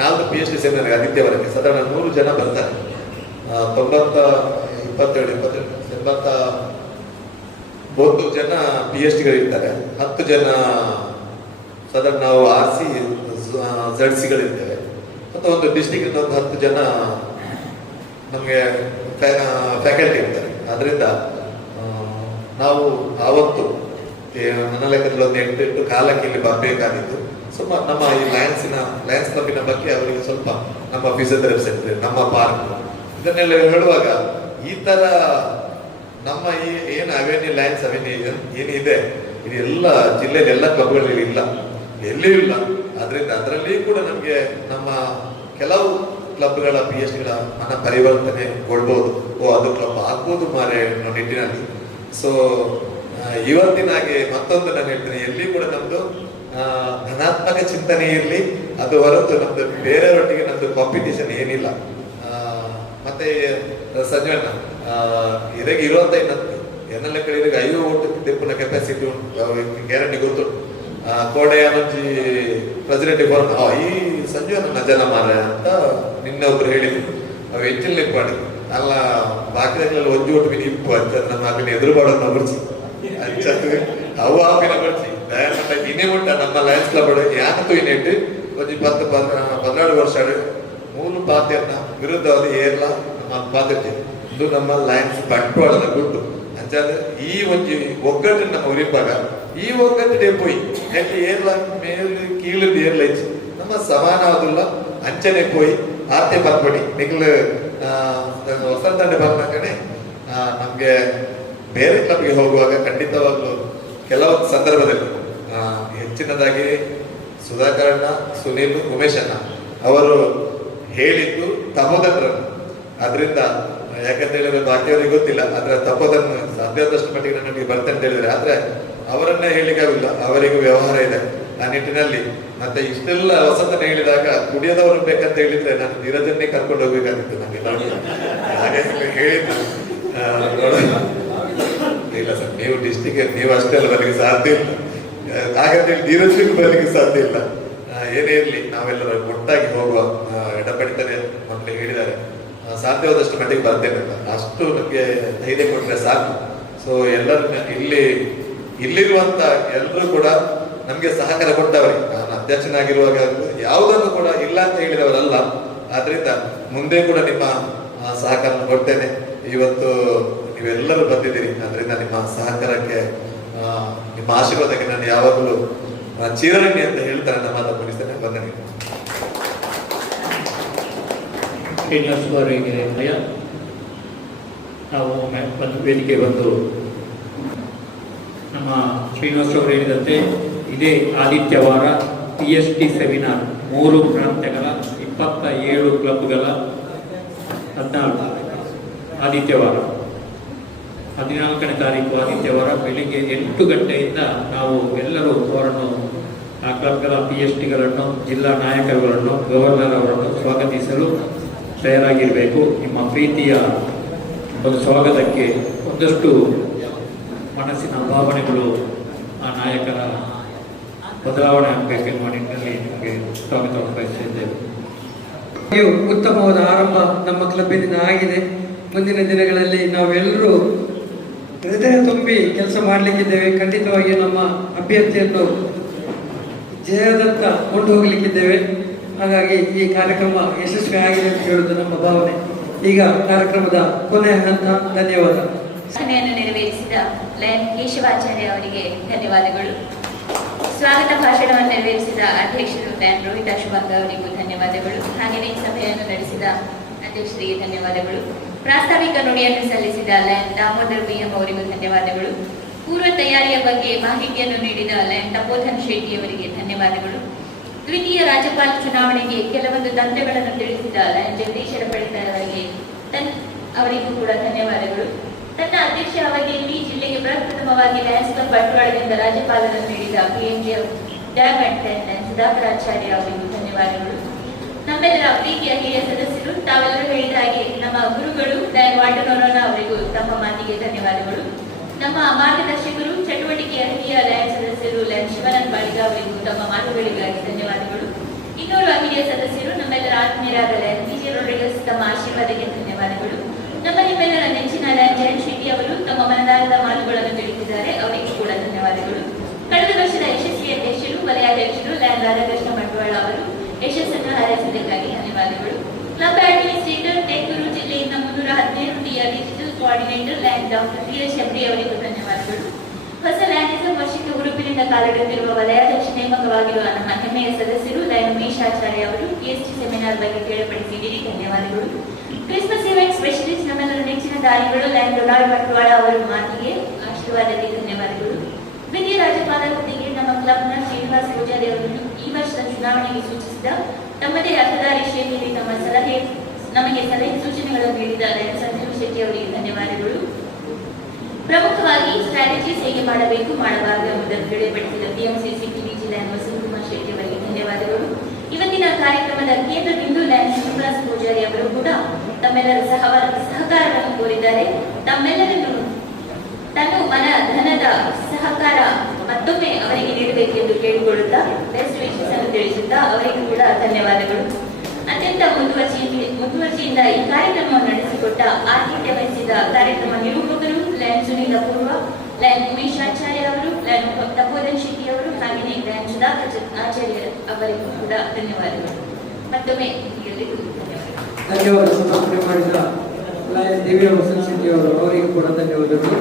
4 PhD ಸೆಮಿನಾರ್ ಆದಿತ್ಯವರೆಗೆ ಸಾಧಾರಣ 100 ಜನ ಬರ್ತಾರೆ. 81 ಜನ PhDಗಳಿರ್ತಾರೆ, 10 ಜನ ಸಾಧಾರಣ ನಾವು RC ZCಗಳಿರ್ತೇವೆ. ಮತ್ತು ಒಂದು ಡಿಸ್ಟ್ರಿಕ್ಟ್ ಇಂದ ಒಂದು 10 ಜನ ನಮಗೆ ಫ್ಯಾಕಲ್ಟಿ ಇರ್ತಾರೆ. ಅದರಿಂದ ನಾವು ಆವತ್ತು ನನ್ನ ಲೆಕ್ಕದಲ್ಲಿ ಒಂದು 8 ಕಾಲಕ್ಕೆ ಇಲ್ಲಿ ಬರಬೇಕಾಗಿತ್ತು. ಸೊ ನಮ್ಮ ಈ ಲಯನ್ಸ್ ಕ್ಲಬ್ಬಿನ ಬಗ್ಗೆ ಅವರಿಗೆ ಸ್ವಲ್ಪ ನಮ್ಮ ಫಿಸಿಯೋಥೆರಪಿ ಸೆಂಟರ್, ನಮ್ಮ ಪಾರ್ಕ್ ಇದನ್ನೆಲ್ಲ ಹೇಳುವಾಗ ಈ ತರ ನಮ್ಮ ಈ ಏನು ಅವೆನ್ಯೂ ಲಯನ್ಸ್ ಅವೆನ್ಯೂ ಏನಿದೆ ಇದೆಲ್ಲ ಜಿಲ್ಲೆಯಲ್ಲಿ ಎಲ್ಲ ಕ್ಲಬ್ಗಳಲ್ಲಿ ಇಲ್ಲ, ಎಲ್ಲಿಯೂ ಇಲ್ಲ. ಅದರಿಂದ ಅದರಲ್ಲಿ ಕೂಡ ನಮಗೆ ನಮ್ಮ ಕೆಲವು ಕ್ಲಬ್ಗಳ PhDಗಳ ಮನ ಪರಿವರ್ತನೆ ಕೊಡ್ಬೋದು. ಅದು ಕ್ಲಬ್ ಆಗ್ಬೋದು ಮಾರೆ ಅನ್ನೋ ನಿಟ್ಟಿನಲ್ಲಿ. ಸೊ ಇವತ್ತಿನಾಗೆ ಮತ್ತೊಂದು ನಾನು ಹೇಳ್ತೀನಿ, ಎಲ್ಲಿ ಕೂಡ ನಮ್ದು ಧನಾತ್ಮಕ ಚಿಂತನೆ ಇರಲಿ, ಅದು ಹೊರತು ನಮ್ದು ಬೇರೆಯವರೊಟ್ಟಿಗೆ ನಮ್ದು ಕಾಂಪಿಟೇಷನ್ ಏನಿಲ್ಲ. ಮತ್ತೆ ಸಂಜೀವಣ್ಣ ಇದಕ್ಕೆ ಇರುವಂತ ಏನೆಲ್ಲ ಕಡೆ 5 ಓಟು ತಿರುಪುನ ಕೆಪಾಸಿಟಿ ಉಂಟು, ಗ್ಯಾರಂಟಿ ಗೊತ್ತುಂಟು. ಕೋಡೆಯ ಮಂಜಿ ಪ್ರೆಸಿಡೆಂಟ್ ಈ ಸಂಜೀವನ ಜನ ಮಾರ ಅಂತ ನಿನ್ನೆ ಒಬ್ರು ಹೇಳಿದ್ರು. ಅವು ಹೆಚ್ಚಿನ ಮಾಡಿ ಅಲ್ಲ ಬಾಕಿದಲ್ಲಿ ಒಂದು ಓಟು ಇಪ್ಪು ಅಂತ ನಮ್ಮ ಆಪಿನ ಎದುರು ಮಾಡೋದು ಬರ್ಸಿ ಅವು ಆಪಿನ ಬರ್ಸಿ ಇನ್ನೇ ಉಂಟ ನಮ್ಮ ಲಯನ್ಸ್ ಕ್ಲಬ್ ಯಾಕಂತೂ ಇನ್ನಿಟ್ಟು ಒಂದು 10-12 ವರ್ಷ ಮೂಲ ಪಾತ್ಯನ್ನ ವಿರುದ್ಧವಾದ ಏರ್ಲ ನಮ್ಮ ಪಾತ್ರೆ ಇದು ನಮ್ಮ ಲಯನ್ಸ್ ಬಂಟ್ವಾಳದ ಗುಟ್ಟು ಅಂಚಾದ್ರೆ ಈ ಒಂದು ಒಗ್ಗಟ್ಟು ನಮ್ಮ ಉರಿಪಾಗ ಈ ಒಗ್ಗಟ್ಟೆ ಪೋಯಿ ಯಾಕೆ ಏರ್ಲ ಮೇಲು ಕೀಳದು ಏರ್ಲ ಹೆಚ್ಚು ನಮ್ಮ ಸಮಾನವಾದಲ್ಲ ಅಂಚನೆ ಪೋಯಿ ಆರ್ತೆ ಬರ್ಬೇಡಿ ನಿಗ್ಲು ಹೊಸದಂಡೆ ಬಂದಾಗನೆ ನಮ್ಗೆ ಬೇರೆ ಕ್ಲಬ್ಗೆ ಹೋಗುವಾಗ ಖಂಡಿತವಾಗ್ಲು ಕೆಲವೊಂದು ಸಂದರ್ಭದಲ್ಲಿ ಹೆಚ್ಚಿನದಾಗಿ ಸುಧಾಕರಣ್ಣ, ಸುನೀಲ್, ಉಮೇಶ್ ಅಣ್ಣ ಅವರು ಹೇಳಿದ್ದು ತಪ್ಪೋದನ್ನು. ಅದರಿಂದ ಯಾಕಂತ ಹೇಳಿದ್ರೆ ಬಾಕಿಯವರಿಗೆ ಗೊತ್ತಿಲ್ಲ, ಆದ್ರೆ ತಪ್ಪೋದನ್ನು ಸಾಧ್ಯವಾದಷ್ಟು ಮಟ್ಟಿಗೆ ನನಗೆ ಬರ್ತಂತ ಹೇಳಿದ್ರೆ, ಆದ್ರೆ ಅವರನ್ನೇ ಹೇಳಿಕಾಗಿಲ್ಲ, ಅವರಿಗೂ ವ್ಯವಹಾರ ಇದೆ ಆ ನಿಟ್ಟಿನಲ್ಲಿ. ಮತ್ತೆ ಇಷ್ಟೆಲ್ಲ ಹೊಸತನ ಹೇಳಿದಾಗ ಕುಡಿಯೋದವರು ಬೇಕಂತ ಹೇಳಿದ್ರೆ ನಾನು ನೀರಜನ್ನೇ ಕರ್ಕೊಂಡು ಹೋಗ್ಬೇಕಾಗಿತ್ತು ನನಗೆ. ಹಾಗೆ ಹೇಳಿದ್ದು ಇಲ್ಲ ಸರ್, ನೀವು ಡಿಸ್ಟಿಕ್ ನೀವು ಅಷ್ಟೆಲ್ಲ ಬರಲಿಕ್ಕೆ ಸಾಧ್ಯ ಇಲ್ಲ, ಹಾಗಂತೇಳಿ ನೀರಜನಿಗೂ ಬರಲಿಕ್ಕೆ ಸಾಧ್ಯ ಇಲ್ಲ. ಏನೇ ಇರಲಿ ನಾವೆಲ್ಲರೂ ಒಟ್ಟಾಗಿ ಹೋಗುವ. ಎಡಪಡಿತನೆ ಮೊದಲೇ ಹೇಳಿದ್ದಾರೆ, ಸಾಧ್ಯವಾದಷ್ಟು ಮಟ್ಟಿಗೆ ಬರ್ತೇನೆ ಅಂತ ಅಷ್ಟು ನಮಗೆ ಧೈರ್ಯ ಕೊಟ್ಟರೆ ಸಾಕು. ಸೊ ಎಲ್ಲರೂ ಇಲ್ಲಿರುವಂತ ಎಲ್ಲರೂ ಕೂಡ ನಮಗೆ ಸಹಕಾರ ಕೊಟ್ಟವ್ರಿ. ನಾನು ಅಧ್ಯಕ್ಷನಾಗಿರುವಾಗ ಯಾವುದನ್ನು ಕೂಡ ಇಲ್ಲ ಅಂತ ಹೇಳಿದವರಲ್ಲ. ಆದ್ರಿಂದ ಮುಂದೆ ಕೂಡ ನಿಮ್ಮ ಸಹಕಾರ ಕೊಡ್ತೇನೆ. ಇವತ್ತು ನೀವೆಲ್ಲರೂ ಬಂದಿದ್ದೀರಿ, ಅದರಿಂದ ನಿಮ್ಮ ಸಹಕಾರಕ್ಕೆ ನಿಮ್ಮ ಆಶೀರ್ವಾದಕ್ಕೆ ನಾನು ಯಾವಾಗಲೂ ಚಿರಋಣಿ ಅಂತ ಹೇಳ್ತಾರೆ. ನನ್ನ ಮಾತು ಮುಗಿಸ್ತೇನೆ. ವಂದನೆ. ಶ್ರೀನಿವಾಸ್ ಅವರಿಗೆ ಭಯ ನಾವು ಒಂದು ವೇದಿಕೆ ಬಂದು ನಮ್ಮ ಶ್ರೀನಿವಾಸ್ ಅವರು ಹೇಳಿದಂತೆ ಇದೇ ಆದಿತ್ಯವಾರ PST ಸೆಮಿನಾರ್ 3 ಪ್ರಾಂತ್ಯಗಳ 27 ಕ್ಲಬ್ಗಳ 14 ಆದಿತ್ಯವಾರ 14ನೇ ತಾರೀಕು ಆದಿತ್ಯವಾರ ಬೆಳಿಗ್ಗೆ 8 ಗಂಟೆಯಿಂದ ನಾವು ಎಲ್ಲರೂ ಅವರನ್ನು ಆ ಕ್ಲಬ್ಗಳ PSTಗಳನ್ನು ಜಿಲ್ಲಾ ನಾಯಕರುಗಳನ್ನು ಗವರ್ನರ್ ಅವರನ್ನು ಸ್ವಾಗತಿಸಲು ತಯಾರಾಗಿರಬೇಕು. ನಿಮ್ಮ ಪ್ರೀತಿಯ ಒಂದು ಸ್ವಾಗತಕ್ಕೆ ಒಂದಷ್ಟು ಮನಸ್ಸಿನ ಭಾವನೆಗಳು ಆ ನಾಯಕರ ಬದಲಾವಣೆ ಆಗಬೇಕೆನ್ನುವ ನಿಟ್ಟಿನಲ್ಲಿ ನಿಮಗೆ ಸ್ವಾಗತವನ್ನು ಬಯಸಿದ್ದೇವೆ. ಉತ್ತಮವಾದ ಆರಂಭ ನಮ್ಮ ಕ್ಲಬ್ಬಿನಿಂದ ಆಗಿದೆ. ಮುಂದಿನ ದಿನಗಳಲ್ಲಿ ನಾವೆಲ್ಲರೂ ಹೃದಯ ತುಂಬಿ ಕೆಲಸ ಮಾಡಲಿಕ್ಕಿದ್ದೇವೆ. ಖಂಡಿತವಾಗಿ ನಮ್ಮ ಅಭ್ಯರ್ಥಿಯನ್ನು ಜಯದತ್ತ ಕೊಂಡು ಹೋಗಲಿಕ್ಕಿದ್ದೇವೆ. ಹಾಗಾಗಿ ಈ ಕಾರ್ಯಕ್ರಮ ಯಶಸ್ವಿ ಆಗಿದೆ ಅಂತ ಹೇಳುವುದು ನಮ್ಮ ಭಾವನೆ. ಈಗ ಕಾರ್ಯಕ್ರಮದ ಕೊನೆಯ ಹಂತ. ಧನ್ಯವಾದ. ಸಭೆಯನ್ನು ನೆರವೇರಿಸಿದ ಲಯನ್ ಕೇಶವಾಚಾರ್ಯ ಅವರಿಗೆ ಧನ್ಯವಾದಗಳು. ಸ್ವಾಗತ ಭಾಷಣವನ್ನು ನೆರವೇರಿಸಿದ ಅಧ್ಯಕ್ಷರು ಲಯನ್ ರೋಹಿತಾ ಶುಭಾಂಗ ಅವರಿಗೂ ಧನ್ಯವಾದಗಳು. ಹಾಗೆಯೇ ಸಭೆಯನ್ನು ನಡೆಸಿದ ಅಧ್ಯಕ್ಷರಿಗೆ ಧನ್ಯವಾದಗಳು. ಪ್ರಾಸ್ತಾವಿಕ ನುಡಿಯನ್ನು ಸಲ್ಲಿಸಿದ ಲಯನ್ ದಾಮೋದರ್ BM ಅವರಿಗೂ ಧನ್ಯವಾದಗಳು. ಪೂರ್ವ ತಯಾರಿಯ ಬಗ್ಗೆ ಮಾಹಿತಿಯನ್ನು ನೀಡಿದ ಲಯನ್ ತಪೋಧನ್ ಶೆಟ್ಟಿ ಅವರಿಗೆ ಧನ್ಯವಾದಗಳು. ದ್ವಿತೀಯ ರಾಜ್ಯಪಾಲ ಚುನಾವಣೆಗೆ ಕೆಲವೊಂದು ತಂತ್ರಗಳನ್ನು ತಿಳಿಸಿದ ಲಯನ್ ಜಗದೀಶರ ಪಡಿತರ ಅವರಿಗೂ ಕೂಡ ಧನ್ಯವಾದಗಳು. ತನ್ನ ಅಧ್ಯಕ್ಷ ಅವಧಿಯಲ್ಲಿ ಜಿಲ್ಲೆಗೆ ಪ್ರಪ್ರಥಮವಾಗಿ ಲಯನ್ಸ್ ಕ್ಲಬ್ ಬಂಟ್ವಾಳದಿಂದ ರಾಜ್ಯಪಾಲರನ್ನು ನೀಡಿದ PNGF ಡೈಮಂಡ್ ಲಯನ್ ಸುಧಾಕರಾಚಾರ್ಯ ಅವರಿಗೂ ಧನ್ಯವಾದಗಳು. ನಮ್ಮೆಲ್ಲರ ಪ್ರೀತಿಯ ಹಿರಿಯ ಸದಸ್ಯರು ತಾವೆಲ್ಲರೂ ಹೇಳಿದ ಹಾಗೆ ನಮ್ಮ ಗುರುಗಳು ಲಯನ್ ವಾಟನೋರನ ಅವರಿಗೂ ತಮ್ಮ ಮಾತಿಗೆ ಧನ್ಯವಾದಗಳು. ನಮ್ಮ ಮಾರ್ಗದರ್ಶಕರು ಚಟುವಟಿಕೆಯ ಹಿರಿಯ ಲಯನ್ ಸದಸ್ಯರು ಲಯನ್ ಶಿವಾನಂದ ಬಾಳಿಗ ಅವರಿಗೂ ತಮ್ಮ ಮಾತುಗಳಿಗಾಗಿ ಧನ್ಯವಾದಗಳು. ಇನ್ನೋರ್ವ ಹಿರಿಯ ಸದಸ್ಯರು ನಮ್ಮೆಲ್ಲರ ಆತ್ಮೀಯರಾದ ಲಯನ್ PJ ರೊಡ್ರಿಗಸ್ ತಮ್ಮ ಆಶೀರ್ವಾದಕ್ಕೆ ಧನ್ಯವಾದಗಳು. ನಮ್ಮ ನಿಮ್ಮೆಲ್ಲರ ನೆಚ್ಚಿನ ಲಯನ್ ಜಯಂತ್ ಶೆಟ್ಟಿ ಅವರು ತಮ್ಮ ಮನದಾಳದ ಮಾತುಗಳನ್ನು ತಿಳಿಸಿದ್ದಾರೆ, ಅವರಿಗೂ ಕೂಡ ಧನ್ಯವಾದಗಳು. ಕಳೆದ ವರ್ಷದ ಯಶಸ್ವಿ ಅಧ್ಯಕ್ಷರು ವಲಯಾಧ್ಯಕ್ಷರು ಲಯನ್ ರಾಧಾಕೃಷ್ಣ ಬಂಟ್ವಾಳ ಅವರು ಯಶಸ್ಸನ್ನು ಹಾರೈಸಿದ್ದಕ್ಕಾಗಿ ಧನ್ಯವಾದಗಳು. ಕ್ಲಬ್ ಅಡ್ಮಿನಿಸ್ಟ್ರೇಟರ್ ತೆಕ್ಕೂರು ಜಿಲ್ಲೆಯಿಂದ 315 digital coordinator lion doctor V S Shabari ಅವರಿಗೂ ಧನ್ಯವಾದಗಳು. ಹೊಸ ಲಯನಿಸಂ ವರ್ಷಕ್ಕೆ ಉಡುಪಿನಿಂದ ಕಾಲಿಡುತ್ತಿರುವ ವಲಯಾಧ್ಯಕ್ಷ ನೇಮಕವಾಗಿರುವ ನಮ್ಮ ಹೆಮ್ಮೆಯ ಸದಸ್ಯರು ಲಯನ್ ಉಮೇಶಾಚಾರ್ಯ ಅವರು PST ಸೆಮಿನಾರ್ ಬಗ್ಗೆ ಕೇಳಪಡಿಸಿದ್ದೀರಿ, ಧನ್ಯವಾದಗಳು. ಕ್ರಿಸ್ಮಸ್ ಇವೆಂಟ್ ಸ್ಪೆಷಲಿಸ್ಟ್ ನಮ್ಮೆಲ್ಲರ ನೆಚ್ಚಿನ ದಾನಿಗಳು ಲಯನ್ ಡೊನಾಲ್ಡ್ ಬಂಟ್ವಾಳ ಅವರ ಮಾತಿಗೆ ಆಶೀರ್ವಾದಕ್ಕೆ ಧನ್ಯವಾದಗಳು. ದ್ವಿತೀಯ ರಾಜ್ಯಪಾಲ ಹುದ್ದೆಗೆ ನಮ್ಮ ಕ್ಲಬ್ನ ಶ್ರೀನಿವಾಸ್ ಪೂಜಾರಿ ಅವರನ್ನು ಈ ವರ್ಷದ ಚುನಾವಣೆಗೆ ಸೂಚಿಸಿದ ತಮ್ಮದೇ ಅರ್ಥಧಾರಿ ಶೈಲಿಯಲ್ಲಿ ನಮಗೆ ಸಲಹೆ ಸೂಚನೆಗಳನ್ನು ನೀಡಿದ ಲಯನ್ ಸಂಜೀವ್ ಶೆಟ್ಟಿ ಅವರಿಗೆ ಧನ್ಯವಾದಗಳು. ಪ್ರಮುಖವಾಗಿ ಸ್ಟ್ರಾಟಜೀಸ್ ಹೇಗೆ ಮಾಡಬೇಕು ಮಾಡಬಾರದು ಎಂಬುದನ್ನು ತಿಳಿಯಪಡಿಸಿದ PMCC PDG lion Vasantkumar Shetty ಅವರಿಗೆ ಧನ್ಯವಾದಗಳು. ಇವತ್ತಿನ ಕಾರ್ಯಕ್ರಮದ ಕೇಂದ್ರ ಬಿಂದು ಲಯನ್ ಶ್ರೀನಿವಾಸ್ ಪೂಜಾರಿ ಅವರು ಕೂಡ ತಮ್ಮೆಲ್ಲರ ಸಹಕಾರವನ್ನು ಕೋರಿದ್ದಾರೆ. ತಮ್ಮೆಲ್ಲರನ್ನು ತನ್ನ ಮನ ಧನದ ಸಹಕಾರ ಮತ್ತೊಮ್ಮೆ ಅವರಿಗೆ ನೀಡಬೇಕೆಂದು ಕೇಳಿಕೊಳ್ಳುತ್ತಾ ಬೆಸ್ಟ್ ವಿಶಸ್ ಅನ್ನು ತಿಳಿಸುತ್ತಾ ಅವರಿಗೂ ಕೂಡ ಧನ್ಯವಾದಗಳು. ಅತ್ಯಂತ ಮುಂದುವರಿಕೆಯಿಂದ ಈ ಕಾರ್ಯಕ್ರಮವನ್ನು ನಡೆಸಿಕೊಟ್ಟ ಆತಿಥ್ಯ ವಹಿಸಿದ ಕಾರ್ಯಕ್ರಮ ನಿರೂಪಕರು ಲಯನ್ ಸುನೀಲ ಪೂರ್ವ, ಲಯನ್ ಉಮೇಶಾಚಾರ್ಯ ಅವರು, ಲಯನ್ ತಪೋಧನ್ ಶೆಟ್ಟಿ ಅವರು, ಹಾಗೆಯೇ ಲಯನ್ ಸುಧಾಕರ್ ಆಚಾರ್ಯ ಅವರಿಗೂ ಕೂಡ ಧನ್ಯವಾದಗಳು. ಮತ್ತೊಮ್ಮೆ ಎಲ್ಲರಿಗೂ ಧನ್ಯವಾದ. ಸಮರ್ಪಣೆ ಮಾಡಿದ ಲಯನ್ ದಿವ್ಯ ವಸಂತ್ ಶೆಟ್ಟಿ ಅವರು ಅವರಿಗೂ ಕೂಡ ಧನ್ಯವಾದಗಳು.